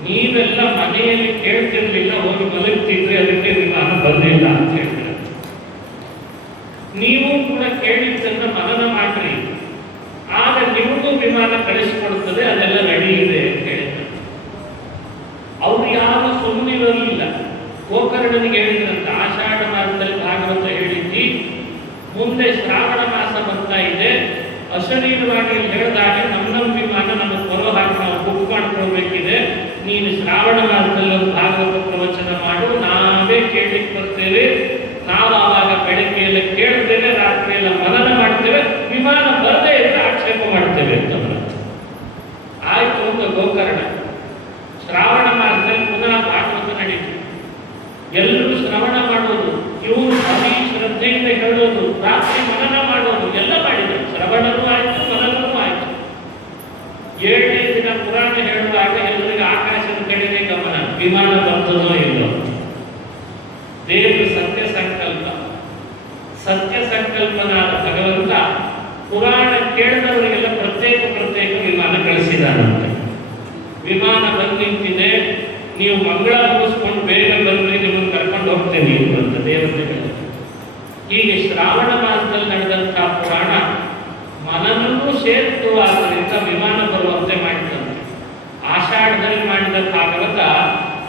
ನೀವೆಲ್ಲ ಮನೆಯಲ್ಲಿ ಕೇಳ್ತಿರ್ಲಿಲ್ಲ, ಹೋಗಿ ಮಲಗ್ತಿದ್ರೆ ಅದಕ್ಕೆ ವಿಮಾನ ಬಂದಿಲ್ಲ ಅಂತ ಹೇಳ್ತಾರೆ. ನೀವು ಕೂಡ ಕೇಳಿದ್ದನ್ನ ಮನನ ಮಾಡ್ರಿ, ಆಗ ನಿಮಗೂ ವಿಮಾನ ಕಳಿಸಿಕೊಡುತ್ತದೆ, ಅದೆಲ್ಲ ರೆಡಿ ಇದೆ ಅಂತ ಹೇಳಿದ್ದಾರೆ. ಅವ್ರು ಯಾರು ಸುಮ್ಮನಿರಲಿಲ್ಲ. ಗೋಕರ್ಣನಿಗೆ ಹೇಳಿದ್ರಂತ, ಆಷಾಢ ಮಾಸದಲ್ಲಿ ಭಾಗವತ ಹೇಳಿದ್ದಿ, ಮುಂದೆ ಶ್ರಾವಣ ಮಾಸ ಬರ್ತಾ ಇದೆ, ಅಶರೀರವಾಣಿಯಲ್ಲಿ ಹೇಳಿದಾಗ ನಮ್ಮ ವಿಮಾನ ನಮಗೆ ಬರೋ ಹಾಗೆ ನಾವು ಬುಕ್ ಮಾಡ್ಕೊಳ್ಬೇಕಿದೆ, ನೀನು ಶ್ರಾವಣ ಮಾಸದಲ್ಲಿ ಒಂದು ಭಾಗವತ ಪ್ರವಚನ ಮಾಡು, ನಾವೇ ಕೇಳಲಿಕ್ಕೆ ಬರ್ತೇವೆ, ನಾವು ಆವಾಗ ಬೆಳಗ್ಗೆ ಎಲ್ಲ ಕೇಳ್ತೇವೆ, ರಾತ್ರಿ ಎಲ್ಲ ಮನನ ಮಾಡ್ತೇವೆ, ವಿಮಾನ ಬರದೇ ಇದ್ರೆ ಆಕ್ಷೇಪ ಮಾಡ್ತೇವೆ ಅಂತಂದ್ರೆ ಆಯ್ತು ಅಂತ ಗೋಕರ್ಣ. ಶ್ರಾವಣ ಮಾಸದಲ್ಲಿ ಪುನಃ ಭಾಗವತ ನಡೀತು. ಎಲ್ಲರೂ ಶ್ರವಣ ಮಾಡೋದು, ಇವರು ಅತಿ ಶ್ರದ್ಧೆಯಿಂದ ಹೇಳೋದು, ರಾತ್ರಿ ಮನನ ಮಾಡೋದು ಎಲ್ಲ ಮಾಡಿದರು. ಶ್ರವಣನೂ ಆಯ್ತು, ಮನನೂ ಆಯ್ತು. 7ನೇ ದಿನ ಪುರಾಣ ಹೇಳುವಾಗ ಎಲ್ಲರಿಗೂ ಆಕಾಶದ ಕಡೆಗೆ ಗಮನ, ವಿಮಾನ ಬರ್ತದೋ ಇಲ್ಲೋ. ದೇವರು ಸತ್ಯ ಸಂಕಲ್ಪ, ಸತ್ಯ ಸಂಕಲ್ಪನಾದ ಭಗವಂತ ಪುರಾಣ ಕೇಳಿದವರಿಗೆಲ್ಲ ಪ್ರತ್ಯೇಕ ವಿಮಾನ ಕಳಿಸಿದಾರಂತೆ. ವಿಮಾನ ಬಂದು ನಿಂತಿದೆ, ನೀವು ಮಂಗಳ ಮುಗಿಸ್ಕೊಂಡು ಬೇಗ ಬಂದ್ರಿ, ನಿಮ್ಮನ್ನು ಕರ್ಕೊಂಡು ಹೋಗ್ತೇನೆ ಅಂತ ದೇವತೆಗಳು. ಹೀಗೆ ಶ್ರಾವಣ ಮಾಸದಲ್ಲಿ ನಡೆದಂತಹ ಪುರಾಣ ಮನನೂ ಸೇರಿತು, ಆದ್ದರಿಂದ ವಿಮಾನ ಬರುವಂತೆ ಮಾಡಿದಂತೆ. ಆಷಾಢದಲ್ಲಿ ಮಾಡಿದ ಭಾಗವತ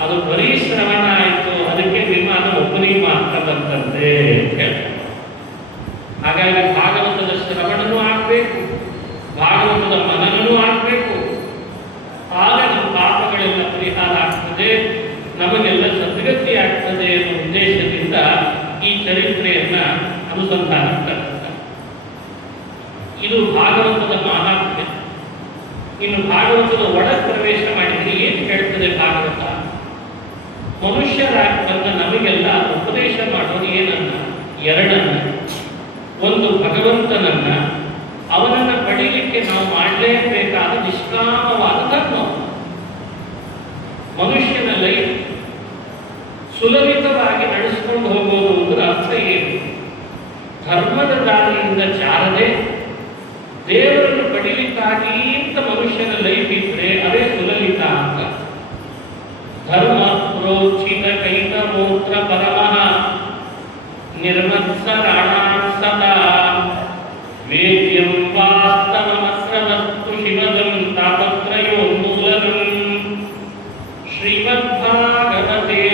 ಅದು ಬರೀ ಶ್ರವಣ ಆಯಿತು, ಅದಕ್ಕೆ ವಿಮಾನ ಒಬ್ಬನಿಗೆ ಮಾತ್ರ ಬಂತಂತೆ ಹೇಳ್ತಾರೆ. ಹಾಗಾಗಿ ಭಾಗವತದ ಶ್ರವಣನೂ ಆಗಬೇಕು, ಭಾಗವತದ ಮನನೂ ಆಗಬೇಕು. ಆಗ ನಮ್ಮ ಪಾಪಗಳೆಲ್ಲ ಪರಿಹಾರ ಆಗ್ತದೆ, ನಮಗೆಲ್ಲ ಸದ್ಗತಿ ಆಗ್ತದೆ ಎನ್ನುವ ಉದ್ದೇಶದಿಂದ ಈ ಚರಿತ್ರೆಯನ್ನ ಅನುಸಂಧಾನ ಮಾಡ್ತಾರೆ. ಇದು ಭಾಗವತದ ಮಹಾತ್ಮೆ. ಇನ್ನು ಭಾಗವತದ ಒಳ ಪ್ರವೇಶ ಮಾಡಿದರೆ ಏನು ಹೇಳ್ತದೆ ಭಾಗವತ? ಮನುಷ್ಯರಾಗಿ ಬಂದ ನಮಗೆಲ್ಲ ಉಪದೇಶ ಮಾಡೋದು ಏನನ್ನ? ಎರಡನ್ನ. ಒಂದು ಭಗವಂತನನ್ನ, ಅವನನ್ನು ಪಡೀಲಿಕ್ಕೆ ನಾವು ಮಾಡಲೇಬೇಕಾದ ನಿಷ್ಕಾಮವಾದ ಧರ್ಮ. ಮನುಷ್ಯನ ಲೈಫ್ ಸುಲಲಿತವಾಗಿ ನಡೆಸಿಕೊಂಡು ಹೋಗೋದು ಅದರ ಅರ್ಥ ಏನು? ಧರ್ಮದ ದಾರಿಯಿಂದ ಚಾರದೆ ದೇವರನ್ನು ಪಡೀಲಿಕ್ಕಾಗಿ ಅಂತ ಮನುಷ್ಯನ ಲೈಫ್ ಇದ್ರೆ ಅದೇ ಸುಲಲಿತ ಅಂತ. ಧರ್ಮ ಪ್ರೋಚಿತ ಕೈತ ಮೋತ್ರ ಪರಮಃ ನಿರ್ಮತ್ಸರಾಣಾಂ ಸದಾ ವೇದ್ಯಂ ವಾಸ್ತವಮಸ್ರ ವಸ್ತು ಶಿವದಂ ತಾಪತ್ರಯೋನ್ಮೂಲನಂ ಶ್ರೀಮದ್ಭಾಗವತೆ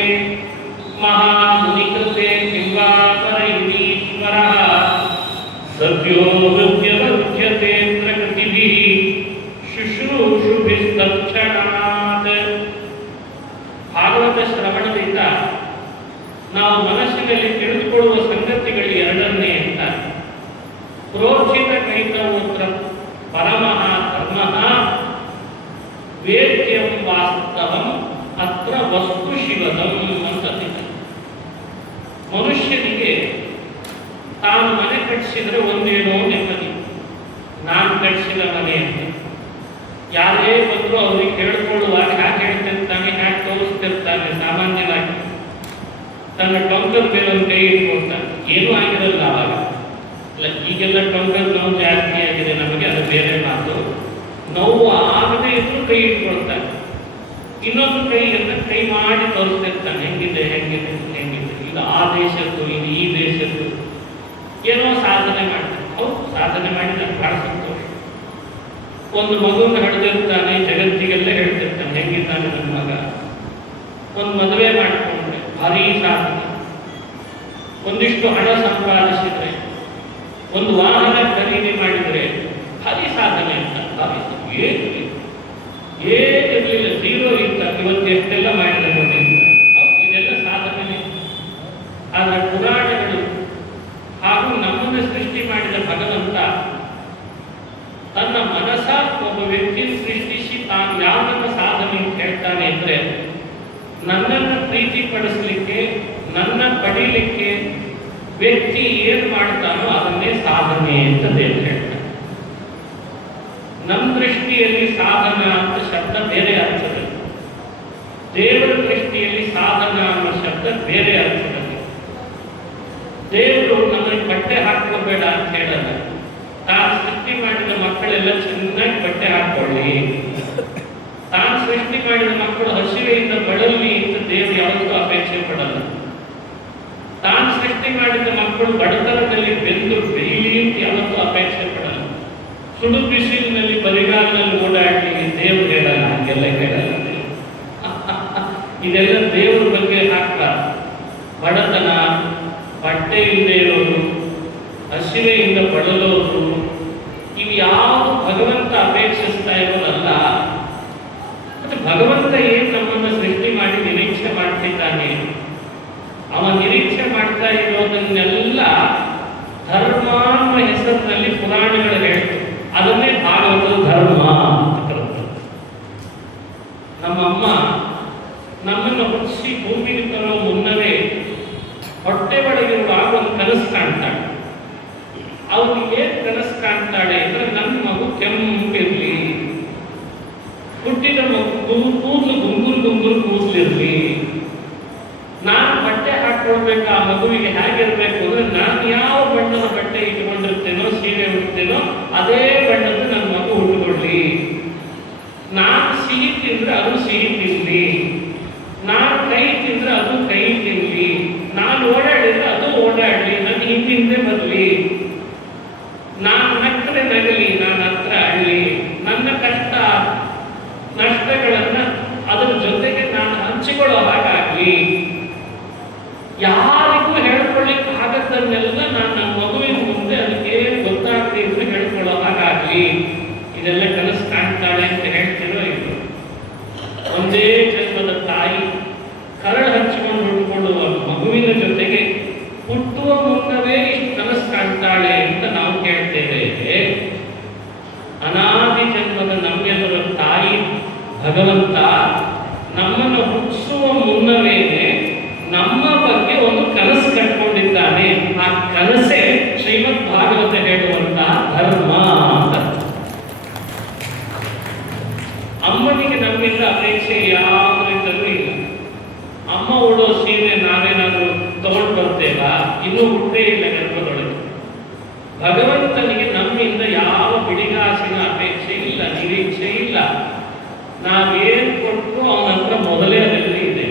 ಮಹಾಮುನಿಕೃತೆ ಕಿಂವಾಪರೈರೀಶ್ವರಃ ಸದ್ಯೋ ಹೃದ್ಯವಧ್ಯತೆ ಪ್ರಕೃತಿಭಿಃ ಶುಶ್ರೂಷುಭಿಸ್ತತ್ಕ್ಷಣಾತ್. ಭಾಗವತ ಶ್ರವಣದಿಂದ ನಾವು ಮನಸ್ಸಿನಲ್ಲಿ ತಿಳಿದುಕೊಳ್ಳುವ ಸಂಗತಿಗಳು ಎರಡನ್ನೇ ಅಂತ. ಪ್ರೋಚಿತ ಕೈತವೋತ್ರ ಪರಮಃ ಧರ್ಮಃ ವೇದ್ಯಂ ವಾಸ್ತವಂ ಅತ್ರ ವಸ್ತು ಶಿವದಂ ಅಂತ. ಮನುಷ್ಯನಿಗೆ ತಾನು ಮನೆ ಕಟ್ಟಿಸಿದ್ರೆ ಒಂದೇನೋ ನೆಮ್ಮದಿ, ನಾನು ಕಟ್ಟಿಸಿದ ಮನೆ ಅಂತ. ಯಾರೇ ಬಂದರೂ ಅವ್ರಿಗೆ ಹೇಳ್ಕೊಳ್ಳುವಾಗ ಹ್ಯಾಕೆ ಹೇಳ್ತಿರ್ತಾನೆ, ಹ್ಯಾಕೆ ತೋರಿಸ್ತಿರ್ತಾನೆ. ಸಾಮಾನ್ಯವಾಗಿ ತನ್ನ ಟೊಂಕದ ಮೇಲೆ ಒಂದು ಕೈ ಇಟ್ಕೊಳ್ತಾನೆ, ಏನೂ ಆಗಿರಲ್ಲ ಆವಾಗ. ಇಲ್ಲ ಈಗೆಲ್ಲ ಟೊಂಕದ ನೋವು ಜಾಸ್ತಿ ಆಗಿದೆ ನಮಗೆ, ಅದು ಬೇರೆ ಮಾತು. ನೋವು ಆಗದೆ ಇದ್ರೂ ಕೈ ಇಟ್ಕೊಳ್ತಾನೆ. ಇನ್ನೊಂದು ಕೈಯನ್ನ ಕೈ ಮಾಡಿ ತೋರಿಸ್ತಿರ್ತಾನೆ, ಹೆಂಗಿದೆ ಹೆಂಗಿದೆ ಹೆಂಗಿದೆ, ಇದು ಆ ದೇಶದ್ದು, ಇದು ಈ ದೇಶದ್ದು, ಏನೋ ಸಾಧನೆ ಮಾಡ್ತಾನೆ. ಹೌದು, ಸಾಧನೆ ಮಾಡಿದ ಬಹಳ ಸಂತೋಷ. ಒಂದು ಮಗುವನ್ನು ಹಡೆದಿರ್ತಾನೆ, ಜಗತ್ತಿಗೆಲ್ಲ ಹೇಳ್ತಿರ್ತಾನೆ ಹೆಂಗಿದ್ದಾನೆ ನನ್ನ ಮಗ. ಒಂದು ಮದುವೆ ಮಾಡಿಕೊಂಡ್ರೆ ಭಾರೀ ಸಾಧನೆ. ಒಂದಿಷ್ಟು ಹಣ ಸಂಪಾದಿಸಿದ್ರೆ, ಒಂದು ವಾಹನ ಖರೀದಿ ಮಾಡಿದರೆ ಭಾರೀ ಸಾಧನೆ ಅಂತ ಭಾವಿಸ್ತೀವಿ. ಏನಿರಲಿಲ್ಲ, ಜೀರೋ ಇತ್ತ, ಇವತ್ತು ಎಷ್ಟೆಲ್ಲ ಮಾಡಿದ ನೋಡಿ, ಇದೆಲ್ಲ ಸಾಧನೆ. ಆದರೆ ಪುರಾಣಗಳು ಹಾಗೂ ನಮ್ಮನ್ನು ಸೃಷ್ಟಿ ಮಾಡಿದ ಭಗವಂತ ತನ್ನ ಮನಸ್ಸ ಒಬ್ಬ ವ್ಯಕ್ತಿ ಸೃಷ್ಟಿಸಿ ತಾನು ಯಾವನ್ನ ಸಾಧನೆ ಅಂತ ಹೇಳ್ತಾನೆ ಅಂದ್ರೆ, ನನ್ನನ್ನು ಪ್ರೀತಿ ಪಡಿಸಲಿಕ್ಕೆ, ನನ್ನ ಪಡೀಲಿಕ್ಕೆ ವ್ಯಕ್ತಿ ಏನು ಮಾಡ್ತಾನೋ ಅದನ್ನೇ ಸಾಧನೆ ಅಂತ ದೇವರು ಹೇಳ್ತಾನೆ. ನಮ್ಮ ದೃಷ್ಟಿಯಲ್ಲಿ ಸಾಧನ ಅಂತ ಶಬ್ದ ಬೇರೆ ಅರ್ಥದಲ್ಲಿ, ದೇವರ ದೃಷ್ಟಿಯಲ್ಲಿ ಸಾಧನ ಅನ್ನೋ ಶಬ್ದ ಬೇರೆ ಅರ್ಥದಲ್ಲಿ. ದೇವರು ನಮಗೆ ಬಟ್ಟೆ ಹಾಕೋಬೇಡ ಅಂತ ಹೇಳಲ್ಲ. ತಾನು ಸೃಷ್ಟಿ ಮಾಡಿದ ಮಕ್ಕಳೆಲ್ಲ ಚೆನ್ನಾಗಿ ಬಟ್ಟೆ ಹಾಕೊಳ್ಳಿ, ತಾನು ಸೃಷ್ಟಿ ಮಾಡಿದ ಮಕ್ಕಳು ಹಸಿವೆಯಿಂದ ಬಳಲಿ ಅಂತ ದೇವರು ಯಾವತ್ತೂ ಅಪೇಕ್ಷೆ ಪಡಲ್ಲ. ತಾನು ಸೃಷ್ಟಿ ಮಾಡಿದ ಮಕ್ಕಳು ಬಡತನದಲ್ಲಿ ಬೆಂದು ಬೆಳೀಲಿ ಅಂತ ಯಾವತ್ತೂ ಅಪೇಕ್ಷೆ ಪಡಲ್ಲ. ಸುಡು ಬಿಸಿಲಿನಲ್ಲಿ ಬರಿಗಾಲಿನಲ್ಲಿ ಓಡಾಡಲಿ ದೇವರು ಹೇಳಲ್ಲ, ಹಾಗೆಲ್ಲ ಹೇಳಲ್ಲ. ಇದೆಲ್ಲ ದೇವರ ಬಗ್ಗೆ ಹಾಕ್ತಾರೆ. ಬಡತನ, ಬಟ್ಟೆ ಇಲ್ಲದೆ ಇರೋದು, ಹಸಿವೆಯಿಂದ ಬಳಲೋದು, ಇವು ಯಾವುದು ಭಗವಂತ ಅಪೇಕ್ಷಿಸ್ತಾ ಇರೋದಲ್ಲ. ಮತ್ತೆ ಭಗವಂತ ಏನು ನಮ್ಮನ್ನು ಸೃಷ್ಟಿ ಮಾಡಿ ನಿರೀಕ್ಷೆ ಮಾಡ್ತಿದ್ದಾನೆ, ಅವ ನಿರೀಕ್ಷೆ ಮಾಡ್ತಾ ಇರೋದನ್ನೆಲ್ಲ ಧರ್ಮ ಅನ್ನೋ ಹೆಸರಿನಲ್ಲಿ ಪುರಾಣಗಳು ಹೇಳ್ತವೆ. ಅದನ್ನೇ ಭಾಗವತದ ಧರ್ಮ ಅಂತ ಕರೀತಾರೆ. ನಮ್ಮಮ್ಮ ನಮ್ಮನ್ನು ಹುಟ್ಟಿಸಿ ಭೂಮಿಗೆ ತರೋ ಮುನ್ನವೇ ಹೊಟ್ಟೆ ಒಳಗಿರುವಾಗ ಒಂದು ಕನಸು ಕಾಣ್ತಾಳೆ. ಅವನು ಏನ್ ಕನಸು ಕಾಣ್ತಾಳೆ ಅಂದ್ರೆ, ನನ್ನ ಮಗು ಕೆಂಪಿರ್ಲಿ, ಹುಟ್ಟಿದ ಮಗು ಕೂದಲು ಗುಂಗುರು ಕೂದಲಿರ್ಲಿ, ನಾನು ಬಟ್ಟೆ ಹಾಕೊಳ್ಬೇಕು, ಆ ಮಗುವಿಗೆ ಹೇಗಿರ್ಬೇಕು ಅಂದ್ರೆ, ನಾನು ಯಾವ ಬಣ್ಣದ ಬಟ್ಟೆ ಇಟ್ಕೊಂಡಿರ್ತೇನೋ, ಸೀರೆ ಉಡ್ತೇನೋ ಅದೇ ಬಣ್ಣದ ನನ್ನ ಮಗು ಹುಟ್ಟುಕೊಳ್ಳಿ. ನಾನು ಸಿಹಿ ತಿಂದ್ರೆ ಅದು ಸಿಹಿ ತಿನ್ಲಿ, ನಾನು ಕೈ ತಿಂದ್ರೆ ಅದು ಕೈ ತಿನ್ಲಿ, ನಾನು ಓಡಾಡಿದ್ರೆ ಅದು ಓಡಾಡ್ಲಿ, ನನ್ನ ಹಿಂದೆ ಬರಲಿ, ನಾನು ನಕ್ಕರೆ ನಗಲಿ, ನಾನು ಹತ್ರ ಅಳ್ಳಿ, ನನ್ನ ಕಷ್ಟ ನಷ್ಟಗಳನ್ನ ಅದರ ಜೊತೆಗೆ ನಾನು ಹಂಚಿಕೊಳ್ಳೋ ಹಾಗಾಗ್ಲಿ, ಯಾರಿಗೂ ಹೇಳ್ಕೊಳ್ಳಿಕ್ಕೆ ಆಗದ್ದನ್ನೆಲ್ಲ ನಾನು ನನ್ನ ಮಗುವಿನ ಮುಂದೆ ಅದಕ್ಕೆ ಗೊತ್ತಾಗದೆ ಇದ್ರೆ ಹೇಳ್ಕೊಳ್ಳೋ ಹಾಗಾಗ್ಲಿ. ಇದೆಲ್ಲ ಕನಸು ಕಾಣ್ತಾಳೆ ಅಂತ ಹೇಳ್ತಿರೋ ಇದು. ಒಂದೇ ಜನ್ಮದ ತಾಯಿ ಕರಳು ಹಂಚಿಕೊಂಡು ಹುಟ್ಟುಕೊಳ್ಳುವ ಮಗುವಿನ ಜೊತೆಗೆ ಹುಟ್ಟುವ ಮುನ್ನವೇ ಇಷ್ಟು ಕನಸು ಕಾಣ್ತಾಳೆ ಅಂತ ನಾವು ಕೇಳ್ತೇವೆ. ಅನಾದಿ ಜನ್ಮದ ನಮ್ಮೆಲ್ಲರ ತಾಯಿ ಭಗವಂತ ನಮ್ಮನ್ನು ಹುಟ್ಟಿಸುವ ಮುನ್ನವೇನೆ ನಮ್ಮ ಬಗ್ಗೆ ಒಂದು ಕನಸು ಕಟ್ಕೊಂಡಿದ್ದಾನೆ. ಆ ಕನಸೇ ಶ್ರೀಮದ್ ಭಾಗವತ ಹೇಳುವಂತಹ ಧರ್ಮ ಅಂತ. ಅಮ್ಮನಿಗೆ ನಮ್ಮಿಂದ ಅಪೇಕ್ಷೆ ಯಾವ ರೀತಿಯಲ್ಲೂ ಇಲ್ಲ. ಅಮ್ಮ ಉಡೋ ಸೀರೆ ನಾವೇನಾದ್ರೂ ತಗೊಂಡು ಬರ್ತೇವಾ? ಇನ್ನೂ ಹುಟ್ಟೇ ಇಲ್ಲ ಗರ್ಭದೊಳಗೆ. ಭಗವಂತನಿಗೆ ನಮ್ಮಿಂದ ಯಾವ ಬಿಡಿಗಾಸಿನ ಅಪೇಕ್ಷೆ ಇಲ್ಲ, ನಿರೀಕ್ಷೆ ಇಲ್ಲ. ನಾವೇನು ಕೊಟ್ಟರು ಅವನ ಹತ್ರ ಮೊದಲೇ ಅದರಲ್ಲಿ ಇದೆ.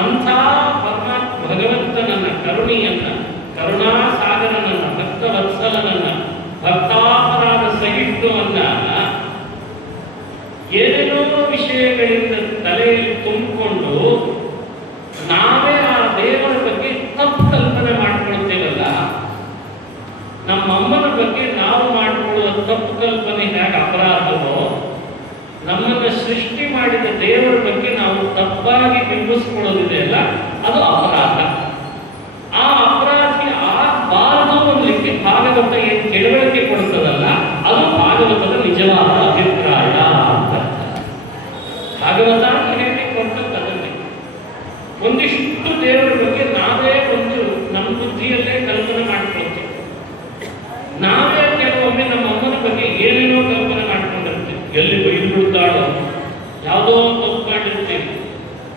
ಅಂಥ ಭಗವಂತನನ್ನ, ಕರುಣಿಯನ್ನ, ಕರುಣಾಸಾಗರನನ್ನ, ಭಕ್ತವತ್ಸಲನನ್ನ, ಭಕ್ತಾಪರಾಧ ಸಹಿಷ್ಣುವನ್ನ ಏನೇನೋ ವಿಷಯಗಳಿಂದ ತಲೆಯಲ್ಲಿ ತುಂಬಿಕೊಂಡು ನಾವೇ ಆ ದೇವರ ಬಗ್ಗೆ ತಪ್ಪು ಕಲ್ಪನೆ ಮಾಡ್ಕೊಳ್ತೇವಲ್ಲ. ನಮ್ಮಮ್ಮನ ಬಗ್ಗೆ ನಾವು ಮಾಡಿಕೊಳ್ಳುವ ತಪ್ಪು ಕಲ್ಪನೆ ಹೇಗೆ ಅಪರಾಧವೋ, ನಮ್ಮನ್ನು ಸೃಷ್ಟಿ ಮಾಡಿದ ದೇವರ ಬಗ್ಗೆ ನಾವು ತಪ್ಪಾಗಿ ಬಿಂಬಿಸ್ಕೊಳ್ಳೋದಿದೆಯಲ್ಲ, ಅದು ಅಪರಾಧ. ಆ ಅಪರಾಧಿ ಆಗಬಾರದು ಅನ್ನಲಿಕ್ಕೆ ಭಾಗ ಭಾಗವತ ಏನು ತಿಳುವಳಿಕೆ ಕೊಡುತ್ತದಲ್ಲ ಅದು ಭಾಗವತದ ನಿಜವಾದ ಅಭಿಪ್ರಾಯ ಅಂತ. ಭಾಗವತ ಅಂತ ಹೇಳಿ ಕೊಟ್ಟದ್ದನ್ನೇ ಒಂದಿಷ್ಟು ದೇವರ ಬಗ್ಗೆ ನಾವೇ ಒಂದು ನಮ್ಮ ಬುದ್ಧಿಯಲ್ಲೇ ಕಲ್ಪನೆ ಮಾಡ್ಕೊಳ್ತೀವಿ. ನಾವೇ ಕೆಲವೊಮ್ಮೆ ನಮ್ಮ ಅಮ್ಮನ ಬಗ್ಗೆ ಏನೇನೋ ಕಲ್ಪನೆ ಮಾಡ್ಕೊಂಡಿರ್ತೀವಿ. ಎಲ್ಲಿ ಬೈದು ಬಿಡ್ತಾಳೋ, ಯಾವುದೋ ತಪ್ಪು ಮಾಡಿರ್ತೀವಿ,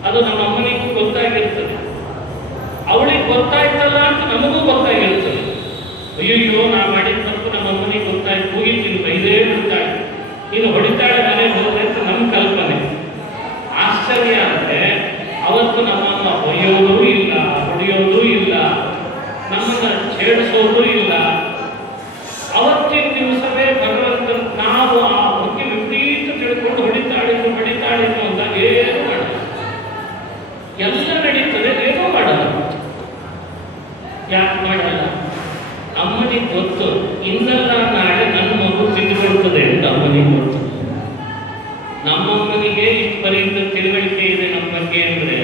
ಅದು ನಮ್ಮ ಅಮ್ಮನಿಗೂ ಗೊತ್ತಾಗಿರ್ತದೆ. ಅವಳಿಗೆ ಗೊತ್ತಾಯ್ತಲ್ಲ ಅಂತ ನಮಗೂ ಗೊತ್ತಾಗಿರ್ತದೆ. ಅಯ್ಯೋ ನಾ ಮಾಡಿದ ತಪ್ಪು ನಮ್ಮ ಅಮ್ಮನಿಗೆ ಗೊತ್ತಾಯ್ತು, ಹೋಗಿದ್ದೀನಿ, ಬೈದೇ ಬಿಡ್ತಾಳೆ, ನೀನು ಹೊಡಿತಾಳೆ ಮನೆ ಹೋದ್ರೆ ಅಂತ ನಮ್ಮ ಕಲ್ಪನೆ. ಆಶ್ಚರ್ಯ ಅಂದ್ರೆ ಅವತ್ತು ನಮ್ಮಮ್ಮ ಬೈಯೋದೂ ಇಲ್ಲ, ಹೊಡೆಯೋದೂ ಇಲ್ಲ, ನಮ್ಮನ್ನ ಛೇಡಿಸೋದೂ ಇಲ್ಲ. ಅವತ್ತಿನ ದಿವಸವೇ ಭಗವಂತ ನಾವು ಆ ಬಗ್ಗೆ ವಿಪರೀತ ತಿಳ್ಕೊಂಡು ಹೊಡಿತಾಳಿದ್ರು ಅಂದಾಗ ಏನೂ ಮಾಡಲ್ಲ, ಎಲ್ಲ ನಡೀತದೆ, ಏನೂ ಮಾಡಲ್ಲ. ಯಾಕೆ ಮಾಡಲ್ಲ? ಅಮ್ಮನಿಗೆ ಗೊತ್ತು, ಇನ್ನೆಲ್ಲ ನಾಳೆ ನನ್ನ ಮಗು ತಿಳ್ಕೊಳ್ತದೆ ಅಂತ ಅಮ್ಮನಿಗೆ ಗೊತ್ತು. ನಮ್ಮಮ್ಮನಿಗೆ ಇಷ್ಟು ಪರ್ಯಂತ ತಿಳುವಳಿಕೆ ಇದೆ ನಮ್ಮ ಬಗ್ಗೆ ಅಂದ್ರೆ,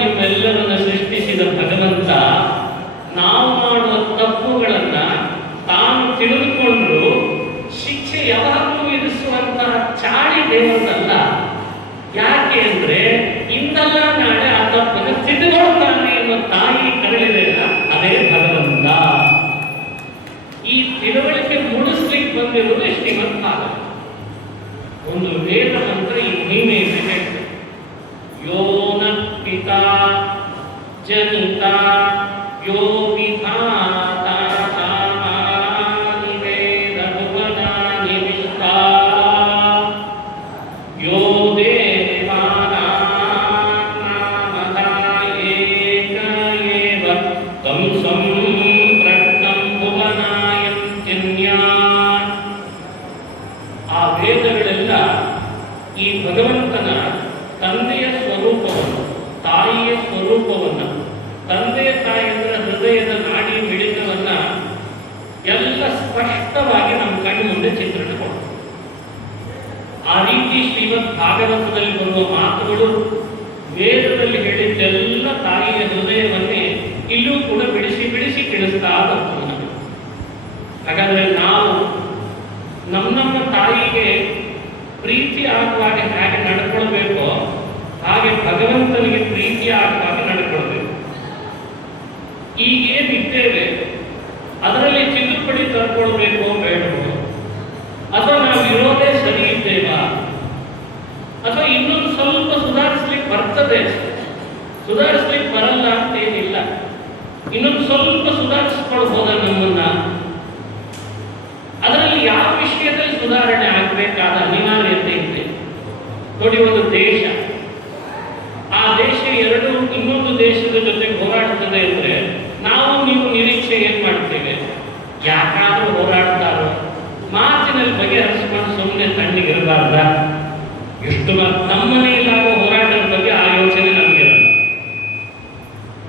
ನಿಮ್ಮೆಲ್ಲರನ್ನ ಸೃಷ್ಟಿಸಿದ ಭಗವಂತ ನಾವು ಮಾಡುವ ತಪ್ಪುಗಳನ್ನ ತಾನು ತಿಳಿದುಕೊಂಡು ಶಿಕ್ಷೆ ಯಾವಾಗಲೂ ವಿಧಿಸುವಂತಹ ಚಾಳಿ ದೇವರಲ್ಲ. ಯಾಕೆ ಅಂದ್ರೆ ಇಂದಲ್ಲ ನಾಳೆ ಆ ತಪ್ಪನ್ನು ತಿದ್ದುಕೊಳ್ತಾನೆ ಎನ್ನುವ ತಾಯಿ ಕರಳಿದೆಯಲ್ಲ, ಅದೇ ಭಗವಂತ. ಈ ತಿಳುವಳಿಕೆ ಮೂಡಿಸ್ಲಿಕ್ಕೆ ಬಂದಿರುವುದು ಶ್ರೀಮದ್ ಭಾಗವತ. ಒಂದು ವೇದ ಮಂತ್ರ ಈ ಮಹಿಮೆಯನ್ನು ಹೇಳ್ತದೆ. ಯೋನ ಪಿತಾ ಜನಿತ ಯೋ ವಿಧಾತ ವೇದ ಭುವನಾನಿ ವಿಶ್ವಾ ಯೋ ದೇವಾನಾಮದ ಏಕ ಏವ ತಂ ಸಂಪ್ರಜ್ಞಂ ಭುವನಾಯಂತ್ಯನ್ಯಾತ್. ಆ ವೇದಗಳೆಲ್ಲ ಈ ಭಗವಂತನ ತಂದೆಯ ಸ್ವರೂಪವನ್ನು, ತಾಯಿಯ ಸ್ವರೂಪವನ್ನು, ತಂದೆ ತಾಯಿಯರ ಹೃದಯದ ನಾಡಿ ಮಿಡಿತವನ್ನ ಎಲ್ಲ ಸ್ಪಷ್ಟವಾಗಿ ನಮ್ಮ ಕಣ್ಣು ಮುಂದೆ ಚಿತ್ರಣ ಕೊಡ್ತದೆ. ಆ ರೀತಿ ಶ್ರೀಮದ್ ಭಾಗವತದಲ್ಲಿ ಬರುವ ಮಾತುಗಳು, ವೇದದಲ್ಲಿ ಹೇಳಿದ್ದೆಲ್ಲ ತಾಯಿಯ ಹೃದಯವನ್ನೇ ಇಲ್ಲೂ ಕೂಡ ಬಿಡಿಸಿ ಬಿಡಿಸಿ ತಿಳಿಸ್ತಾ ಬರ್ತದೆ. ಹಾಗಾದ್ರೆ ನಾವು ನಮ್ಮ ತಾಯಿಗೆ ಪ್ರೀತಿ ಆಗುವಾಗ ಹೇಗೆ ನಡ್ಕೊಳ್ಬೇಕೋ ಹಾಗೆ ಭಗವಂತನಿಗೆ ಪ್ರೀತಿ ಆಗುವಾಗ ನಡ್ಕೊಳ್ಬೇಕು. ಈಗೇನಿದ್ದೇವೆ ಅದರಲ್ಲಿ ತಿದ್ದುಪಡಿ ತರ್ಕೊಳ್ಬೇಕೋ ಬೇಡವೋ, ಅಥವಾ ನಾವು ಇರೋದೇ ಸರಿ ಇದ್ದೇವಾ, ಅಥವಾ ಇನ್ನೊಂದು ಸ್ವಲ್ಪ ಸುಧಾರಿಸ್ಲಿಕ್ಕೆ ಬರ್ತದೆ, ಸುಧಾರಿಸ್ಲಿಕ್ಕೆ ಬರಲ್ಲ ಅಂತ ಏನಿಲ್ಲ, ಇನ್ನೊಂದು ಸ್ವಲ್ಪ ಸುಧಾರಿಸ್ಕೊಳ್ಬೋದ ನಮ್ಮನ್ನ. ಅದರಲ್ಲಿ ಯಾವ ವಿಷಯದಲ್ಲಿ ಸುಧಾರಣೆ ಆಗಬೇಕಾದ ಅನಿವಾರ್ಯತೆ ಇದೆ ನೋಡಿ. ಒಂದು ದೇಶ, ಆ ದೇಶ ಎರಡು ಇನ್ನೊಂದು ದೇಶದ ಜೊತೆ ಹೋರಾಡ್ತದೆ ಅಂದ್ರೆ ನಾವು ನೀವು ನಿರೀಕ್ಷೆ ಏನ್ ಮಾಡ್ತೇವೆ? ಯಾಕಾದ್ರೂ ಹೋರಾಡ್ತಾರೋ, ಮಾತಿನಲ್ಲಿ ಬಗೆಹರಿಸ್ಕೊಂಡು ಸುಮ್ಮನೆ ತಣ್ಣಗಿರಬಾರ್ದ? ಎಷ್ಟು ನಮ್ಮ ಮನೆಯಲ್ಲಾಗೋ ಹೋರಾಟದ ಬಗ್ಗೆ ಆ ಯೋಚನೆ ನಮಗಿರಲ್ಲ.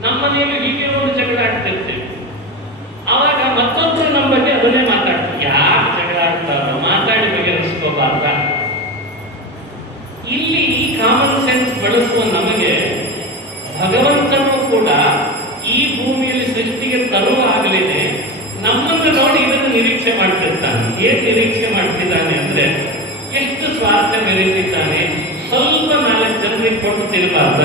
ನಮ್ಮ ಮನೆಯಲ್ಲಿ ಹೀಗೆ ಒಂದು ಜಗಳ ಆಡ್ತಿರ್ತೇವೆ, ಆವಾಗ ಮತ್ತೊಬ್ಬರು ನಮ್ಮ ಬಗ್ಗೆ ಅದನ್ನೇ ಮಾತಾಡ್ತಾರೆ. ಯಾಕೆ ಜಗಳ ಆಡ್ತಾರೋ, ಮಾತಾಡಿ ಬಗೆಹರಿಸ್ಕೋಬಾರ್ದ? ಇಲ್ಲಿ ಈ ಕಾಮನ್ ಸೆನ್ಸ್ ಬಳಸುವ ನಮಗೆ ಭಗವಂತನೂ ಕೂಡ ಈ ಭೂಮಿಯಲ್ಲಿ ಸೃಷ್ಟಿಗೆ ತರುವಾಗಲೇನೆ ನಮ್ಮನ್ನು ನೋಡಿ ಇದನ್ನು ನಿರೀಕ್ಷೆ ಮಾಡ್ತಿರ್ತಾನೆ. ಏನ್ ನಿರೀಕ್ಷೆ ಮಾಡ್ತಿದ್ದಾನೆ ಅಂದ್ರೆ, ಎಷ್ಟು ಸ್ವಾರ್ಥ ಮೆರೀತಿದ್ದಾನೆ, ಸ್ವಲ್ಪ 4 ಜನರಿಗೆ ಕೊಟ್ಟು ತಿನ್ನಬಾರ್ದ?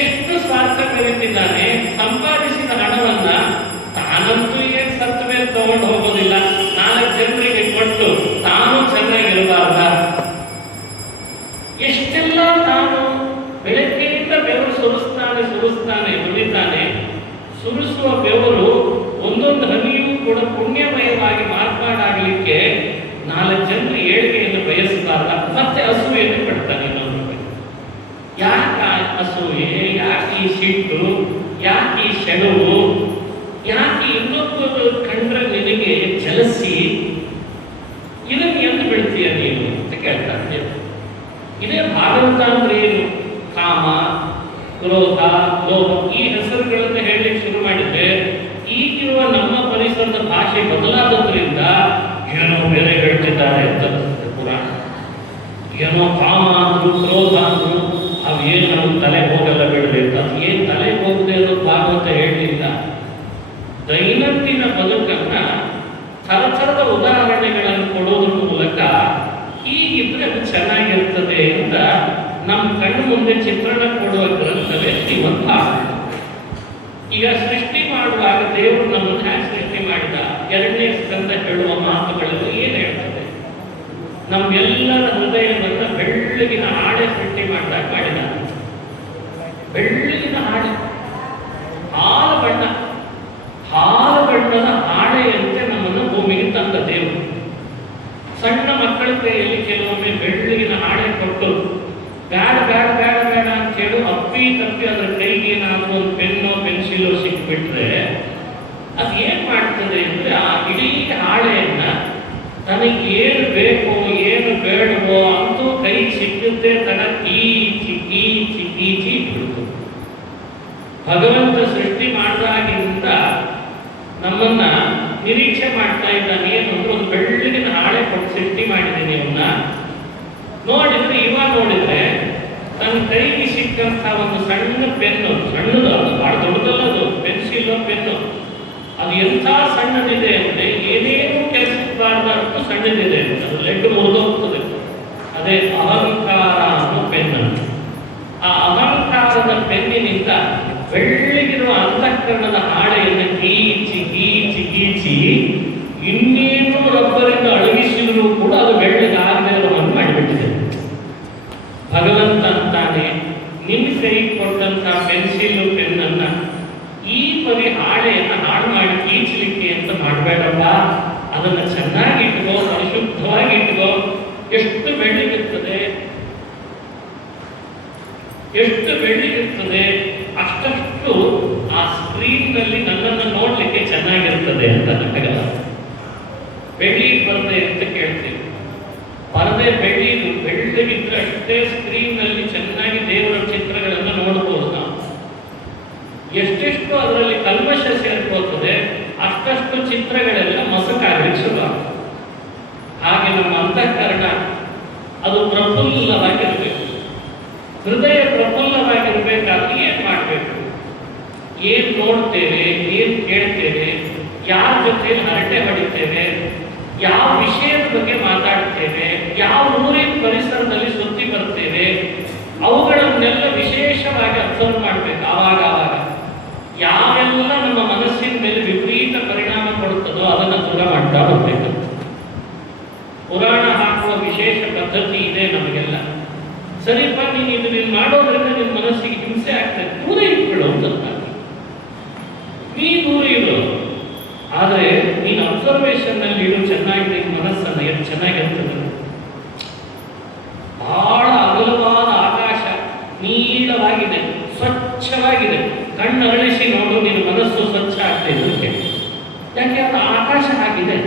ಎಷ್ಟು ಸ್ವಾರ್ಥ ಮೆರೀತಿದ್ದಾನೆ, ಸಂಪಾದಿಸಿದ ಹಣವನ್ನ ತಾನಂತೂ ಏನ್ ಸತ್ತ ಮೇಲೆ ತಗೊಂಡು ಹೋಗೋದಿಲ್ಲ, 4 ಜನರಿಗೆ ಕೊಟ್ಟು ತಾನು ಚೆನ್ನಾಗಿರಬಾರ್ದ? ಎಷ್ಟೆಲ್ಲ ತಾನು ಬೆಳಗ್ಗೆಯಿಂದ ಬೆವರು ಸುರಿಸ್ತಾನೆ ದುಡಿತಾನೆ. ಸುರಿಸುವ ಬೆವರು ಒಂದೊಂದು ಹನಿಯೂ ಕೂಡ ಪುಣ್ಯಮಯವಾಗಿ ಮಾರ್ಪಾಡಾಗಲಿಕ್ಕೆ 4 ಜನರ ಏಳಿಗೆಯನ್ನು ಬಯಸಬಾರ್ದ? ಮತ್ತೆ ಅಸೂಯೆಯನ್ನು ಪಡ್ತಾನೆ ಇನ್ನೊಂದು. ಯಾಕೆ ಅಸೂಯೆ, ಯಾಕೆ ಈ ಸಿಟ್ಟು, ಯಾಕೆ ಈ ಸೆಳವು, ಯಾಕೆ ಇನ್ನೊಬ್ಬರು ಕಂಡ್ರೆ ನಿನಗೆ ಜಲಸಿ, ಇದನ್ನು ಎಂದು ಬಿಡ್ತೀಯ ನೀನು ಅಂತ ಕೇಳ್ತಾರೆ. ಇದೇ ಭಾಗವತ ಅಂದ್ರೆ ಏನು? ಕಾಮ, ಕ್ರೋಧ, ಲೋಭ ಈ ಹೆಸರುಗಳನ್ನು ಹೇಳಲಿಕ್ಕೆ ಶುರು ಮಾಡಿದ್ರೆ, ಈಗಿರುವ ನಮ್ಮ ಪರಿಸರದ ಭಾಷೆ ಬದಲಾದದ್ರಿಂದ ಏನೋ ಬೇರೆ ಹೇಳ್ತಿದ್ದಾರೆ ಅಂತ ಪುರಾಣ. ಏನೋ ಕಾಮ ಅಂದ್ರು, ಕ್ರೋಧ ಅಂದ್ರು, ಅವು ಏನು ನಮ್ಗೆ ತಲೆ ಹೋಗಲ್ಲ ಬಿಡಬೇಕು. ಅದು ಏನು ತಲೆ ಹೋಗದೆ ಅನ್ನೋದು ಭಾಗವತ ಹೇಳಲಿಲ್ಲ. ದೈವ ಬದುಕನ್ನ ಥರದ ಉದಾಹರಣೆಗಳನ್ನು ಕೊಡೋದ್ರ ಮೂಲಕ ಹೀಗಿದ್ರೆ ಅದು ಚೆನ್ನಾಗಿರ್ತದೆ ಅಂತ ನಮ್ಮ ಕಣ್ಣು ಮುಂದೆ ಚಿತ್ರಣ ಕೊಡುವ ಗ್ರಂಥವೇ ಶ್ರೀಮದ್ ಭಾಗವತ. ಈಗ ಸೃಷ್ಟಿ ಮಾಡುವಾಗ ದೇವರು ನಮ್ಮನ್ನು ಹ್ಯಾಗೆ ಸೃಷ್ಟಿ ಮಾಡಿದ, 2ನೇ ಸ್ಕಂದ ಹೇಳುವ ಮಾತುಗಳಲ್ಲಿ ಏನು ಹೇಳ್ತದೆ? ನಮ್ಮೆಲ್ಲರ ಹೃದಯವನ್ನು ಬೆಳ್ಳಗಿನ ಹಾಡೆ ಸೃಷ್ಟಿ ಮಾಡಿದಾಗ ಮಾಡಿದ. ಬೆಳ್ಳಗಿನ ಹಾಡೆ, ಹಾಲು ಬಣ್ಣದ ಹಾಡೆಯಂತೆ ನಮ್ಮನ್ನು ಭೂಮಿಗೆ ತಂದ ದೇವರು. ಸಣ್ಣ ಮಕ್ಕಳ ಕೈಯಲ್ಲಿ ಕೆಲವೊಮ್ಮೆ ಬೆಳ್ಳಗಿನ ಹಾಡೆ ಕೊಟ್ಟು ಬೇಡ ಬೇಡ ಬೇಡ ಬೇಡ ಅಂತ ಹೇಳಿ ಅಪ್ಪಿ ತಪ್ಪಿ ಅದರ ಕೈಗೆ ಏನಾದರೂ ಒಂದು ಪೆನ್ನೋ ಪೆನ್ಸಿಲೋ ಸಿಕ್ಬಿಟ್ರೆ ಅದು ಏನ್ ಮಾಡ್ತದೆ ಅಂದ್ರೆ ಆ ಇಡೀ ಹಾಳೆಯನ್ನ ತನಗೆ ಏನು ಬೇಕೋ ಏನು ಬೇಡವೋ ಅಂತೂ ಕೈ ಸಿಕ್ಕುತ್ತೆ ತನ ಕೀಚಿ ಕೀಚಿ ಕೀಚಿ ಬಿಡುತ್ತೆ. ಭಗವಂತ ಸೃಷ್ಟಿ ಮಾಡಿದಾಗಿಂದ ನಮ್ಮನ್ನ ನಿರೀಕ್ಷೆ ಮಾಡ್ತಾ ಇದ್ದಾನೆ. ಏನು ಅಂದ್ರೆ ಒಂದು ಬೆಳ್ಳಗಿನ ಹಾಳೆ ಕೊಟ್ಟು ಸೃಷ್ಟಿ ಮಾಡಿದ್ದೀನಿ ಇವನ್ನ. ನೋಡಿದ್ರೆ ನೋಡಿದ್ರೆ ತನ್ನ ಕೈಗೆ ಸಿಕ್ಕಂತ ಒಂದು ಸಣ್ಣ ಪೆನ್ನು, ಸಣ್ಣದು, ಅದು ಬಹಳ ದೊಡ್ಡದಲ್ಲದು, ಪೆನ್ಸಿಲ್ ಪೆನ್ನು, ಅದು ಎಂಥ ಸಣ್ಣದಿದೆ ಅಂದ್ರೆ ಏನೇನು ಕೆಲಸಕ್ಕೆ ಬಾರದಷ್ಟು ಸಣ್ಣದಿದೆ. ಅದು ಲೆಡ್ ಮುರಿದೋಗ್ತದೆ. ಅದೇ ಅಹಂಕಾರ ಅನ್ನೋ ಪೆನ್ನು. ಆ ಅಹಂಕಾರದ ಪೆನ್ನಿನಿಂದ ಬೆಳ್ಳಗಿರುವ ಅಂತಃಕರಣದ ಹಾಳೆಯನ್ನು ಗೀಚಿ ಗೀಚಿ ಗೀಚಿ ಇನ್ನೇನು ರಬ್ಬರಿಂದ ಅಳಗಿಸಿದ್ರು ಕೂಡ ಅದು ಬೆಳ್ಳಗಾಗದೆ ಇರುವಂತೆ ಮಾಡಿಬಿಟ್ಟಿದೆ. ಭಗವಂತ ಅಂತಾನೆ ನಿಮ್ಮ ಕೈ ಕೊಟ್ಟಂತ ಪೆನ್ಸಿಲ್ ಪೆನ್ನನ್ನ ಈ ಬರೀ ಹಾಳೆಯನ್ನು ಹಾಳು ಮಾಡಿ ಕೀಚಲಿಕ್ಕೆ ಅಂತ ಮಾಡಬೇಡಪ್ಪ, ಅದನ್ನು ಚೆನ್ನಾಗಿ ಇಟ್ಕೋ, ಪರಿಶುದ್ಧವಾಗಿ ಇಟ್ಕೋ. ಎಷ್ಟು ಬೆಳ್ಳಿಗಿರ್ತದೆ, ಎಷ್ಟು ಬೆಳ್ಳಿಗಿರ್ತದೆ ಅಷ್ಟಷ್ಟು ಆ ಸ್ಕ್ರೀನ್ನಲ್ಲಿ ನನ್ನನ್ನು ನೋಡ್ಲಿಕ್ಕೆ ಚೆನ್ನಾಗಿರ್ತದೆ ಅಂತ ನನಗಲ್ಲ. ಬೆಳ್ಳಿ ಪರದೆ ಅಂತ ಕೇಳ್ತೀವಿ. ಪರದೆ ಬೆಳ್ಳಿದು, ಬೆಳ್ಳಗಿದ್ರೆ ಅಷ್ಟೇ ಸ್ಕ್ರೀನ್ನಲ್ಲಿ ಚೆನ್ನಾಗಿ ದೇವರ ಚಿತ್ರಗಳನ್ನು ನೋಡಬಹುದು ನಾವು. ಎಷ್ಟೆಷ್ಟು ಅದರಲ್ಲಿ ಕಲ್ಮಶ ಸೇರ್ಕೋತದೆ ಅಷ್ಟಷ್ಟು ಚಿತ್ರಗಳೆಲ್ಲ ಮಸಕಾಗಲಿಕ್ಕೆ ಶುರುವಾಗ್ತದೆ. ಹಾಗೆ ನಮ್ಮ ಅಂತಃಕರಣ ಅದು ಪ್ರಫುಲ್ಲವಾಗಿರಬೇಕು. ಹೃದಯ ಪ್ರಫುಲ್ಲವಾಗಿರ್ಬೇಕಾದ್ರೆ ಏನ್ ಮಾಡಬೇಕು? ಏನ್ ನೋಡ್ತೇವೆ, ಏನ್ ಕೇಳ್ತೇವೆ, ಯಾರ ಜೊತೆ ಹರಟೆ ಹೊಡಿತೇವೆ, ಯಾವ ವಿಷಯದ ಬಗ್ಗೆ ಮಾತಾಡ್ತೇವೆ, ಯಾವ ಊರಿನ ಪರಿಸರದಲ್ಲಿ ಸುದ್ದಿ ಬರ್ತೇವೆ, ಅವುಗಳನ್ನೆಲ್ಲ ವಿಶೇಷವಾಗಿ ಅಬ್ಸರ್ವ್ ಮಾಡಬೇಕು. ಆವಾಗ ಯಾವೆಲ್ಲ ನಮ್ಮ ಮನಸ್ಸಿನ ಮೇಲೆ ವಿಪರೀತ ಪರಿಣಾಮ ಕೊಡುತ್ತದೋ ಅದನ್ನು ದೂರ ಮಾಡ್ತಾ ಹೋಗ್ಬೇಕು. ಪುರಾಣ ಹಾಕುವ ವಿಶೇಷ ಪದ್ಧತಿ ಇದೆ ನಮಗೆಲ್ಲ. ಸರಿಪ್ಪ, ನೀನು ಮಾಡೋದ್ರಿಂದ ನಿಮ್ಮ ಮನಸ್ಸಿಗೆ ಹಿಂಸೆ ಆಗ್ತದೆ, ದೂರ ಇಟ್ಬಿಡು ಅಂತ. ನೀ ದೂರ ಇರು, ಆದರೆ ನೀನು ಅಬ್ಸರ್ವೇಷನ್ ನಲ್ಲಿ ಇರು. ಚೆನ್ನಾಗಿದೆ ನಿನ್ನ ಮನಸ್ಸನ್ನ, ಎಷ್ಟು ಚೆನ್ನಾಗಿರ್ತದೆ. ಬಹಳ ಅಗಲವಾದ ಆಕಾಶ, ನೀಳವಾಗಿದೆ, ಸ್ವಚ್ಛವಾಗಿದೆ. ಕಣ್ಣರಳಿಸಿ ನೋಡು, ನಿನ್ನ ಮನಸ್ಸು ಸ್ವಚ್ಛ ಆಗ್ತದೆ. ಯಾಕೆ? ಅದು ಆಕಾಶ ಆಗಿದೆ.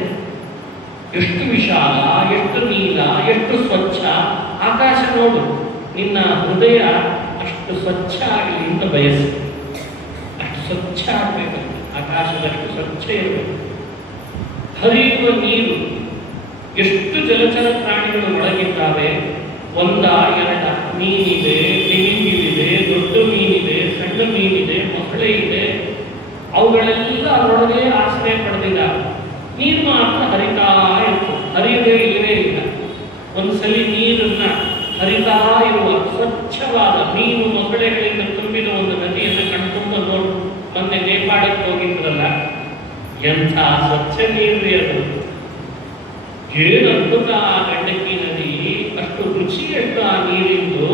ಎಷ್ಟು ವಿಶಾಲ, ಎಷ್ಟು ನೀಲ, ಎಷ್ಟು ಸ್ವಚ್ಛ ಆಕಾಶ ನೋಡು. ನಿನ್ನ ಹೃದಯ ಅಷ್ಟು ಸ್ವಚ್ಛ ಆಗಲಿ ಅಂತ ಬಯಸಿ. ಅಷ್ಟು ಸ್ವಚ್ಛ ಆಗಬೇಕು, ಆಕಾಶದಷ್ಟು ಸ್ವಚ್ಛ ಇರಬೇಕು. ಹರಿಯುವ ನೀರು, ಎಷ್ಟು ಜಲಚರ ಪ್ರಾಣಿಗಳು ಒಳಗಿದ್ದಾವೆ. ಒಂದ ಎರಡ ಮೀನಿದೆ, ತಿಮಿಂಗಿಲಿದೆ, ದೊಡ್ಡ ಮೀನಿದೆ, ಸಣ್ಣ ಮೀನಿದೆ, ಮೊಸಳೆ ಇದೆ. ಅವುಗಳೆಲ್ಲ ಅದರೊಳಗೆ ಆಶ್ರಯ ಪಡೆದಿದ್ದಾವೆ. ನೀರು ಮಾತ್ರ ಹರಿತಾ ಇತ್ತು, ಹರಿಯದೇ ಇಲ್ಲವೇ ಇಲ್ಲ. ಒಂದ್ಸಲಿ ನೀರನ್ನ ಹರಿತಾ ಇರುವ ಸ್ವಚ್ಛವಾದ ಮೀನು ಮೊಸಳೆಗಳಿಂದ ತುಂಬಿದ ಒಂದು ನದಿಯನ್ನು ಕಣ್ತುಂಬ ನೋಡು. ಮೊನ್ನೆ ನೇಪಾಳಕ್ಕೆ ಹೋಗಿದ್ರಲ್ಲ, ಎಂಥ ಸ್ವಚ್ಛ ನೀರು ಅದು. ಏನು ಅದ್ಭುತ ಆ ಗಂಡಕಿ ನದಿ, ಅಷ್ಟು ರುಚಿ ಎಷ್ಟು ಆ ನೀರಿಂದು.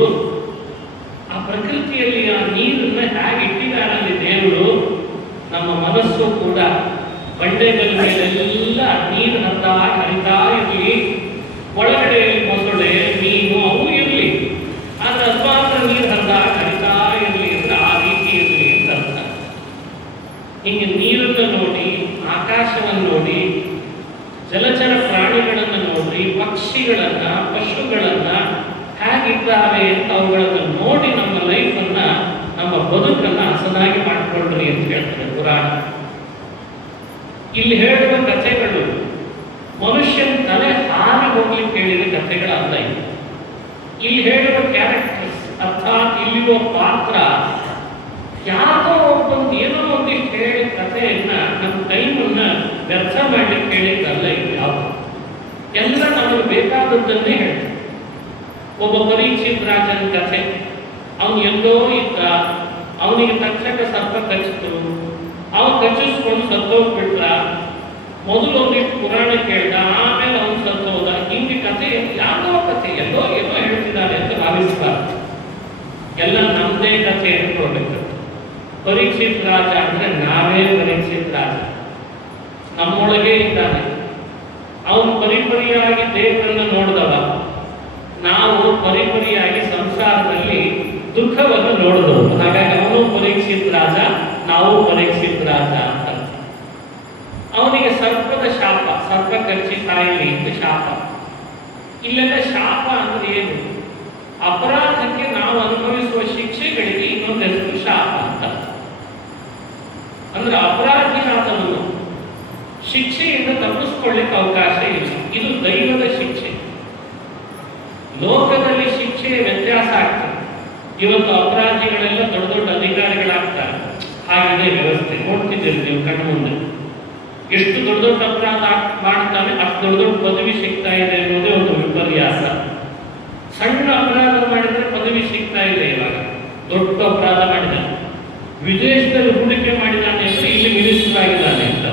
ಆ ಪ್ರಕೃತಿಯಲ್ಲಿ ಆ ನೀರನ್ನ ಹೇಗೆ ಇಟ್ಟಿದ್ದಾರಲ್ಲಿ ದೇವರು. ನಮ್ಮ ಮನಸ್ಸು ಕೂಡ ಬಂಡೆಗಳ ಮೇಲೆಲ್ಲ ನೀರು ಹರಿತಾ ಇರಲಿ. ಒಳಗಡೆ ಮೊಸಳೆ, ಮೀನು ಅವು ಇರಲಿ, ಆದ್ರೆ ಅದು ಮಾತ್ರ ನೀರು ಹರಿತಾ ಇರಲಿ ಅಂದ್ರೆ ಆ ರೀತಿ ಇರಲಿ ಅಂತ ಅರ್ಥ. ಹಿಂಗೆ ನೀರನ್ನು ನೋಡಿ, ಆಕಾಶವನ್ನು ನೋಡಿ, ಜಲಚರ ಪ್ರಾಣಿಗಳನ್ನು ನೋಡಿ, ಪಕ್ಷಿಗಳನ್ನ, ಪಶುಗಳನ್ನ ಹೇಗಿದ್ದಾವೆ ಅಂತ ಅವುಗಳನ್ನು ನೋಡಿ ನಮ್ಮ ಲೈಫನ್ನ, ನಮ್ಮ ಬದುಕನ್ನ ಹಸನಾಗಿ ಮಾಡಿಕೊಳ್ಳ್ರಿ ಅಂತ ಹೇಳ್ತಾರೆ ಪುರಾಣ. ಇಲ್ಲಿ ಹೇಳುವ ಕಥೆಗಳು ಮನುಷ್ಯನ ತಲೆ ಹಾರಿ ಹೋಗ್ಲಿಕ್ಕೆ ಹೇಳಿದ ಕಥೆಗಳಲ್ಲ. ಇಲ್ಲಿ ಹೇಳುವ ಕ್ಯಾರೆಕ್ಟರ್ಸ್ ಅರ್ಥಾತ್ ಇಲ್ಲಿರುವ ಪಾತ್ರ ಯಾರೋ ಒಬ್ಬೊಂದು ಏನೋ ಒಂದಿಷ್ಟು ಹೇಳಿ ಕಥೆಯನ್ನ ನಮ್ಮ ಟೈಮನ್ನ ವ್ಯರ್ಥ ಮಾಡಲಿಕ್ಕೆ ಹೇಳಿದ್ದಲ್ಲ. ಇದು ಯಾವುದು ಎಲ್ಲ ನಮಗೆ ಬೇಕಾದದ್ದನ್ನೇ ಹೇಳ್ತಾರೆ. ಒಬ್ಬ ಪರೀಕ್ಷಿತ್ ರಾಜನ ಕಥೆ. ಅವನು ಎಲ್ಲೋ ಇದ್ದ, ಅವನಿಗೆ ತಕ್ಷಕ ಸರ್ಪ ಕಚ್ಚಿತು, ಅವನು ಕಚ್ಚಿಸ್ಕೊಂಡು ಸತ್ತೋಗ್ಬಿಟ್ರ. ಮೊದಲು ಒಂದಿಷ್ಟು ಪುರಾಣ ಕೇಳ್ದ, ಆಮೇಲೆ ಅವನು ಸತ್ತೋದ. ಹಿಂಗೆ ಕಥೆ ಯಾವುದೋ ಕಥೆ ಎಲ್ಲೋ ಏನೋ ಹೇಳ್ತಿದ್ದಾನೆ ಅಂತ ಭಾವಿಸಬಾರ್ದು. ಎಲ್ಲ ನಮ್ಮದೇ ಕಥೆ ಹೇಳ್ಕೊಳ್ಬೇಕು. ಪರೀಕ್ಷಿತ್ ರಾಜ ಅಂದ್ರೆ ನಾವೇ ಪರೀಕ್ಷಿತ್ ರಾಜ, ನಮ್ಮೊಳಗೆ ಇದ್ದಾನೆ. ಅವನು ಪರಿಪರಿಯಾಗಿ ದೇವರನ್ನ ನೋಡಿದವ, ನಾವು ಪರಿಪರಿಯಾಗಿ ಸಂಸಾರದಲ್ಲಿ ದುಃಖವನ್ನು ನೋಡಿದವರು. ಹಾಗಾಗಿ ಅವನು ಪರೀಕ್ಷಿತ್ ರಾಜ, ನಾವು ಪರೀಕ್ಷಿತ್ ರಾಜ ಅಂತ. ಅವನಿಗೆ ಸರ್ಪದ ಶಾಪ, ಸರ್ಪ ಕಚ್ಚಿ ಸಾಯಲಿ ಅಂತ ಶಾಪ. ಇಲ್ಲೆಲ್ಲ ಶಾಪ ಅಂದ್ರೆ ಏನು? ಅಪರಾಧಕ್ಕೆ ನಾವು ಅನುಭವಿಸುವ ಶಿಕ್ಷೆಗಳಿಗೆ ಇನ್ನೊಂದು ಹೆಸರು ಶಾಪ ಅಂತ. ಅಂದ್ರೆ ಅಪರಾಧಿಯಾದವನು ಶಿಕ್ಷೆಯಿಂದ ತಪ್ಪಿಸ್ಕೊಳ್ಳಿಕ್ಕೆ ಅವಕಾಶ ಇಲ್ಲ. ಇದು ದೈವದ ಶಿಕ್ಷೆ. ಲೋಕದಲ್ಲಿ ಶಿಕ್ಷೆಯ ವ್ಯತ್ಯಾಸ ಆಗ್ತದೆ. ಇವತ್ತು ಅಪರಾಧಿಗಳೆಲ್ಲ ದೊಡ್ಡ ದೊಡ್ಡ ಅಧಿಕಾರಿಗಳಾಗ್ತಾರೆ. ಹಾಗಿದೆ ವ್ಯವಸ್ಥೆ. ನೋಡ್ತಿದ್ದೀರಿ ನೀವು ಕಣ್ಣು ಮುಂದೆ. ಎಷ್ಟು ದೊಡ್ಡ ದೊಡ್ಡ ಅಪರಾಧ ಮಾಡ್ತಾನೆ ಅಷ್ಟು ದೊಡ್ಡ ದೊಡ್ಡ ಪದವಿ ಸಿಗ್ತಾ ಇದೆ ಅನ್ನೋದೇ ಒಂದು ವಿಪರ್ಯಾಸ. ಸಣ್ಣ ಅಪರಾಧ ಮಾಡಿದ್ರೆ ಪದವಿ ಸಿಗ್ತಾ ಇದೆ. ಇವಾಗ ದೊಡ್ಡ ಅಪರಾಧ ಮಾಡಿದ್ದಾನೆ, ವಿದೇಶದಲ್ಲಿ ಹೂಡಿಕೆ ಮಾಡಿದ್ದಾನೆ ಅಂದ್ರೆ ಇಲ್ಲಿ ಮಿನಿಸ್ಟರ್ ಆಗಿದ್ದಾನೆ ಅಂತ,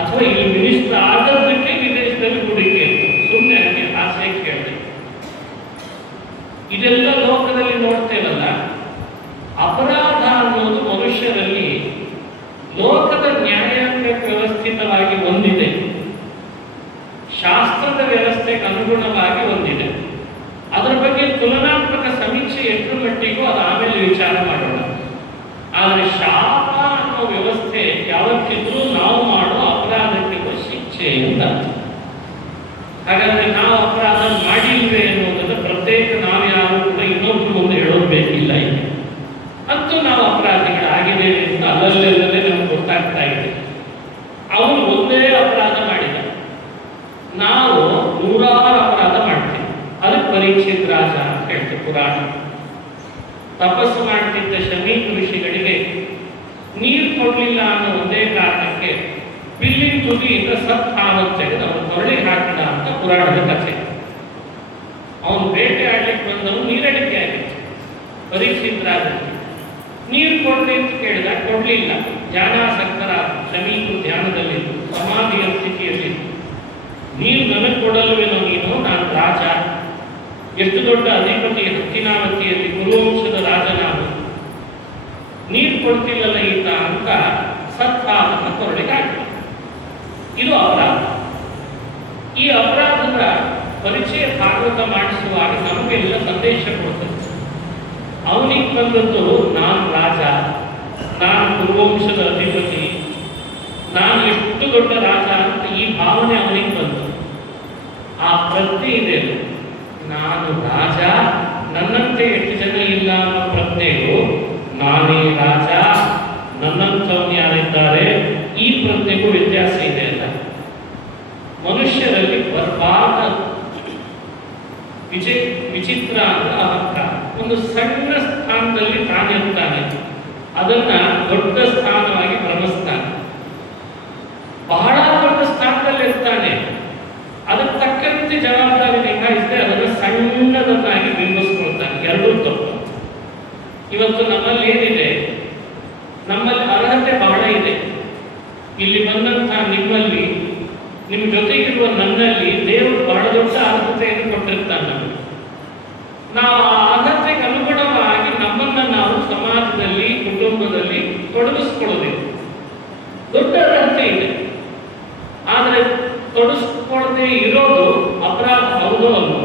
ಅಥವಾ ಇಲ್ಲಿ ಮಿನಿಸ್ಟರ್ ಆಗೋದಕ್ಕೆ ವಿದೇಶದಲ್ಲಿ ಹೂಡಿಕೆ ಅಂತ ಸುಮ್ಮನೆ ನನಗೆ ಆಸೆ ಕೇಳಿದೆ. ಇದೆಲ್ಲ ಲೋಕದಲ್ಲಿ ನೋಡ್ತೇವಲ್ಲ. ಅಪರಾಧ ಅನ್ನೋದು ಮನುಷ್ಯರಲ್ಲಿ ಲೋಕದ ನ್ಯಾಯಾಂಗ ವ್ಯವಸ್ಥಿತವಾಗಿ ಒಂದಿದೆ, ಶಾಸ್ತ್ರದ ವ್ಯವಸ್ಥೆಗೆ ಅನುಗುಣವಾಗಿ ಒಂದಿದೆ. ಅದರ ಬಗ್ಗೆ ತುಲನಾತ್ಮಕ ಸಮೀಕ್ಷೆ ಎಷ್ಟು ಮಟ್ಟಿಗೂ ಅದು ಆಮೇಲೆ ವಿಚಾರ ಮಾಡೋಣ. ಆದರೆ ಶಾಪ ಅನ್ನೋ ವ್ಯವಸ್ಥೆ ಯಾವತ್ತಿದ್ರೂ ನಾವು ಮಾಡೋ ಅಪರಾಧಕ್ಕಿರುವ ಶಿಕ್ಷೆ ಅಂತ. ಹಾಗಾದ್ರೆ ನಾವು ಅಪರಾಧ ಮಾಡಿಲ್ವೇ ಅನ್ನೋದನ್ನು ಪ್ರತ್ಯೇಕ ನಾವು ಯಾರು ಕೂಡ ಇನ್ನೊಬ್ರು ಮುಂದೆ ಹೇಳೋದು ಬೇಕಿಲ್ಲ. ಈಗ ಅಂತೂ ನಾವು ಅಪರಾಧಿಗಳಾಗಿದ್ದೇವೆ ಅಂತ ಅಲ್ಲಲ್ಲೇ ನಮ್ಗೆ ಗೊತ್ತಾಗ್ತಾ ಇದೆ. ಅವನು ಒಂದೇ ಅಪರಾಧ ಮಾಡಿದ, ನಾವು ನೂರಾರು ಅಪರಾಧ ಮಾಡ್ತೀವಿ. ಅದಕ್ಕೆ ಪರೀಕ್ಷಿತ್ ರಾಜ ಅಂತ ಹೇಳ್ತೀವಿ ಪುರಾಣ. ತಪಸ್ಸು ಮಾಡ್ತಿದ್ದ ಶಮೀಕ ಋಷಿಗಳಿಗೆ ನೀರು ಕೊಡ್ಲಿಲ್ಲ ಅನ್ನೋ ಒಂದೇ ಕಾರಣಕ್ಕೆ ಬಿಲ್ಲಿನ ತುದಿಯಿಂದ ಸತ್ ಹಾವನ್ನು ತೆಗೆದು ಅವನು ಕೊರಳಿಗೆ ಹಾಕಿದ ಅಂತ ಪುರಾಣದ ಕಥೆ. ಅವನು ಬೇಟೆ ಆಡ್ಲಿಕ್ಕೆ ಬಂದವನು ನೀರಡಿಕೆ ಆಗಿತ್ತು. ಪರೀಕ್ಷಿತ್ ರಾಜ ನೀರು ಕೊಡ್ಲಿ ಅಂತ ಕೇಳಿದ, ಕೊಡ್ಲಿಲ್ಲ. ಧ್ಯಾನಾಸಕ್ತರ ಶಮೀಕರು ಧ್ಯಾನದಲ್ಲಿದ್ದು ಸಮಾಧಿಯ ಸ್ಥಿತಿಯಲ್ಲಿದ್ದು, ನೀರು ನನಗೆ ಕೊಡಲ್ವೇನೋ ನೀನು, ನಾನು ರಾಜ, ಎಷ್ಟು ದೊಡ್ಡ ಅಧಿಪತಿ, ಹಸ್ತಿನಾವತಿಯಲ್ಲಿ ಕುರುವಂಶದ ರಾಜ ನಾನು, ನೀರು ಕೊಡ್ತಿಲ್ಲಲ್ಲ ಈತ ಅಂತ ಸತ್ಪಾದನ ಕೊರಳಿಗೆ ಹಾಕಿದ. ಇದು ಅಪರಾಧ. ಈ ಅಪರಾಧದ ಪರಿಚಯ ಭಾಗವತ ಮಾಡಿಸುವಾಗ ನಮಗೆಲ್ಲ ಸಂದೇಶ ಕೊಡ್ತದೆ. ಅವನಿಗೆ ಬಂದದ್ದು ನಾನು ರಾಜ, ನಾನು ಕುರುವಂಶದ ಅಧಿಪತಿ, ನಾನು ಎಷ್ಟು ದೊಡ್ಡ ರಾಜ ಅಂತ ಈ ಭಾವನೆ ಅವನಿಗೆ ಬಂತು. ಆ ಪ್ರಜ್ಞೆ ಇದೆ, ನಾನು ರಾಜ, ನನ್ನಂತೆ ಎಷ್ಟು ಜನ ಇಲ್ಲ ಅನ್ನೋ ಪ್ರಜ್ಞೆಗೂ, ನಾನೇ ರಾಜ, ನನ್ನಂಥವ್ರು ಯಾರಿದ್ದಾರೆ ಈ ಪ್ರಜ್ಞೆಗೂ ವ್ಯತ್ಯಾಸ ಇದೆ ಅಲ್ಲ. ಮನುಷ್ಯರಲ್ಲಿ ಬರಬಾರದ ವಿಚಿತ್ರ ಅಂದ್ರೆ ಅಹಂಕಾರ. ಒಂದು ಸಣ್ಣ ಸ್ಥಾನದಲ್ಲಿ ತಾನಿರ್ತಾನೆ, ಅದನ್ನ ದೊಡ್ಡ ಸ್ಥಾನವಾಗಿ ಭ್ರಮಿಸ್ತಾನೆ. ಬಹಳ ದೊಡ್ಡ ಸ್ಥಾನದಲ್ಲಿ ಇರ್ತಾನೆ, ಅದಕ್ಕೆ ತಕ್ಕಂತೆ ಜವಾಬ್ದಾರಿ ನಿಭಾಯಿಸಿದ್ರೆ ಅದನ್ನು ಸಣ್ಣದನ್ನಾಗಿ ಬಿಂಬಿಸ್ಕೊಳ್ತಾನೆ. ಎರಡೂ ತಪ್ಪು. ಇವತ್ತು ನಮ್ಮಲ್ಲಿ ಏನಿದೆ, ನಮ್ಮಲ್ಲಿ ಅರ್ಹತೆ ಬಹಳ ಇದೆ. ಇಲ್ಲಿ ಬಂದಂತಹ ನಿಮ್ಮಲ್ಲಿ, ನಿಮ್ಮ ಜೊತೆಗಿರುವ ನನ್ನಲ್ಲಿ ದೇವರು ಬಹಳ ದೊಡ್ಡ ಅರ್ಹತೆಯನ್ನು ಕೊಟ್ಟಿರ್ತಾನೆ ನಮಗೆ. ನಾವು ಆ ಅರ್ಹತೆಗೆ ಅನುಗುಣವಾಗಿ ನಮ್ಮನ್ನ ನಾವು ಸಮಾಜದಲ್ಲಿ, ಕುಟುಂಬದಲ್ಲಿ ತೊಡಗಿಸ್ಕೊಳ್ಳೋದಿಲ್ಲ. ದೊಡ್ಡ ಅರ್ಹತೆ ಇದೆ, ಆದರೆ ತೊಡಗಿಸ್ಕೊಳ್ಳದೆ ಇರೋದು ಅಪರಾಧ ಹೌದೋ ಅಲ್ವೋ?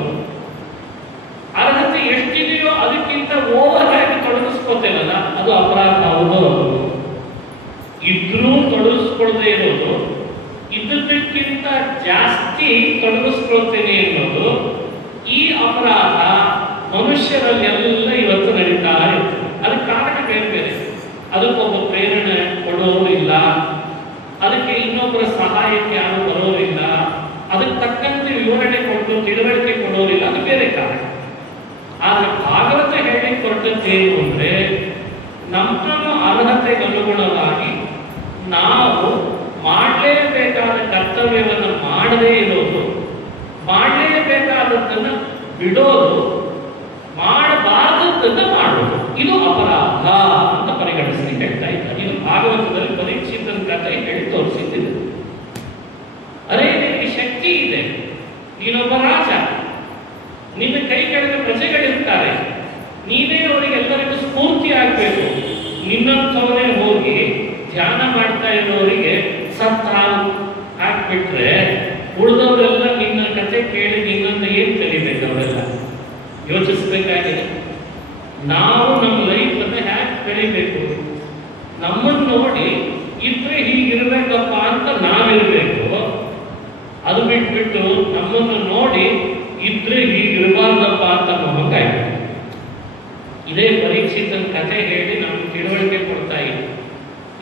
ಅರ್ಹತೆ ಎಷ್ಟಿದೆಯೋ ಅದಕ್ಕಿಂತ ಓವರ್ ಆಗಿ ತೊಡಗಿಸ್ಕೋತೇವಲ್ಲ, ಅದು ಅಪರಾಧ ಹೌದೋ ಅಲ್ವೋ? ಇದ್ರೂ ತೊಡಗಿಸ್ಕೊಳ್ಳದೆ ಇರೋದು, ಇದ್ದಕ್ಕಿಂತ ಜಾಸ್ತಿ ತೊಡಗಿಸ್ಕೊಳ್ತೇನೆ ಅನ್ನೋದು, ಈ ಅಪರಾಧ ಮನುಷ್ಯರಲ್ಲೆಲ್ಲ ಇವತ್ತು ನಡೀತಾ ಇರ್ತದೆ. ಅದಕ್ಕೆ ಕಾರಣ ಬೇರೆ ಬೇರೆ. ಅದಕ್ಕೊಬ್ಬ ಪ್ರೇರಣೆ ಕೊಡೋರು ಇಲ್ಲ, ಅದಕ್ಕೆ ಇನ್ನೊಬ್ಬರ ಸಹಾಯಕ್ಕೆ ಯಾರು ಬರೋರಿಲ್ಲ, ಅದಕ್ಕೆ ತಕ್ಕಂತೆ ವಿವರಣೆ ಕೊಟ್ಟು ತಿಳುವಳಿಕೆ ಕೊಡೋರಿಲ್ಲ, ಅದು ಬೇರೆ ಕಾರಣ. ಆದರೆ ಭಾಗವತ ಹೇಳಿ ಕೊಟ್ಟದ್ದೇನು ಅಂದ್ರೆ, ನಮ್ಮ ಅರ್ಹತೆಗೆ ಅನುಗುಣವಾಗಿ ನಾವು ಮಾಡಲೇಬೇಕಾದ ಕರ್ತವ್ಯವನ್ನು ಮಾಡದೇ ಇರೋದು, ಮಾಡಲೇಬೇಕಾದದ್ದನ್ನು ಬಿಡೋದು, ಮಾಡಬಾರದದ್ದನ್ನು ಮಾಡೋದು, ಇದು ಅಪರಾಧ ಅಂತ ಪರಿಗಣಿಸಿ ಹೇಳ್ತಾ ಇದ್ದಾರೆ. ಇದು ಭಾಗವತದಲ್ಲಿ ಪರೀಕ್ಷಿತನ ಕಥೆ ಹೇಳಿ ತೋರಿಸಿದ್ದಿದೆ. ಅರೆ, ನಿನಗೆ ಶಕ್ತಿ ಇದೆ, ನೀನೊಬ್ಬ ರಾಜ, ನಿನ್ನ ಕೈ ಕೆಳಗೆ ಪ್ರಜೆಗಳಿರ್ತಾರೆ, ನೀನೇ ಅವರಿಗೆಲ್ಲರಿಗೂ ಸ್ಫೂರ್ತಿ ಆಗಬೇಕು. ನಿನ್ನಂಥವನೇ ಹೋಗಿ ಧ್ಯಾನ ಮಾಡ್ತಾ ಇರೋರಿಗೆ ಸತ್ತ ಹಾಕ್ಬಿಟ್ರೆ ಉಳಿದವರೆಲ್ಲ ನಿನ್ನ ಕಥೆ ಕೇಳಿ ನಿನ್ನನ್ನು ಏನು ಕಲಿಬೇಕು? ಅವರೆಲ್ಲ ಯೋಚಿಸ್ಬೇಕಾಗಿದೆ. ನಾವು ನಮ್ಮ ಲೈಫನ್ನು ಹ್ಯಾಕ್ ಬೆಳಿಬೇಕು? ನಮ್ಮನ್ನು ನೋಡಿ ಇದ್ರೆ ಹೀಗಿರ್ಬೇಕಪ್ಪ ಅಂತ ನಾವಿರಬೇಕು. ಅದು ಬಿಟ್ಬಿಟ್ಟು ನಮ್ಮನ್ನು ನೋಡಿ ಇದ್ರೆ ಹೀಗಿರಬಾರ್ದಪ್ಪ ಅಂತ ನಮಗಾಯ್ತು. ಇದೇ ಪರೀಕ್ಷಿತನ ಕಥೆ ಹೇಳಿ ನಮ್ಗೆ ತಿಳುವಳಿಕೆ ಕೊಡ್ತಾ ಇದೆ.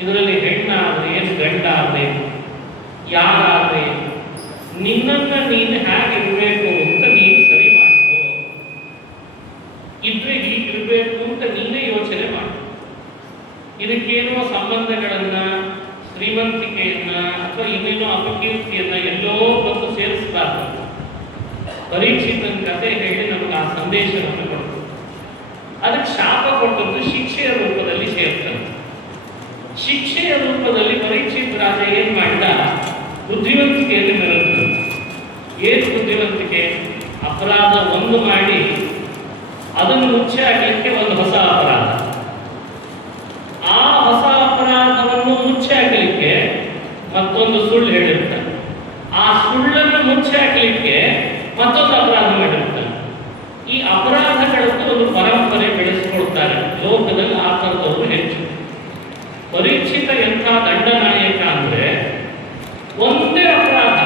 ಇದರಲ್ಲಿ ಹೆಣ್ಣಾದ್ರೆ ಏನು, ಗಂಡಾದ್ರೆ ಯಾರಾದ್ರೆ ನಿನ್ನನ್ನು ನೀನು ಹೇಗಿರ್ಬೇಕು ಅಂತ ನೀನು ಸರಿ ಮಾಡ್ಕೋ. ಇದ್ರೆ ಹೀಗಿರ್ಬೇಕು ಅಂತ ನೀನೇ ಯೋಚನೆ ಮಾಡು. ಇದಕ್ಕೇನೋ ಸಂಬಂಧಗಳನ್ನ, ಶ್ರೀಮಂತಿಕೆಯನ್ನ ಅಥವಾ ಇನ್ನೇನೋ ಅಪಕೀರ್ತಿಯನ್ನ ಎಲ್ಲೋ ಬಂದು ಸೇರಿಸಬಾರ್ದು. ಪರೀಕ್ಷಿತನ ಕಥೆ ಹೇಳಿ ನಮಗೆ ಆ ಸಂದೇಶವನ್ನು ಕೊಡ್ತದೆ. ಅದಕ್ಕೆ ಶಾಪ ಕೊಟ್ಟದ್ದು ಶಿಕ್ಷೆಯ ರೂಪದಲ್ಲಿ ಸೇರ್ತದೆ. ಶಿಕ್ಷೆಯ ರೂಪದಲ್ಲಿ ಪರೀಕ್ಷಿತ ರಾಜ ಏನ್ ಮಾಡಿದ? ಬುದ್ಧಿವಂತಿಕೆಯನ್ನು ಮೆರೆದ. ಏನು ಬುದ್ಧಿವಂತಿಕೆ? ಅಪರಾಧ ಒಂದು ಮಾಡಿ ಅದನ್ನು ಮುಚ್ಚೆ ಹಾಕಲಿಕ್ಕೆ ಒಂದು ಹೊಸ ಅಪರಾಧ, ಆ ಹೊಸ ಅಪರಾಧವನ್ನು ಮುಚ್ಚೆ ಹಾಕಲಿಕ್ಕೆ ಮತ್ತೊಂದು ಸುಳ್ಳು ಹೇಳಿರ್ತಾನೆ, ಆ ಸುಳ್ಳನ್ನು ಮುಚ್ಚೆ ಹಾಕಲಿಕ್ಕೆ ಮತ್ತೊಂದು ಅಪರಾಧ ಮಾಡಿರ್ತಾನೆ. ಈ ಅಪರಾಧಗಳದ್ದು ಒಂದು ಪರಂಪರೆ ಬೆಳೆಸಿಕೊಳ್ತಾರೆ ಲೋಕದಲ್ಲಿ. ಆ ಥರದವರು ಹೆಚ್ಚು. ಪರೀಕ್ಷಿತ ಎಂಥ ದಂಡನಾಯಕ ಅಂದ್ರೆ ಒಂದೇ ಅಪರಾಧ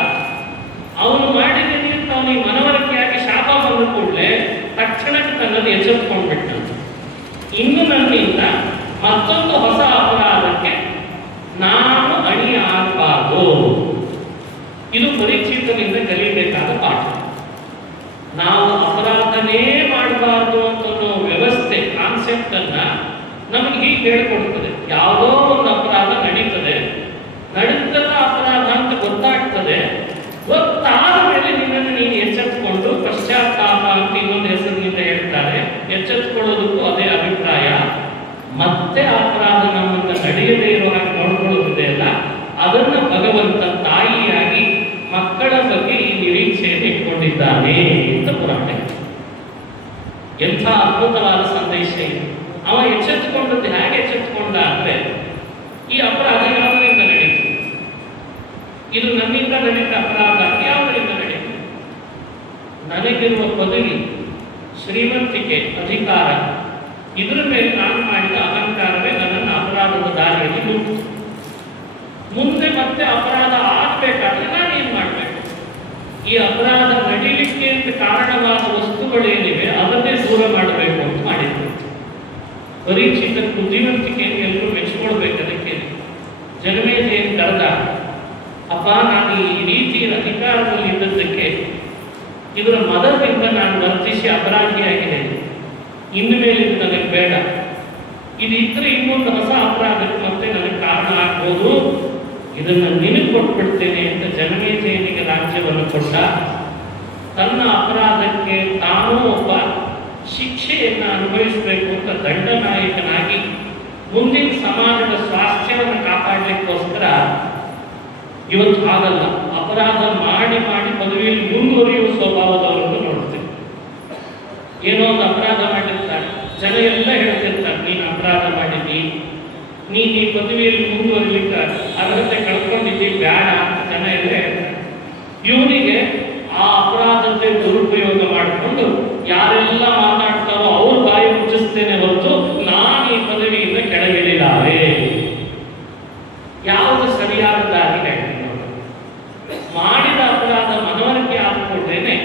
ಅವನು ಮಾಡಿದ್ದೀನಿ ಅಂತ ಅವನಿಗೆ ಮನವರಿಕೆಯಾಗಿ ಶಾಪ ಬಂದ ಕೂಡಲೇ ತಕ್ಷಣಕ್ಕೆ ತನ್ನನ್ನು ಎಚ್ಚೆತ್ಕೊಂಡ್ಬಿಟ್ಟ. ಇನ್ನು ನನ್ನಿಂದ ಮತ್ತೊಂದು ಹೊಸ ಅಪರಾಧಕ್ಕೆ ನಾನು ಅಣಿಯಾಗಬಾರದು. ಇದು ಪರೀಕ್ಷಿತನಿಂದ ಕಲಿಬೇಕಾದ ಪಾಠ. ನಾವು ಅಪರಾಧನೇ ಮಾಡಬಾರ್ದು ಅಂತ ವ್ಯವಸ್ಥೆ, ಕಾನ್ಸೆಪ್ಟ್ ಅನ್ನ ನಮಗೆ ಹೀಗೆ ಹೇಳ್ಕೊಡ್ತದೆ. ಯಾವುದೋ ಒಂದು ಅಪರಾಧ ನಡೀತದೆ, ನಡೆದ ಅಪರಾಧ ಅಂತ ಗೊತ್ತಾಗ್ತದೆ. ಗೊತ್ತಾದ ಮೇಲೆ ನಿನ್ನನ್ನು ನೀನು ಎಚ್ಚೆತ್ಕೊಂಡು ಪಶ್ಚಾತ್ತಾಪ ಅಂತ ಇನ್ನೊಂದು ಹೆಸರಿನಿಂದ ಹೇಳ್ತಾರೆ, ಎಚ್ಚೆತ್ಕೊಳ್ಳೋದಕ್ಕೂ ಅದೇ ಅಭಿಪ್ರಾಯ. ಮತ್ತೆ ಅಪರಾಧ ನಮ್ಮನ್ನು ನಡೆಯದೇ ಇರೋ ಹಾಗೆ ನೋಡ್ಕೊಳ್ಳೋದಿದೆ ಅಲ್ಲ, ಅದನ್ನು ಭಗವಂತ ತಾಯಿಯಾಗಿ ಮಕ್ಕಳ ಬಗ್ಗೆ ಈ ನಿರೀಕ್ಷೆಯನ್ನು ಇಟ್ಕೊಂಡಿದ್ದಾನೆ ಅಂತ ಪುರಾಣ. ಎಂಥ ಅದ್ಭುತವಾದ ಸಂದೇಶ ಇದೆ. ಅವ ಎಚ್ಚೆತ್ತುಕೊಂಡದ್ದು ಹೇಗೆ ಎಚ್ಚೆತ್ತುಕೊಂಡ ಅಂದ್ರೆ, ಈ ಅಪರಾಧ ಯಾವುದರಿಂದ ನಡೀತು? ಇದು ನನ್ನಿಂದ ನಡೀತ ಅಪರಾಧ ಯಾವುದರಿಂದ ನಡೀತು? ನನಗಿರುವ ಪದವಿ, ಶ್ರೀಮಂತಿಕೆ, ಅಧಿಕಾರ, ಇದರ ಮೇಲೆ ನಾನು ಮಾಡಿದ ಅಹಂಕಾರವೇ ನನ್ನನ್ನು ಅಪರಾಧದ ದಾರಿಯಲ್ಲಿ ಮುಟ್ಟಿತು. ಮುಂದೆ ಮತ್ತೆ ಅಪರಾಧ ಆಗಬೇಕಾದ್ರೆ ನಾನೇನು ಮಾಡಬೇಕು? ಈ ಅಪರಾಧ ನಡೀಲಿಕ್ಕೆ ಅಂತ ಕಾರಣವಾದ ವಸ್ತುಗಳೇನಿವೆ ಅದನ್ನೇ ದೂರ ಮಾಡಬೇಕು ಅಂತ ಮಾಡಿದ್ರು. ಪರೀಕ್ಷಿತ ಬುದ್ಧಿವಂತಿಕೆಯನ್ನು ಎಲ್ಲರೂ ಮೆಚ್ಚಿಕೊಳ್ಬೇಕು. ಅದಕ್ಕೆ ಜಗಮೇಜಯನ್ನು ಕರೆದ, ಅಪ್ಪ, ನಾನು ಈ ರೀತಿ ಅಧಿಕಾರದಲ್ಲಿ ಇದ್ದದ್ದಕ್ಕೆ ಇದರ ಮದದಿಂದ ನಾನು ವರ್ತಿಸಿ ಅಪರಾಧಿಯಾಗಿದೆ. ಇನ್ನು ಮೇಲೆ ಇದು ನನಗೆ ಬೇಡ. ಇದು ಇದ್ರೆ ಇನ್ನೊಂದು ಹೊಸ ಅಪರಾಧಕ್ಕೆ ಮತ್ತೆ ನನಗೆ ಕಾರಣ ಆಗ್ಬೋದು. ಇದನ್ನು ನಿನಗೆ ಕೊಟ್ಬಿಡ್ತೇನೆ ಅಂತ ಜನಮೇಜಯನಿಗೆ ರಾಜ್ಯವನ್ನು ಕೊಟ್ಟ. ತನ್ನ ಅಪರಾಧಕ್ಕೆ ತಾನೂ ಒಬ್ಬ ಶಿಕ್ಷೆಯನ್ನು ಅನುಭವಿಸಬೇಕು ಅಂತ ದಂಡನಾಯಕನಾಗಿ ಮುಂದಿನ ಸಮಾಜದ ಸ್ವಾಸ್ಥ್ಯವನ್ನು ಕಾಪಾಡಲಿಕ್ಕೋಸ್ಕರ ಇವತ್ತು ಆಗಲ್ಲ, ಅಪರಾಧ ಮಾಡಿ ಮಾಡಿ ಪದವಿಯಲ್ಲಿ ಮುಂದುವರಿಯುವ ಸ್ವಭಾವದವರನ್ನು ನೋಡ್ತೇವೆ. ಏನೋ ಒಂದು ಅಪರಾಧ ಮಾಡಿರ್ತಾರೆ, ಜನ ಎಲ್ಲ ಹೇಳ್ತಿರ್ತಾರೆ, ನೀನು ಅಪರಾಧ ಮಾಡಿದ್ದಿ, ನೀನು ಈ ಪದವಿಯಲ್ಲಿ ಮುಂದುವರಿಲಿಕ್ಕೆ ಅರ್ಹತೆ ಕಳ್ಕೊಂಡಿದ್ದಿ, ಬೇಡ ಅಂತ ಜನ ಎಲ್ಲ ಹೇಳ್ತಾರೆ. ಇವನಿಗೆ ಆ ಅಪರಾಧತೆ ದುರುಪಯೋಗ ಮಾಡಿಕೊಂಡು ಯಾರೆಲ್ಲ ಮಾತಾಡ್ತಾರೋ ಅವ್ರ ಬಾಯಿ ಮುಚ್ಚಿಸ್ತೇನೆ ಹೊರತು ನಾನು ಈ ಪದವಿಯಿಂದ ಕೆಳಗಿಳಿಲಾರೆ. ಯಾವುದು ಸರಿಯಾದ ದಾರಿ ಹೇಳ್ತೀನಿ. ಮಾಡಿದ ಅಪರಾಧ ಮನವರಿಕೆ ಆದ್ಕೊಂಡೇನೆ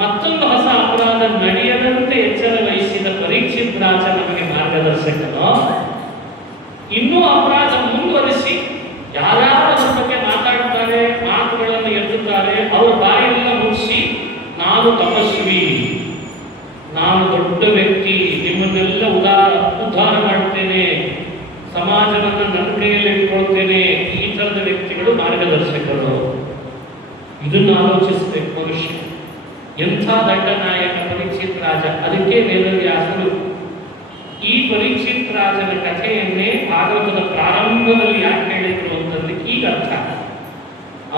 ಮತ್ತೊಂದು ಹೊಸ ಅಪರಾಧ ನಡೆಯದಂತೆ ಎಚ್ಚರ ವಹಿಸಿದ ಪರೀಕ್ಷಿತ ರಾಜ ನಮಗೆ ಮಾರ್ಗದರ್ಶಕನು. ಇನ್ನೂ ಅಪರಾಧ ಮುಂದುವರಿಸಿ ಯಾರ್ಯಾರು ಅದರ ಬಗ್ಗೆ ಮಾತಾಡ್ತಾರೆ, ಮಾತುಗಳನ್ನು ಎತ್ತುತ್ತಾರೆ, ಅವ್ರ ಬಾಯಿಯೆಲ್ಲ ಮುಗಿಸಿ ನಾನು ತಪಸ್ವಿ, ನಾನು ದೊಡ್ಡ ವ್ಯಕ್ತಿ, ನಿಮ್ಮನ್ನೆಲ್ಲ ಉದ್ಧಾರ ಮಾಡ್ತೇನೆ, ಸಮಾಜವನ್ನು ನನ್ನ ಕೈಯಲ್ಲಿ ಇಟ್ಕೊಳ್ತೇನೆ, ಈ ಥರದ ವ್ಯಕ್ತಿಗಳು ಮಾರ್ಗದರ್ಶಕರು. ಇದನ್ನು ಆಲೋಚಿಸಬೇಕು ಮನುಷ್ಯ. ಎಂಥ ದಂಡನಾಯಕ ಪರೀಕ್ಷಿತ್ ರಾಜ. ಅದಕ್ಕೆ ವೇದವ್ಯಾಸರು ಈ ಪರೀಕ್ಷಿತ್ ರಾಜನ ಕಥೆಯನ್ನೇ ಭಾಗವತದ ಪ್ರಾರಂಭದಲ್ಲಿ ಯಾಕೆ ಹೇಳಿದ್ರು ಅಂತಂದ್ರೆ ಈಗ ಅರ್ಥ.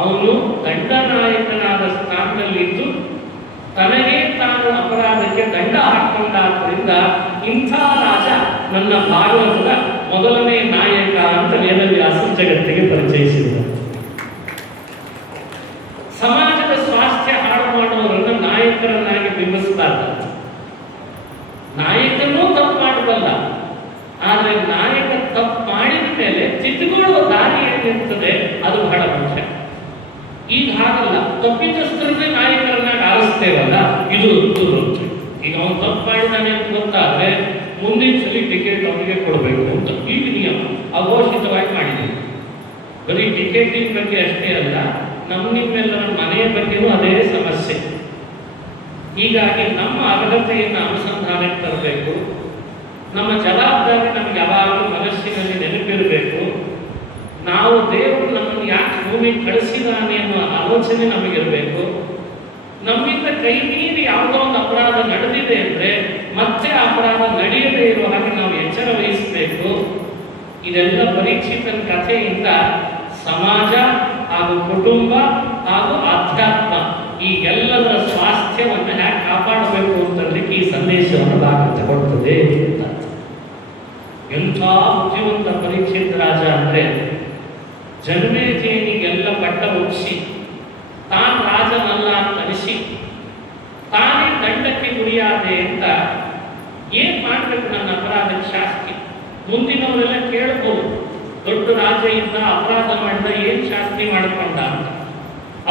ಅವನು ದಂಡನಾಯಕನಾದ ಸ್ಥಾನದಲ್ಲಿದ್ದು ತನಗೆ ತಾನು ಅಪರಾಧಕ್ಕೆ ದಂಡ ಹಾಕೊಂಡಾದ್ರಿಂದ ಇಂಥ ರಾಜ ನನ್ನ ಭಾಗವತದ ಮೊದಲನೇ ನಾಯಕ ಅಂತ ವೇದವ್ಯಾಸ ಜಗತ್ತಿಗೆ ಪರಿಚಯಿಸಿದರು. ಸಮಾಜದ ಸ್ವಾಸ್ಥ್ಯ ಹಾಳು ಮಾಡುವವರನ್ನ ನಾಯಕರನ್ನಾಗಿ ಬಿಂಬಿಸಬಾರ್ದು. ನಾಯಕನೂ ತಪ್ಪು ಮಾಡಬಲ್ಲ, ಆದರೆ ನಾಯಕ ತಪ್ಪು ಮಾಡಿದ ಮೇಲೆ ತಿದ್ದುಕೊಳ್ಳುವ ದಾರಿ ಏನಿರ್ತದೆ ಅದು ಬಹಳ ಮುಖ್ಯ. ಈಗ ಹಾಗಲ್ಲ, ತಪ್ಪಿತಸ್ಥರನ್ನೇ ನಾಯಕರನ್ನಾಗಿ ಆರಿಸ್ತೇವಲ್ಲ, ಇದು ದುರುಂಟು. ಈಗ ಅವನು ತಪ್ಪು ಮಾಡಿದಾನೆ ಅಂತ ಗೊತ್ತಾದ್ರೆ ಮುಂದಿನ ಸಲ ಟಿಕೆಟ್ ಅವನಿಗೆ ಕೊಡಬೇಕು ಅಂತ ಈಗ ನಿಯಮ ಅಘೋಷಿತವಾಗಿ ಮಾಡಿದ್ದೀವಿ. ಬರೀ ಟಿಕೆಟಿನ ಬಗ್ಗೆ ಅಷ್ಟೇ ಅಲ್ಲ, ನಿಮ್ಮೆಲ್ಲರ ಮನೆಯ ಬಗ್ಗೆಯೂ ಅದೇ ಸಮಸ್ಯೆ. ಹೀಗಾಗಿ ನಮ್ಮ ಅರ್ಹತೆಯನ್ನು ಅನುಸಂಧಾನಕ್ಕೆ ತರಬೇಕು. ನಮ್ಮ ಜವಾಬ್ದಾರಿ ನಮ್ಗೆ ಯಾವಾಗಲೂ ಮನಸ್ಸಿನಲ್ಲಿ ನೆನಪಿರಬೇಕು. ನಾವು ದೇವರು ನಮ್ಮನ್ನು ಯಾಕೆ ಭೂಮಿಗೆ ಕಳಿಸಿದಾನೆ ಅನ್ನೋ ಆಲೋಚನೆ ನಮಗಿರಬೇಕು. ನಮ್ಮಿಂದ ಕೈ ಮೀರಿ ಯಾವುದೋ ಒಂದು ಅಪರಾಧ ನಡೆದಿದೆ ಅಂದರೆ ಮತ್ತೆ ಅಪರಾಧ ನಡೆಯದೇ ಇರುವ ಹಾಗೆ ನಾವು ಎಚ್ಚರ ವಹಿಸಬೇಕು. ಇದೆಲ್ಲ ಪರೀಕ್ಷಿತನ ಕಥೆಯಿಂದ ಸಮಾಜ ಹಾಗೂ ಕುಟುಂಬ ಹಾಗೂ ಆಧ್ಯಾತ್ಮ ಈ ಎಲ್ಲದರ ಸ್ವಾಸ್ಥ್ಯವನ್ನು ಹೇಗೆ ಕಾಪಾಡಬೇಕು ಅಂತಂದ್ರೆ ಈ ಸಂದೇಶವನ್ನು ಭಾಗವತ ಕೊಡ್ತದೆ. ಎಂಥ ಬುದ್ಧಿವಂತ ಪರೀಕ್ಷಿತ ರಾಜ ಅಂದ್ರೆ ಜನ್ಮೇಜಯನಿಗೆಲ್ಲ ಪಟ್ಟ ಒಪ್ಪಿಸಿ ತಾನು ರಾಜನಲ್ಲ ಅಂತ ಅನಿಸಿ ತಾನೇ ದಂಡಕ್ಕೆ ಗುರಿಯಾದೆ ಅಂತ ಏನ್ ಮಾಡ್ಬೇಕು ನನ್ನ ಅಪರಾಧಕ್ಕೆ ಶಾಸ್ತಿ. ಮುಂದಿನವರೆಲ್ಲ ಕೇಳ್ಬೋದು, ದೊಡ್ಡ ರಾಜ ಇದ್ದ ಅಪರಾಧ ಮಾಡಿದ ಏನ್ ಶಾಸ್ತಿ ಮಾಡಿಕೊಂಡ ಅಂತ.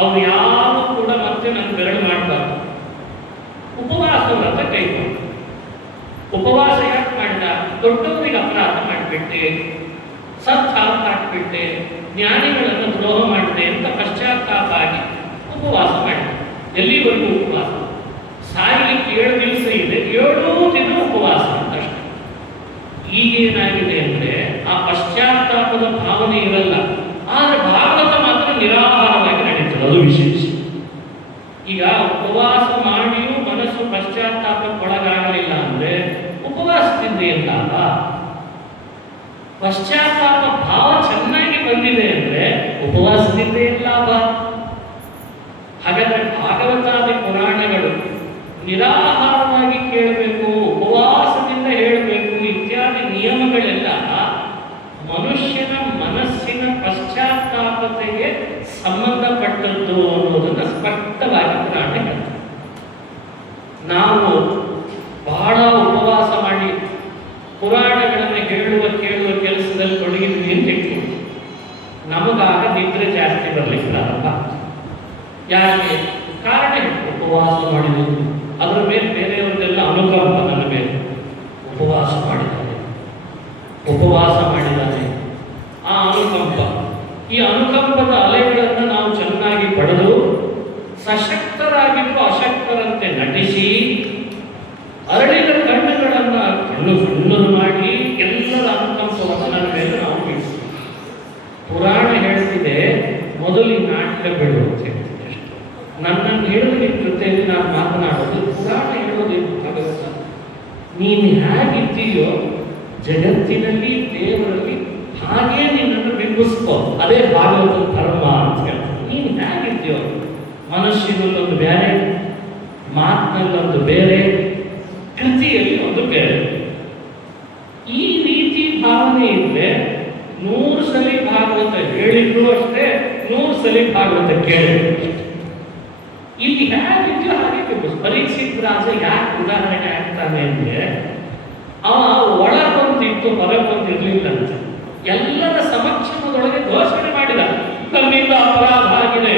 ಅವ್ರು ಯಾರು ಕೂಡ ಮತ್ತೆ ನನ್ನ ಬೆರಳು ಮಾಡಬಾರ್ದು. ಉಪವಾಸ ವ್ರತ ಕೈಗೊಂಡು ಉಪವಾಸ ಯಾಕೆ ಮಾಡಿದ? ದೊಡ್ಡವರಿಗೆ ಅಪರಾಧ ಮಾಡಿಬಿಟ್ಟೆ, ಸತ್ಸಾಪ ಹಾಕ್ಬಿಟ್ಟೆ, ಜ್ಞಾನಿಗಳನ್ನು ದ್ರೋಹ ಮಾಡಿದೆ ಅಂತ ಪಶ್ಚಾತ್ತಾಪ ಆಗಿ ಉಪವಾಸ ಮಾಡಿದ. ಎಲ್ಲಿವರೆಗೂ ಉಪವಾಸ? ಸಾಯಲಿಕ್ಕೆ 7 ದಿವಸ ಇದೆ, 7 ದಿನ ಉಪವಾಸ ಅಂತಷ್ಟೇ. ಈಗೇನಾಗಿದೆ ಅಂದ್ರೆ ಆ ಪಶ್ಚಾತ್ತಾಪದ ಭಾವನೆ ಇರಲ್ಲ, ಆದರೆ ಭಾಗವತ ಮಾತ್ರ ನಿರಾಹಾರವಾಗಿ ನಡೀತದೆ, ಅದು ವಿಶೇಷ. ಈಗ ಉಪವಾಸ ಮಾಡಿಯೂ ಮನಸ್ಸು ಪಶ್ಚಾತ್ತಾಪಕ್ಕೊಳಗಾಗಲಿಲ್ಲ ಅಂದ್ರೆ ಉಪವಾಸದಿಂದ ಏನ್ ಲಾಭ? ಪಶ್ಚಾತ್ತಾಪ ಭಾವ ಚೆನ್ನಾಗಿ ಬಂದಿದೆ ಅಂದ್ರೆ ಉಪವಾಸದಿಂದ ಏನ್ ಲಾಭ? ಹಾಗಾದ್ರೆ ಭಾಗವತಾದಿ ಪುರಾಣಗಳು ನಿರಾಹಾರವಾಗಿ ಕೇಳಬೇಕು, ಉಪವಾಸದಿಂದ ಹೇಳಬೇಕು ಇತ್ಯಾದಿ ನಿಯಮಗಳೆಲ್ಲ ಮನುಷ್ಯನ ಮನಸ್ಸಿನ ಪಶ್ಚಾತ್ತಾಪತೆಗೆ ಸಂಬಂಧಪಟ್ಟದ್ದು ಅನ್ನೋದನ್ನು ಸ್ಪಷ್ಟವಾಗಿ ಪುರಾಣ ಹೇಳ್ತಾರೆ. ನಾವು ಬಹಳ ಉಪವಾಸ ಮಾಡಿ ಪುರಾಣಗಳನ್ನು ಹೇಳುವ ಕೇಳುವ ಕೆಲಸದಲ್ಲಿ ತೊಡಗಿದ್ವಿ ಅಂತ ಇಟ್ಕೊಂಡು ನಮಗಾಗ ನಿದ್ರೆ ಜಾಸ್ತಿ ಬರ್ಲಿಕ್ಕೆ ಪ್ರಾರಂಭ. ಯಾಕೆ? ಕಾರಣ ಉಪವಾಸ ಮಾಡಿದ್ರು, ಅದರ ಮೇಲೆ ಬೇರೆಯವರದೆಲ್ಲ ಅನುಕಂಪ ನನ್ನ ಮೇಲೆ. ಉಪವಾಸ ಮಾಡಿದ್ದಾನೆ, ಉಪವಾಸ ಮಾಡಿದ್ದಾನೆ, ಆ ಅನುಕಂಪ, ಈ ಅನುಕಂಪದ ಅಲೆಗಳನ್ನು ನಾವು ಚೆನ್ನಾಗಿ ಪಡೆದು ಸಶಕ್ತರಾಗಿದ್ದು ಅಶಕ್ತರಂತೆ ನಟಿಸಿ ಅರಳಿದ ಕಣ್ಣುಗಳನ್ನು ಕಣ್ಣು ಸಣ್ಣದು ಮಾಡಿ ಎಲ್ಲರ ಅನುಕಂಪವನ್ನು ನನ್ನ ಮೇಲೆ ನಾವು ಬಿಡಿಸಿ. ಪುರಾಣ ಹೇಳ್ತಿದೆ ಮೊದಲು ನಾಟಕ ಬಿಡುವಂತೆ ನನ್ನನ್ನು ಹೇಳುವ ನಿನ್ನ ಜೊತೆಯಲ್ಲಿ ನಾನು ಮಾತನಾಡೋದು. ಪುರಾಣ ಹೇಳೋದೇನು? ಭಾಗವತ ನೀನು ಹೇಗಿದ್ದೀಯೋ ಜಗತ್ತಿನಲ್ಲಿ ದೇವರಲ್ಲಿ ಹಾಗೇ ನಿನ್ನನ್ನು ಬಿಂಬಿಸ್ಕೋ, ಅದೇ ಭಾಗವತದ ಧರ್ಮ ಅಂತ ಹೇಳ್ತಾರೆ. ನೀನು ಹೇಗಿದ್ದೀಯೋ ಮನಸ್ಸಿನಲ್ಲೊಂದು ಬೇರೆ, ಮಾತಿನಲ್ಲೊಂದು ಬೇರೆ, ಕೃತಿಯಲ್ಲಿ ಒಂದು ಬೇರೆ. ಈ ರೀತಿ ಭಾವನೆ ಇದ್ರೆ 100 ಸಲ ಭಾಗವತ ಹೇಳಿದ್ರು ಅಷ್ಟೇ, 100 ಸಲ ಭಾಗವತ ಕೇಳಿದ್ರು ಅಷ್ಟೇ. ಇಲ್ಲಿ ಹೇಗಿದ್ಯೋ ಹಾಗೆ ಬಿಂಬಿಸ್. ಪರೀಕ್ಷಿತ್ ರಾಜ ಯಾಕೆ ಉದಾಹರಣೆ ಆಗ್ತಾನೆ ಅಂದ್ರೆ ಅವ ಒಳಗೊಂದಿತ್ತು ಹೊರಗೊಂದಿರ್ಲಿಲ್ಲ ಅಂತ ಎಲ್ಲರ ಸಮಕ್ಷಮದೊಳಗೆ ಘೋಷಣೆ ಮಾಡಿದ, ನನ್ನಿಂದ ಅಪರಾಧ ಆಗಿದೆ,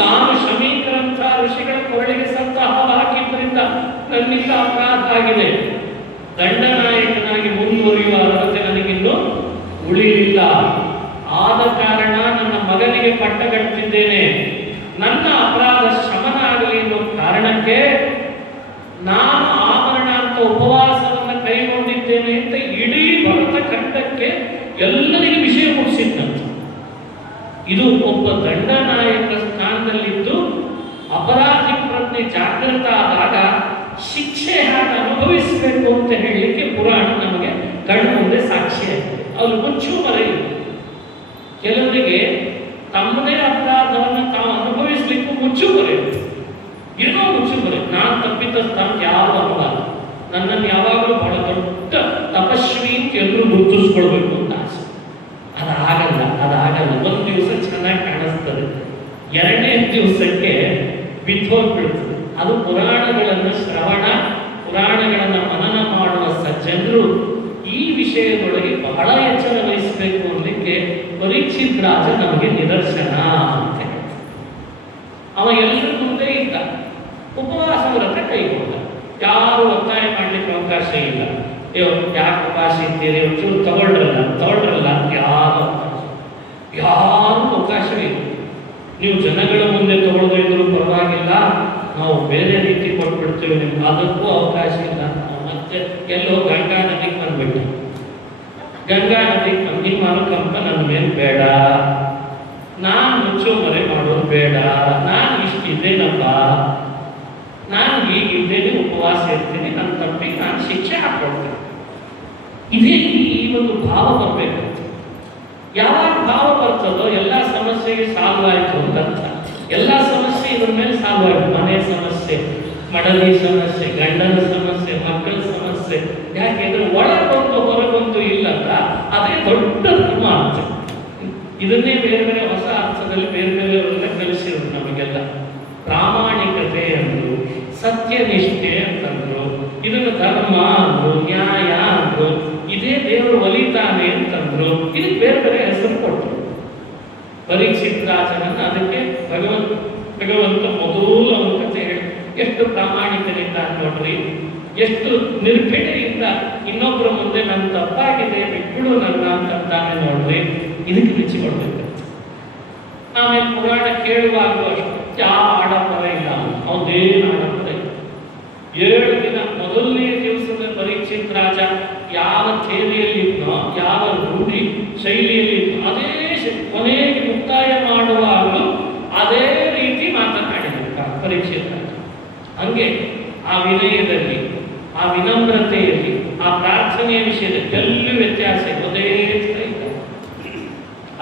ನಾನು ಶಮೀಕರಂಥ ಋಷಿಗಳ ಕೊರಳಿಗೆ ಸಂತಾಹ ಹಾಕಿದ್ದರಿಂದ ನನ್ನಿಂದ ಅಪರಾಧ ಆಗಿದೆ, ದಂಡನಾಯಕನಾಗಿ ಮುಂದುವರಿಯುವ ಅರ್ಹತೆ ನನಗಿನ್ನೂ ಉಳಿಲಿಲ್ಲ, ಆದ ಕಾರಣ ನನ್ನ ಮಗನಿಗೆ ಪಟ್ಟಗಟ್ಟಿದ್ದೇನೆ, ನನ್ನ ಅಪರಾಧ ಶಮನ ಆಗಲಿ ಅನ್ನೋ ಕಾರಣಕ್ಕೆ ನಾನು ಆಮರಣ ಅಂತ ಉಪವಾಸವನ್ನು ಕೈಗೊಂಡಿದ್ದೇನೆ ಅಂತ ಇಡೀ ಭರತ ಖಂಡಕ್ಕೆ ಎಲ್ಲರಿಗೂ ವಿಷಯ ಮುಗಿಸಿದ್ದಂತ. ಇದು ಒಬ್ಬ ದಂಡನಾಯಕ ಸ್ಥಾನದಲ್ಲಿದ್ದು ಅಪರಾಧಿ ಪ್ರಜ್ಞೆ ಜಾಗೃತ ಆದಾಗ ಶಿಕ್ಷೆ ಹಾಗೆ ಅನುಭವಿಸಬೇಕು ಅಂತ ಹೇಳಲಿಕ್ಕೆ ಪುರಾಣ ನಮಗೆ ಕಣ್ಣು ಮುಂದೆ ಸಾಕ್ಷಿಯಾಗಿದೆ. ಅವ್ರು ಮುಚ್ಚು ಮರೆಯಿಲ್ಲ. ಕೆಲವರಿಗೆ ತಮ್ಮದೇ ಅಪರಾಧವನ್ನು ತಾವು ಅನುಭವಿಸ್ಲಿಕ್ಕೂ ಮುಚ್ಚು ಬರೆಯುತ್ತೆ. ಏನೋ ಮುಚ್ಚು ಬರೆ, ನಾನು ತಪ್ಪಿತಸ್ಥ ಯಾವ ಅಪರಾಧ, ನನ್ನನ್ನು ಯಾವಾಗಲೂ ಬಹಳ ದೊಡ್ಡ ತಪಸ್ವಿ ಅಂತ ಎಲ್ಲರೂ ಗುರುತಿಸ್ಕೊಳ್ಬೇಕು ಅಂತ ಆಸೆ. ಅದಾಗಲ್ಲ. ಒಂದು ದಿವಸ ಚೆನ್ನಾಗಿ ಕಾಣಿಸ್ತದೆ, ಎರಡನೇ ದಿವಸಕ್ಕೆ ಬಿದ್ದೋಗ್ಬಿಡ್ತದೆ. ಅದು ಪುರಾಣಗಳನ್ನು ಶ್ರವಣ, ಪುರಾಣಗಳನ್ನು ಮನನ ಮಾಡುವ ಸಜ್ಜನರು ಈ ವಿಷಯದೊಳಗೆ ಬಹಳ ಎಚ್ಚರ ವಹಿಸಬೇಕು ಅನ್ನಲಿಕ್ಕೆ ಪರೀಕ್ಷಿತ್ ರಾಜ ನಮಗೆ ನಿದರ್ಶನ ಅಂತ ಹೇಳ್ತಾರೆ. ಅವ ಎಲ್ಲರ ಮುಂದೆ ಇದ್ದ, ಉಪವಾಸ ವ್ರತ ಕೈಗೊಂಡ. ಯಾರು ಒತ್ತಾಯ ಮಾಡ್ಲಿಕ್ಕೆ ಅವಕಾಶ ಇಲ್ಲ. ಯಾಕೆ ಉಪವಾಸ ಇದ್ದೀರಿ, ಒಂಚೂರು ತಗೊಳ್ರಲ್ಲ ಅಂತ ಯಾರು ಅವಕಾಶವಿಲ್ಲ. ನೀವು ಜನಗಳ ಮುಂದೆ ತಗೊಳ್ಳೋದು ಇದ್ರೂ ಪರವಾಗಿಲ್ಲ, ನಾವು ಬೇರೆ ರೀತಿ ಕೊಟ್ಬಿಡ್ತೀವಿ ನಿಮ್ಗೆ, ಅದಕ್ಕೂ ಅವಕಾಶ ಇಲ್ಲ. ನಾವು ಮತ್ತೆ ಎಲ್ಲೋ ಗಂಗಾ ನದಿಗೆ ಬಂದ್ಬಿಟ್ಟು, ಗಂಗಾ ನದಿಗೆ ಬಂದು ನಿಮ್ಮ ಅನುಕಂಪ ನನ್ನ ಮೇಲೆ ಬೇಡ, ನಾನು ಮುಚ್ಚೋ ಮರೆ ಮಾಡೋದು ಬೇಡ, ನಾನು ಇಷ್ಟಿದ್ದೇನಪ್ಪ, ನಾನು ಹೀಗಿದ್ದೇನೆ, ಉಪವಾಸ ಇರ್ತೀನಿ, ನನ್ನ ತಪ್ಪಿಗೆ ನಾನು ಶಿಕ್ಷೆ ಹಾಕೊಳ್ತೇನೆ. ಇದೇ ಈ ಒಂದು ಭಾವ ಬರಬೇಕು. ಯಾವಾಗ ಭಾವ ಬರ್ತದೋ ಎಲ್ಲ ಸಮಸ್ಯೆಗೆ ಸಾಲ್ವ್ ಆಯಿತು ಅಂತ ಅರ್ಥ. ಎಲ್ಲ ಸಮಸ್ಯೆ ಇದ್ರ ಮೇಲೆ ಸಾಲ್ವ್ ಆಯಿತು. ಮನೆ ಸಮಸ್ಯೆ, ಮಡದಿ ಸಮಸ್ಯೆ, ಗಂಡನ ಸಮಸ್ಯೆ, ಮಕ್ಕಳ ಸಮಸ್ಯೆ. ಯಾಕೆಂದ್ರೆ ಒಳಗೊಂದು ಹೊರಗೊಂದು ಇಲ್ಲಲ್ಲ, ಅದೇ ದೊಡ್ಡ ಧರ್ಮ ಅಂತ. ಇದನ್ನೇ ಬೇರೆ ಬೇರೆ ಹೊಸ ಅರ್ಥದಲ್ಲಿ ಬೇರೆ ಬೇರೆಯವರೆಲ್ಲ ಕಲಿಸಿದ್ರು ನಮಗೆಲ್ಲ. ಪ್ರಾಮಾಣಿಕತೆ ಅಂದ್ರು, ಸತ್ಯನಿಷ್ಠೆ ಅಂತಂದ್ರು, ಇದನ್ನು ಧರ್ಮ ಅಂದ್ರು, ನ್ಯಾಯ ಅಂದ್ರು, ಇದೇ ದೇವರು ಒಲಿತಾನೆ ಅಂತಂದ್ರು. ಇದಕ್ಕೆ ಬೇರೆ ಬೇರೆ ಹೆಸರು ಕೊಟ್ಟರು. ಪರೀಕ್ಷಿತ್ ರಾಜನನ್ನ ಅದಕ್ಕೆ ಭಗವಂತ ಮೊದಲು ಅವನ ಕಥೆ ಹೇಳಿ ಎಷ್ಟು ಪ್ರಾಮಾಣಿಕರಿಂದ ನೋಡ್ರಿ, ಎಷ್ಟು ನಿರ್ಭಿಡೆಯಿಂದ ಇನ್ನೊಬ್ಬರ ಮುಂದೆ ನನ್ನ ತಪ್ಪಾಗಿದೆ ಬಿಟ್ಬಿಡು ನನ್ನ ಅಂತಂತಾನೆ ನೋಡ್ರಿ. ಇದಕ್ಕೆ ಮೆಚ್ಚಿಕೊಳ್ಬೇಕು. ಆಮೇಲೆ ಪುರಾಣ ಕೇಳುವಾಗ ಅಷ್ಟು ಯಾವ ಆಡಂಬರ ಇಲ್ಲ, ಅವನೇನು ಆಡಂಬರ ಇಲ್ಲ. 7 ದಿನ ಮೊದಲನೇ ದಿವಸದ ಪರೀಕ್ಷಿತ್ ರಾಜ ಯಾವ ಥೇರಿಯಲ್ಲಿದ್ನೋ, ಯಾವ ರೂಢಿ ಶೈಲಿಯಲ್ಲಿದ್ನೋ ಅದೇ ಕೊನೆಗೆ ಮುಕ್ತಾಯ ಮಾಡುವಾಗಲೂ ಅದೇ ರೀತಿ ಮಾತನಾಡಿದ ಪರೀಕ್ಷಿತ್ ರಾಜ. ಹಂಗೆ ಆ ವಿನಯದಲ್ಲಿ, ಆ ವಿನಮ್ರತೆಯಲ್ಲಿ, ಆ ಪ್ರಾರ್ಥನೆಯ ವಿಷಯದಲ್ಲಿ ಎಲ್ಲೂ ವ್ಯತ್ಯಾಸ ಒಂದೇ ಥರ ಇಲ್ಲ.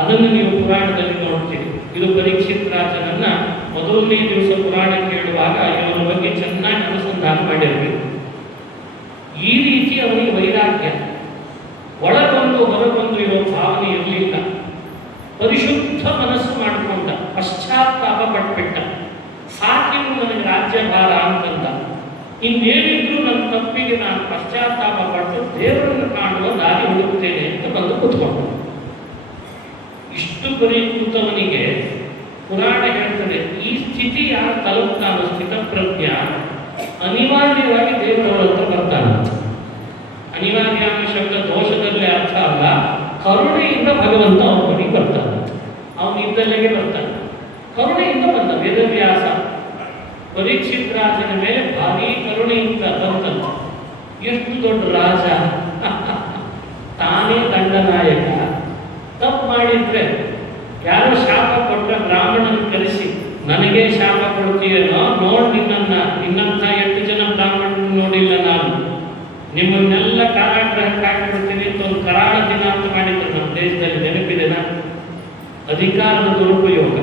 ಅದನ್ನು ನೀವು ಪುರಾಣದಲ್ಲಿ ನೋಡ್ತೀರಿ. ಇದು ಪರೀಕ್ಷಿತ್ ರಾಜನನ್ನ ಮೊದಲನೇ ದಿವಸ ಪುರಾಣ ಕೇಳುವಾಗ ಇವನ ಬಗ್ಗೆ ಚೆನ್ನಾಗಿ ಅನುಸಂಧಾನ ಮಾಡಿರಬೇಕು. ಈ ರೀತಿ ಅವನಿಗೆ ವೈರಾಗ್ಯ, ಒಳಗೊಂದು ಹೊರಗೊಂದು ಇರೋ ಭಾವನೆ ಇರಲಿಲ್ಲ. ಪರಿಶುದ್ಧ ಮನಸ್ಸು ಮಾಡಿಕೊಂಡ, ಪಶ್ಚಾತ್ತಾಪ ಪಟ್ಬಿಟ್ಟ. ಸಾಕಿರು ನನಗೆ ರಾಜ್ಯಭಾರ ಅಂತಂದ. ಇನ್ನೇನಿದ್ರು ನನ್ನ ತಪ್ಪಿಗೆ ನಾನು ಪಶ್ಚಾತ್ತಾಪ ಪಟ್ಟು ದೇವರನ್ನು ಕಾಣುವ ದಾರಿ ಹುಡುಕ್ತೇನೆ ಅಂತ ಬಂದು ಕೂತ್ಕೊಂಡ. ಇಷ್ಟು ಪರಿಕೃತವನಿಗೆ ಪುರಾಣ ಹೇಳ್ತದೆ, ಈ ಸ್ಥಿತಿ ಯಾರು ತಲುಪ್ತಾನೋ ಸ್ಥಿತಪ್ರಜ್ಞ, ಅನಿವಾರ್ಯವಾಗಿ ದೇವರವರ ಹತ್ರ ಬರ್ತಾನೆ. ಅನಿವಾರ್ಯ ಅನ್ನೋ ಶಬ್ದ ದೋಷದಲ್ಲಿ ಅರ್ಥ ಅಲ್ಲ, ಕರುಣೆಯಿಂದ ಭಗವಂತ ಅವನ ಬಳಿಗೆ ಬರ್ತಾನೆ. ಅವನಿದ್ದಲ್ಲಿಗೆ ಬರ್ತಾನೆ, ಕರುಣೆಯಿಂದ ಬಂದ. ವೇದವ್ಯಾಸ ಪರೀಕ್ಷಿತ್ ರಾಜನ ಮೇಲೆ ಭಾರೀ ಕರುಣೆಯಿಂದ ಬಂದಂತ. ಎಷ್ಟು ದೊಡ್ಡ ರಾಜ, ತಾನೇ ದಂಡನಾಯಕ. ತಪ್ಪು ಮಾಡಿದ್ರೆ ಯಾರು ಶಾಪ ಕೊಟ್ಟರೆ ಬ್ರಾಹ್ಮಣನ ಕರೆಸಿ, ನನಗೆ ಶಾಪ ಕೊಡ್ತೀಯೇನೋ ನೋಡಿ, ನಿನ್ನಂಥ 8 ಜನ ಬ್ರಾಹ್ಮಣನ ನೋಡಿಲ್ಲ ನಾನು, ನಿಮ್ಮನ್ನೆಲ್ಲ ಕಾರಾಗೃಹಕ್ಕೆ ಹಾಕಿಬಿಡ್ತೀನಿ ಅಂತ ಒಂದು ಕರಾಳ ದಿನ ಅಂತ ಮಾಡಿದ್ರು ನಮ್ಮ ದೇಶದಲ್ಲಿ. ನೆನಪಿದೆನಾ? ಅಧಿಕಾರದ ದುರುಪಯೋಗ.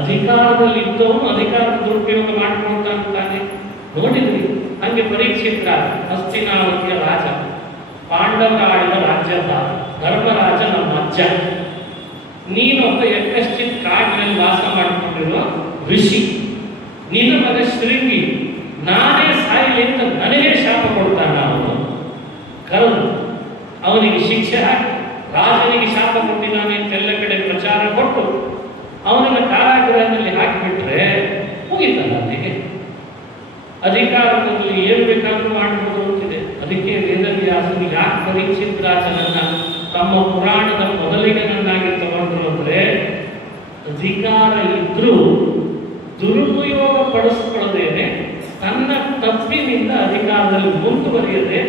ಅಧಿಕಾರದಲ್ಲಿದ್ದವನು ಅಧಿಕಾರದ ದುರುಪಯೋಗ ಮಾಡ್ಕೊಳ್ತಾನೆ. ನೋಡಿದ್ರಿ ಹಂಗೆ ಪರೀಕ್ಷಿತ್ ರಾಜ, ಹಸ್ತಿನಾವತಿಯ ರಾಜ, ಪಾಂಡವರ ಆಳಿದ ರಾಜ್ಯಭಾರ, ಧರ್ಮರಾಜ ನಮ್ಮ ಅಜ್ಜ. ನೀನೊಬ್ಬ ಯಜ್ಞಶ್ಚಿತ್ ಕಾಡಿನಲ್ಲಿ ವಾಸ ಮಾಡಿಕೊಂಡಿರುವ ಋಷಿ, ನಿನ್ನ ಮಗ ಶೃಂಗಿ ನಾನೇ ಸಾಯಿಲಿ ಅಂತ ನನಗೆ ಶಾಪ ಕೊಡ್ತಾನ. ಅವನು ಕರೆದು ಅವನಿಗೆ ಶಿಕ್ಷೆ ಹಾಕಿ, ರಾಜನಿಗೆ ಶಾಪ ಕೊಟ್ಟಿದ್ದಾನೆ ಅಂತ ಎಲ್ಲ ಕಡೆ ಪ್ರಚಾರ ಕೊಟ್ಟು ಅವನನ್ನು ಕಾರಾಗೃಹದಲ್ಲಿ ಹಾಕಿಬಿಟ್ರೆ ಮುಗಿತಲ್ಲ. ಅಲ್ಲಿಗೆ ಅಧಿಕಾರದಲ್ಲಿ ಏನು ಬೇಕಾದ್ರೂ ಮಾಡಬಹುದು ಅಂತಿದೆ. ಅದಕ್ಕೆ ವೇದವ್ಯಾಸರು ಯಾಕೆ ಪರೀಕ್ಷಿತ್ ರಾಜನನ್ನ ತಮ್ಮ ಪುರಾಣದ ಮೊದಲಿಗನನ್ನಾಗಿ ತಗೊಂಡ್ರು ಅಂದ್ರೆ, ಅಧಿಕಾರ ಇದ್ರೂ ದುರುಪಯೋಗ ಪಡಿಸ್ಕೊಳ್ಳದೇನೆ ತನ್ನ ತಪ್ಪಿನಿಂದ ಅಧಿಕಾರದಲ್ಲಿ ಮುಂದುವರಿಯದೆ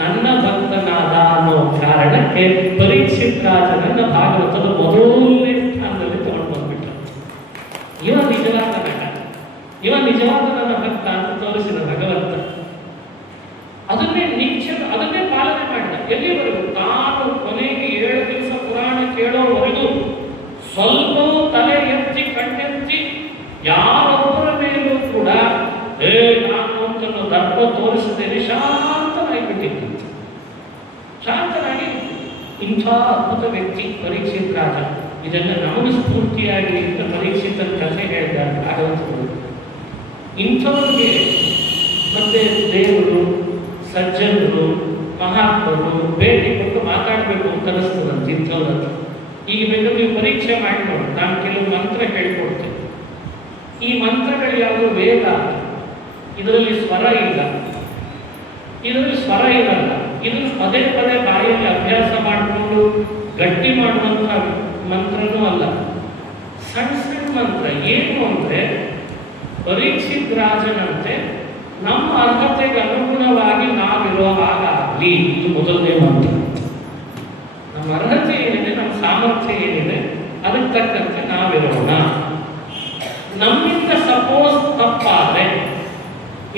ನನ್ನ ಭಕ್ತನಾದ ಅನ್ನೋ ಕಾರಣಕ್ಕೆ ಪರೀಕ್ಷಿತ್ ರಾಜನನ್ನ ಭಾಗವತದ ಮೊದಲನೇ ಸ್ಥಾನದಲ್ಲಿ ಇವ ನಿಜವಾದ ನಟ, ಇವ ನಿಜವಾದ ನನ್ನ ಭಕ್ತ ಅಂತ ತೋರಿಸಿದ ಭಗವಂತ. ಅದನ್ನೇ ಪಾಲನೆ ಮಾಡಿದ. ಎಲ್ಲಿವರೆಗೂ? ತಾನು ಕೊನೆಗೆ 7 ದಿವಸ ಪುರಾಣ ಕೇಳೋವರೆಗೂ ಸ್ವಲ್ಪವೂ ತಲೆ ಎತ್ತಿ ಕಣ್ಣೆತ್ತಿ ಯಾರೊಬ್ಬರ ಮೇಲೂ ಕೂಡ ನಾನು ಅಂತನ್ನು ದರ್ಪ ತೋರಿಸದೇನೆ ಶಾಂತನಾಗಿಬಿಟ್ಟಿದ್ದ. ಶಾಂತನಾಗಿ ಇಂಥ ಅದ್ಭುತ ವ್ಯಕ್ತಿ ಪರೀಕ್ಷಿತ ರಾಜ. ಇದನ್ನು ನಮಗೆ ಸ್ಫೂರ್ತಿಯಾಗಿ ಅಂತ ಪರೀಕ್ಷಿತನ ಕಥೆ ಹೇಳಿದ್ದಾರೆ ಭಾಗವತರು. ಇಂಥವ್ರಿಗೆ ಮತ್ತೆ ದೇವರು, ಸಜ್ಜನರು, ಮಹಾತ್ಮರು ಭೇಟಿ ಕೊಟ್ಟು ಮಾತಾಡಬೇಕು ಅಂತ ಅನಿಸ್ತದಂತೆ ಇಂಥವ್ರದ್ದು. ಈಗ ಬೇಕಾದ್ರೆ ನೀವು ಪರೀಕ್ಷೆ ಮಾಡಿ ನೋಡಿ. ನಾನು ಕೆಲವು ಮಂತ್ರ ಹೇಳ್ಕೊಡ್ತೇನೆ. ಈ ಮಂತ್ರಗಳು ಯಾವುದು? ವೇದ. ಇದರಲ್ಲಿ ಸ್ವರ ಇಲ್ಲ, ಇರಲ್ಲ. ಇದನ್ನು ಪದೇ ಪದೇ ಬಾಯಲ್ಲಿ ಅಭ್ಯಾಸ ಮಾಡಿಕೊಂಡು ಗಟ್ಟಿ ಮಾಡುವಂಥ ಮಂತ್ರನೂ ಅಲ್ಲ. ಸಣ್ಣ ಸಣ್ಣ ಮಂತ್ರ. ಏನು ಅಂದರೆ ಪರೀಕ್ಷಿತ್ ರಾಜನಂತೆ ನಮ್ಮ ಅರ್ಹತೆಗೆ ಅನುಗುಣವಾಗಿ ನಾವಿರೋ ಹಾಗಾಗಲಿ. ಇದು ಮೊದಲನೇ ಮಂತ್ರ. ನಮ್ಮ ಅರ್ಹತೆ ಏನಿದೆ, ನಮ್ಮ ಸಾಮರ್ಥ್ಯ ಏನಿದೆ, ಅದಕ್ಕೆ ತಕ್ಕಂತೆ ನಾವಿರೋಣ. ನಮ್ಮಿಂದ ಸಪೋಸ್ ತಪ್ಪಾದರೆ,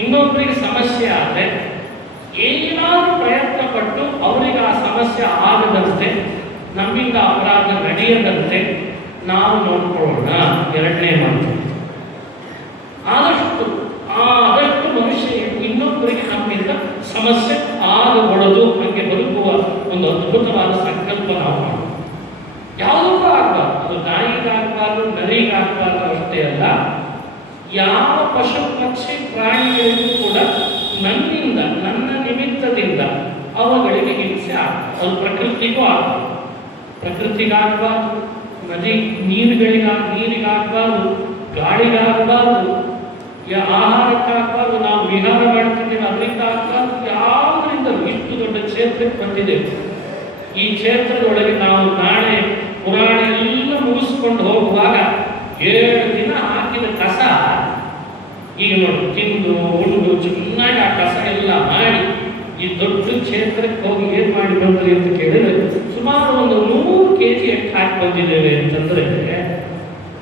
ಇನ್ನೊಬ್ಬರಿಗೆ ಸಮಸ್ಯೆ ಆದರೆ, ಏನಾದರೂ ಪ್ರಯತ್ನ ಪಟ್ಟು ಅವರಿಗೆ ಆ ಸಮಸ್ಯೆ ಆಗದಂತೆ, ನಮ್ಮಿಂದ ಅಪರಾಧ ನಡೆಯದಂತೆ ನಾವು ನೋಡ್ಕೊಳ್ಳೋಣ. ಎರಡನೇ ಮಂತ್ರ. ಆದಷ್ಟು ಮನುಷ್ಯ ಇನ್ನೊಬ್ಬರಿಗೆ ನಮ್ಮಿಂದ ಸಮಸ್ಯೆ ಆಗಬಾರದು, ಹಾಗೆ ಬದುಕುವ ಒಂದು ಅದ್ಭುತವಾದ ಸಂಕಲ್ಪ ನಾವು ಮಾಡೋಣ. ಯಾವುದಕ್ಕೂ ಆಗಬಾರ್ದು. ಅದು ನಾಯಿಗಾಗಬಾರ್ದು, ನರಿಗಾಗಬಾರ್ದು ಅಷ್ಟೇ ಅಲ್ಲ, ಯಾವ ಪಶು ಪಕ್ಷಿ ಪ್ರಾಣಿಗಳಿಗೂ ಕೂಡ ನನ್ನಿಂದ, ನನ್ನ ನಿಮಿತ್ತದಿಂದ ಅವುಗಳಿಗೆ ಹಿಂಸೆ ಆಗ್ತದೆ. ಅದು ಪ್ರಕೃತಿಗೂ ಆಗ್ತದೆ. ಪ್ರಕೃತಿಗಾಗಬಾರ್ದು, ನೀರಿಗಾಗಬಾರ್ದು, ಗಾಳಿಗಾಗಬಾರ್ದು, ಆಹಾರಕ್ಕಾಗಬಾರ್ದು, ನಾವು ವಿಹಾರ ಮಾಡ್ತಿದ್ದೇವೆ ಅದರಿಂದ ಆಗಬಾರ್ದು. ಯಾವುದರಿಂದ ಇಷ್ಟು ದೊಡ್ಡ ಕ್ಷೇತ್ರಕ್ಕೆ ಬಂದಿದ್ದೇವೆ. ಈ ಕ್ಷೇತ್ರದೊಳಗೆ ನಾವು ನಾಳೆ ಪುರಾಣ ಎಲ್ಲ ಮುಗಿಸ್ಕೊಂಡು ಹೋಗುವಾಗ 7 ದಿನ ಹಾಕಿದ ಕಸ ಈಗ ನೋಡಿ, ತಿಂದು ಉಂಡು ಚೆನ್ನಾಗಿ ಆ ಕಸ ಎಲ್ಲ ಮಾಡಿ ಈ ದೊಡ್ಡ ಕ್ಷೇತ್ರಕ್ಕೆ ಹೋಗಿ ಏನು ಮಾಡಿ ಬಂದ್ರಿ ಅಂತ ಕೇಳಿದ್ರೆ ಸುಮಾರು ಒಂದು 100 kg ಎಷ್ಟು ಹಾಕಿ ಬಂದಿದ್ದೇವೆ ಅಂತಂದ್ರೆ,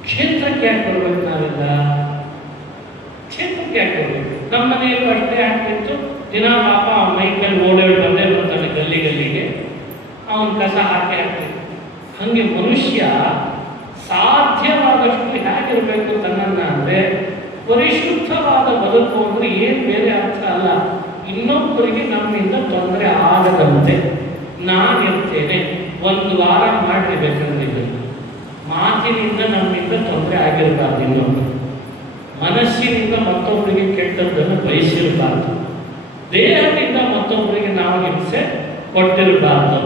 ಕ್ಷೇತ್ರಕ್ಕೆ ಯಾಕೆ ಬರ್ಬೇಕು ನಾವೆಲ್ಲ? ಕ್ಷೇತ್ರಕ್ಕೆ ಯಾಕೆ ಬರ್ಬೇಕು? ನಮ್ಮ ಮನೆಯಲ್ಲೂ ಅಷ್ಟೇ ಆಗ್ತಿತ್ತು. ದಿನ ಪಾಪ ಮೈಕಲ್ಲಿ ಓಡಾಡಿ ಬಂದೇ ಬರ್ತಾನೆ ಗಲ್ಲಿಗೆ, ಅವನ ಕಸ ಹಾಕ್ತಿತ್ತು. ಹಂಗೆ ಮನುಷ್ಯ ಸಾಧ್ಯವಾದಷ್ಟು ಹೇಗಿರಬೇಕು ತನ್ನನ್ನು ಅಂದರೆ, ಪರಿಶುದ್ಧವಾದ ಬದುಕು ಅಂದರೆ ಏನು ಬೇರೆ ಅರ್ಥ ಅಲ್ಲ, ಇನ್ನೊಬ್ಬರಿಗೆ ನಮ್ಮಿಂದ ತೊಂದರೆ ಆಗದಂತೆ ನಾನಿರ್ತೇನೆ. 1 ವಾರ ಮಾಡಿರ್ಬೇಕಂದ್ರೆ ಮಾತಿನಿಂದ ನಮ್ಮಿಂದ ತೊಂದರೆ ಆಗಿರಬಾರ್ದು. ಇನ್ನೊಬ್ಬರು ಮನಸ್ಸಿನಿಂದ ಮತ್ತೊಬ್ಬರಿಗೆ ಕೆಟ್ಟದ್ದನ್ನು ಬಯಸಿರಬಾರ್ದು. ದೇಹದಿಂದ ಮತ್ತೊಬ್ಬರಿಗೆ ನಾವು ಹಿಂಸೆ ಕೊಟ್ಟಿರಬಾರ್ದು.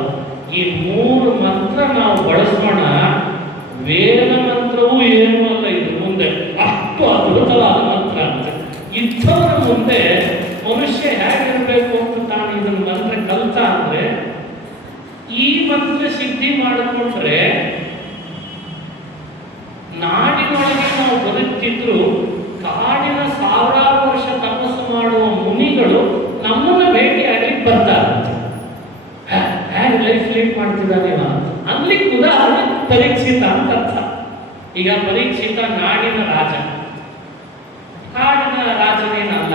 ಈ 3 ಮಂತ್ರ ನಾವು ಬಳಸೋಣ. ವೇದ ಮಂತ್ರವೂ ಏನೂ ಅಲ್ಲ ಇದು ಮುಂದೆ, ಅಷ್ಟು ಅದ್ಭುತವಾದ ಮಂತ್ರ ಅಂತ. ಇಂಥವರ ಮುಂದೆ ಮನುಷ್ಯ ಹೇಗಿರಬೇಕು ಅಂತ ತಾನು ಇದನ್ನು ಮಂತ್ರ ಕಲಿತ ಅಂದರೆ, ಈ ಮಂತ್ರ ಸಿದ್ಧಿ ಮಾಡಿಕೊಂಡ್ರೆ ನಾಡಿನೊಳಗೆ ನಾವು ಬದುಕ್ತಿದ್ರು ಕಾಡಿನ 1000 ವರ್ಷ ತಪಸ್ಸು ಮಾಡುವ ಮುನಿಗಳು ನಮ್ಮನ್ನ ಭೇಟಿಯಾಗಿ ಬರ್ತಾರಂತೆ. ಹೇಗೆ ಲೈಫ್ ಲೀಡ್ ಮಾಡ್ತಿದ್ದಾನೆ ಅನ್ಲಿಕ್ಕೆ ಉದಾಹರಣೆ ಪರೀಕ್ಷಿತ ಅಂತ ಅರ್ಥ. ಈಗ ಪರೀಕ್ಷಿತ ನಾಡಿನ ರಾಜ, ಕಾಡಿನ ರಾಜನೇನಲ್ಲ.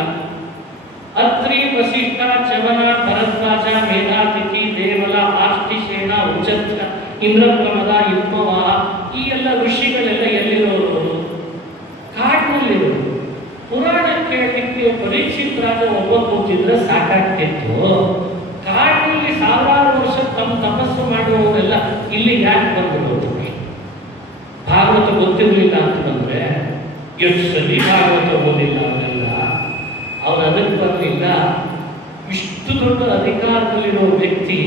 ಅತ್ರಿ, ವಸಿಷ್ಠ, ಚವನ, ಭರದ್ವಾಜ, ಮೇಧಾತಿಥಿ, ದೇವಲ, ಆಷ್ಟಿಶೇನ, ಉಚತ್ರ, ಇಂದ್ರಪ್ರಮದ, ಯುಗ್ಮವಾಹ ಈ ಎಲ್ಲ ಋಷಿಗಳೆಲ್ಲ ಎಲ್ಲಿರೋರು? ಕಾಡಿನಲ್ಲಿರೋರು. ಪುರಾಣ ಕೇಳಲಿಕ್ಕೆ ಪರೀಕ್ಷಿತ ರಾಜ ಒಬ್ಬ ಕೂತಿದ್ರೆ ಸಾಕಾಗ್ತಿತ್ತು. ಕಾಡಿನಲ್ಲಿ 1000 ವರ್ಷ ತಮ್ಮ ತಪಸ್ಸು ಮಾಡುವವರೆಲ್ಲ ಇಲ್ಲಿ ಯಾಕೆ ಬಂದರು? ಭಾಗವತ ಗೊತ್ತಿರಲಿಲ್ಲ ಅಂತ ಬಂದ್ರೆ ಎಷ್ಟು ಸರಿ ಭಾಗವತ ಓದಿಲ್ಲ ಅವರೆಲ್ಲ. ಅವ್ರು ಅದಕ್ಕೆ ಬರಲಿಲ್ಲ. ಇಷ್ಟು ದೊಡ್ಡ ಅಧಿಕಾರದಲ್ಲಿರೋ ವ್ಯಕ್ತಿ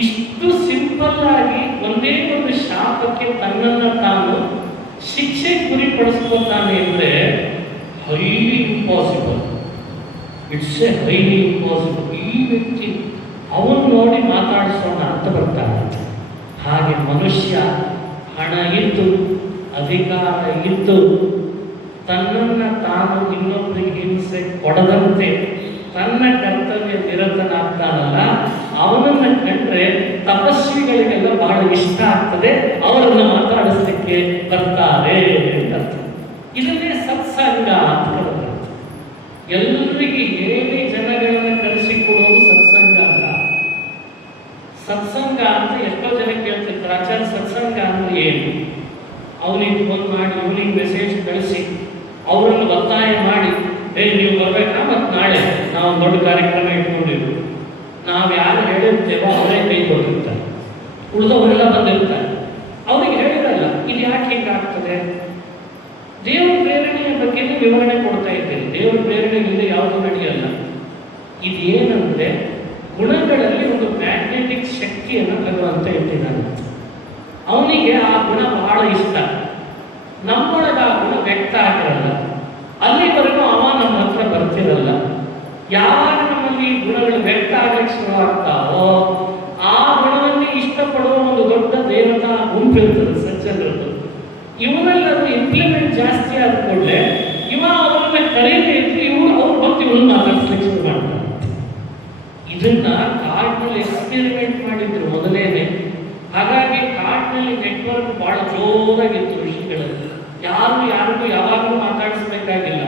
ಇಷ್ಟು ಸಿಂಪಲ್ ಆಗಿ ಒಂದೇ ಒಂದು ಶಾಪಕ್ಕೆ ತನ್ನನ್ನು ತಾನು ಶಿಕ್ಷೆ ಗುರಿಪಡಿಸ್ಕೊತಾನೆ ಅಂದರೆ highly impossible. It's A highly impossible. ಈ ವ್ಯಕ್ತಿ ಅವನು ನೋಡಿ ಮಾತಾಡಿಸೋಣ ಅಂತ ಬರ್ತಾನೆ. ಹಾಗೆ ಮನುಷ್ಯ ಹಣ ಇದ್ದು, ಅಧಿಕಾರ ಇದ್ದು, ತನ್ನನ್ನು ತಾನು ಇನ್ನೊಬ್ಬರಿಗೆ ಹಿಂಸೆ ಕೊಡದಂತೆ ತನ್ನ ಕರ್ತವ್ಯ ನಿರತನಾಗ್ತಾನಲ್ಲ, ಅವನನ್ನು ಕಂಡ್ರೆ ತಪಸ್ವಿಗಳಿಗೆಲ್ಲ ಬಹಳ ಇಷ್ಟ ಆಗ್ತದೆ, ಅವರನ್ನು ಮಾತಾಡಿಸ್ಲಿಕ್ಕೆ ಬರ್ತಾರೆ ಅಂತ. ಫೋನಿಗೆ ಮೆಸೇಜ್ ಕಳಿಸಿ ಅವರನ್ನು ಒತ್ತಾಯ ಮಾಡಿ ನೀವು ಬರ್ಬೇಕಾ, ಮತ್ತು ನಾಳೆ ನಾವು ದೊಡ್ಡ ಕಾರ್ಯಕ್ರಮ ಇಟ್ಕೊಂಡಿರು, ನಾವು ಯಾರು ಹೇಳಿರ್ತೇವೋ ಅವರೇ ಕೈ ಕೊಟ್ಟಿರ್ತಾರೆ, ಉಳಿದವರೆಲ್ಲ ಬಂದಿರ್ತಾರೆ. ಅವ್ರಿಗೆ ಹೇಳಿರಲ್ಲ ಇದು ಯಾಕೆ ಹೀಗಾಗ್ತದೆ. ದೇವ್ರ ಪ್ರೇರಣೆಯ ಬಗ್ಗೆ ವಿವರಣೆ ಕೊಡ್ತಾ ಇದ್ದೇನೆ. ದೇವ್ರ ಪ್ರೇರಣೆಯಿಂದ ಯಾವುದು ನಡೆಯಲ್ಲ. ಇದೇನಂದ್ರೆ ಗುಣಗಳಲ್ಲಿ ಒಂದು ಮ್ಯಾಗ್ನೆಟಿಕ್ ಶಕ್ತಿಯನ್ನು ಭಗವಂತ ಇಟ್ಟಿದ್ದಾನೆ. ಅವನಿಗೆ ಆ ಗುಣ ಬಹಳ ಇಷ್ಟ. ನಮ್ಮೊಳಗೆ ಆ ಗುಣ ವ್ಯಕ್ತ ಆಗಿರಲ್ಲ. ಅಲ್ಲಿವರೆಗೂ ಅವ ನಮ್ಮ ಹತ್ರ ಬರ್ತಿರಲ್ಲ. ಯಾವಾಗ ನಮ್ಮಲ್ಲಿ ಈ ಗುಣಗಳು ವ್ಯಕ್ತ ಆಗಕ್ಕೆ ಶುರುವಾಗ್ತಾವೋ ಆ ಗುಣವನ್ನೇ ಇಷ್ಟಪಡುವ ಒಂದು ದೊಡ್ಡ ದೇವತಾ ಗುಂಪಿರ್ತದೆ, ಸಜ್ಜನರದ್ದು. ಇವರೆಲ್ಲರೂ ಇಂಪ್ಲಿಮೆಂಟ್ ಜಾಸ್ತಿ ಆದ ಕೂಡಲೇ ಇವ ಅವರನ್ನ ಕರೆಯದೇ ಇದ್ರು ಅವ್ರು ಬಂದು ಇವನು ಮಾತಾಡ್ಸ್ಲಿಕ್ಕೆ ಶುರು ಮಾಡ್ತಾರೆ. ಇದನ್ನ ಕಾಡಿನಲ್ಲಿ ಎಕ್ಸ್ಪೆರಿಮೆಂಟ್ ಮಾಡಿದ್ರು ಮೊದಲೇನೆ. ಹಾಗಾಗಿ ಕಾಡಿನಲ್ಲಿ ನೆಟ್ವರ್ಕ್ ಬಹಳ ಜೋರಾಗಿತ್ತು ಋಷಿಗಳಲ್ಲಿ. ಯಾರಿಗೂ ಯಾವಾಗಲೂ ಮಾತಾಡಿಸ್ಬೇಕಾಗಿಲ್ಲ,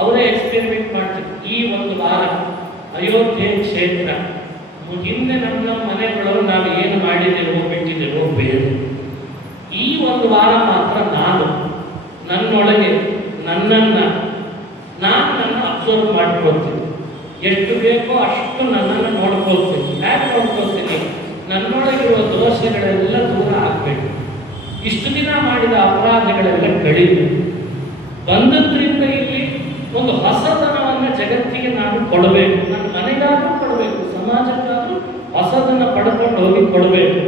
ಅವರೇ ಎಕ್ಸ್ಪೆರಿಮೆಂಟ್ ಮಾಡ್ತಿದ್ರು. ಈ ಒಂದು ವಾರ ಅಯೋಧ್ಯೆ ಕ್ಷೇತ್ರ ಹಿಂದೆ ನಮ್ಮ ಮನೆಗಳವರು ನಾವು ಏನು ಮಾಡಿದ್ದೇವೋ ಬಿಟ್ಟಿದ್ದೇವೋ ಬೇರೆ. ಈ ಒಂದು ವಾರ ಮಾತ್ರ ನಾನು ನನ್ನೊಳಗೆ ನನ್ನನ್ನು ಅಬ್ಸರ್ವ್ ಮಾಡ್ಕೊಳ್ತೀನಿ. ಎಷ್ಟು ಬೇಕೋ ಅಷ್ಟು ನನ್ನನ್ನು ನೋಡ್ಕೊಳ್ತೀನಿ. ಯಾಕೆ ನೋಡ್ಕೊಳ್ತೀನಿ? ನನ್ನೊಳಗಿರುವ ದೋಷಗಳೆಲ್ಲ ದೂರ ಆಗಬೇಕು. ಇಷ್ಟು ದಿನ ಮಾಡಿದ ಅಪರಾಧಗಳೆಲ್ಲ ಕಡಿಬೇಕು. ಬಂದದ್ರಿಂದ ಇಲ್ಲಿ ಒಂದು ಹೊಸತನವನ್ನು ಜಗತ್ತಿಗೆ ನಾನು ಕೊಡಬೇಕು. ನನ್ನ ಮನೆಗಾದ್ರೂ ಕೊಡಬೇಕು, ಸಮಾಜಕ್ಕಾದ್ರೂ ಹೊಸದನ್ನು ಪಡ್ಕೊಂಡು ಹೋಗಿ ಕೊಡಬೇಕು.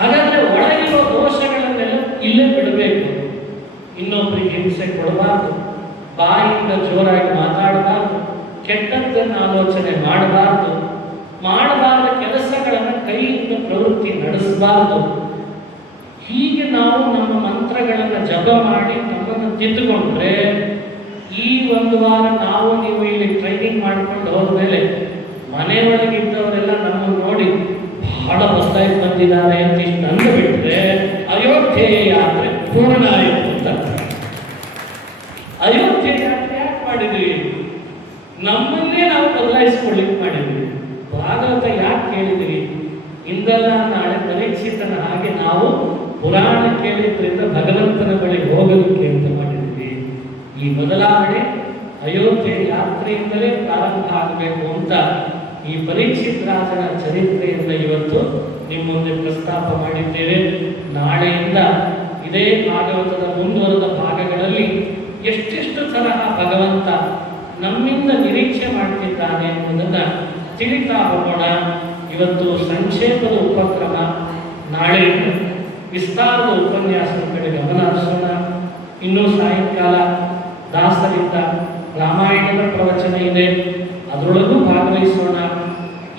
ಹಾಗಾದ್ರೆ ಒಳಗಿರೋ ದೋಷಗಳನ್ನೆಲ್ಲ ಇಲ್ಲೇ ಬಿಡಬೇಕು. ಇನ್ನೊಬ್ಬರಿಗೆ ಹಿಂಸೆ ಕೊಡಬಾರ್ದು, ಬಾಯಿಂದ ಜೋರಾಗಿ ಮಾತಾಡಬಾರ್ದು, ಕೆಟ್ಟದ್ದನ್ನು ಆಲೋಚನೆ ಮಾಡಬಾರ್ದು, ಮಾಡಬಾರ್ದ ಕೆಲಸಗಳನ್ನು ಕೈಯಿಂದ ಪ್ರವೃತ್ತಿ ನಡೆಸಬಾರ್ದು. ಹೀಗೆ ನಾವು ನಮ್ಮ ಮಂತ್ರಗಳನ್ನು ಜಪ ಮಾಡಿ ನಮ್ಮನ್ನು ತಿದ್ದುಕೊಂಡ್ರೆ ಈ ಒಂದು ವಾರ ನಾವು ನೀವು ಇಲ್ಲಿ ಟ್ರೈನಿಂಗ್ ಮಾಡ್ಕೊಂಡು ಹೋದ್ಮೇಲೆ ಮನೆಯೊಳಗಿದ್ದವರೆಲ್ಲ ನಮ್ಮನ್ನು ನೋಡಿ ಬಹಳ ಹೊಸದಾಗಿ ಬಂದಿದ್ದಾರೆ ಅಂತ ಇಷ್ಟು ಅಂದು ಬಿಟ್ಟರೆ ಅಯೋಧ್ಯೆ ಯಾತ್ರೆ ಪೂರ್ಣ ಆಯಿತು ಅಂತ. ಅಯೋಧ್ಯೆ ಯಾತ್ರೆ ಯಾಕೆ ಮಾಡಿದ್ವಿ? ನಮ್ಮನ್ನೇ ನಾವು ಬದಲಾಯಿಸ್ಕೊಳ್ಳಿಕ್ಕೆ ಮಾಡಿದ್ವಿ. ಭಾಗವತ ಯಾಕೆ ಹೇಳಿದ್ವಿ? ಇಂದಲ್ಲ ನಾಳೆ ಪರೀಕ್ಷಿತನ ಹಾಗೆ ನಾವು ಪುರಾಣ ಕೇಳಿದ್ರಿಂದ ಭಗವಂತನ ಬಳಿ ಹೋಗಲಿಕ್ಕೆ ಅಂತ ಮಾಡಿದ್ವಿ. ಈ ಬದಲಾವಣೆ ಅಯೋಧ್ಯೆ ಯಾತ್ರೆಯಿಂದಲೇ ಪ್ರಾರಂಭ ಆಗಬೇಕು ಅಂತ ಈ ಪರೀಕ್ಷಿತ್ ರಾಜನ ಚರಿತ್ರೆಯಿಂದ ಇವತ್ತು ನಿಮ್ಮ ಮುಂದೆ ಪ್ರಸ್ತಾಪ ಮಾಡಿದ್ದೇವೆ. ನಾಳೆಯಿಂದ ಇದೇ ಭಾಗವತದ ಮುಂದುವರೆದ ಭಾಗಗಳಲ್ಲಿ ಎಷ್ಟೆಷ್ಟು ತರಹ ಭಗವಂತ ನಮ್ಮಿಂದ ನಿರೀಕ್ಷೆ ಮಾಡ್ತಿದ್ದಾನೆ ಎಂಬುದನ್ನು ತಿಳಿತಾ ಹೋಗೋಣ. ಇವತ್ತು ಸಂಕ್ಷೇಪದ ಉಪಕ್ರಮ, ನಾಳೆ ವಿಸ್ತಾರದ ಉಪನ್ಯಾಸದ ಕಡೆ ಗಮನ ಹರಿಸೋಣ. ಇನ್ನೂ ಸಾಯಂಕಾಲ ದಾಸರಿಂದ ರಾಮಾಯಣದ ಪ್ರವಚನ ಇದೆ, ಅದರೊಳಗೂ ಭಾಗವಹಿಸೋಣ.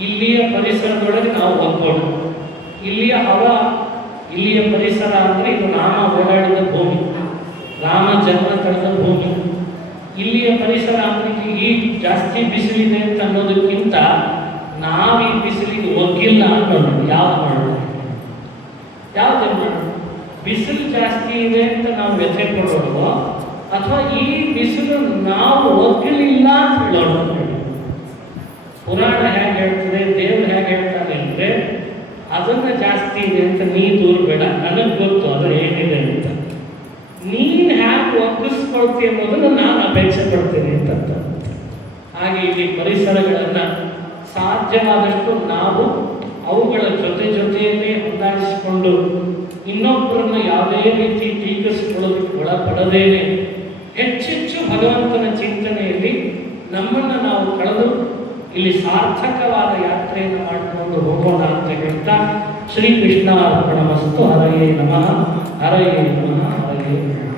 ಇಲ್ಲಿಯ ಪರಿಸರದೊಳಗೆ ನಾವು ಹೋಗೋಣ. ಇಲ್ಲಿಯ ಇಲ್ಲಿಯ ಪರಿಸರ ಅಂದರೆ ಇದು ರಾಮ ಓಡಾಡಿದ ಭೂಮಿ, ರಾಮ ಜನ್ಮ ತಳೆದ ಭೂಮಿ. ಇಲ್ಲಿಯ ಪರಿಸರ ಅಂದರೆ ಈಗ ಜಾಸ್ತಿ ಬಿಸಿಲಿದೆ ಅಂತ ಅನ್ನೋದಕ್ಕಿಂತ ನಾವು ಈ ಬಿಸಿಲಿಗೆ ಒಗ್ಗಿಲ್ಲ ಅನ್ನೋದು ಯಾವ್ದು ಮಾಡೋಣ? ಯಾವ್ದು ಮಾಡೋಣ? ಬಿಸಿಲು ಜಾಸ್ತಿ ಇದೆ ಅಂತ ನಾವು ವ್ಯಥೆ ಪಡೋದು, ಅಥವಾ ಈ ಬಿಸಿಲು ನಾವು ಒಗ್ಗಲಿಲ್ಲ ಅಂತ ಹೇಳೋಣ. ಪುರಾಣ ಹೇಗೆ ಹೇಳ್ತದೆ, ದೇವ್ರು ಹೇಗೆ ಹೇಳ್ತಾನೆ ಅಂದರೆ ಅದನ್ನು ಜಾಸ್ತಿ ಇದೆ ಅಂತ ನೀ ದೂರ ಬೇಡ, ನನಗೆ ಗೊತ್ತು ಅದು ಏನಿದೆ ಅಂತ. ನೀನು ಹ್ಯಾಕೆ ಒಗ್ಗಿಸ್ಕೊಳ್ತಿ ಎಂಬುದನ್ನು ನಾನು ಅಪೇಕ್ಷೆ ಪಡ್ತೇನೆ ಅಂತ. ಹಾಗೆ ಇಲ್ಲಿ ಪರಿಸರಗಳನ್ನು ಸಾಧ್ಯವಾದಷ್ಟು ನಾವು ಅವುಗಳ ಜೊತೆಯಲ್ಲೇ ಹೊಂದಾಣಿಸಿಕೊಂಡು ಇನ್ನೊಬ್ಬರನ್ನು ಯಾವುದೇ ರೀತಿ ಟೀಕಿಸಿಕೊಳ್ಳೋದಕ್ಕೆ ಒಳಪಡದೇನೆ ಹೆಚ್ಚೆಚ್ಚು ಭಗವಂತನ ಚಿಂತನೆಯಲ್ಲಿ ನಮ್ಮನ್ನು ನಾವು ಕಳೆದು ಇಲ್ಲಿ ಸಾರ್ಥಕವಾದ ಯಾತ್ರೆಯನ್ನು ಮಾಡಿಕೊಂಡು ಹೋಗೋಣ ಅಂತ ಹೇಳ್ತಾ ಶ್ರೀಕೃಷ್ಣ ಅರ್ಪಣಮಸ್ತು. ಹರಯೇ ನಮಃ, ಹರಯೇ ನಮಃ, ಹರಯೇ ನಮಃ.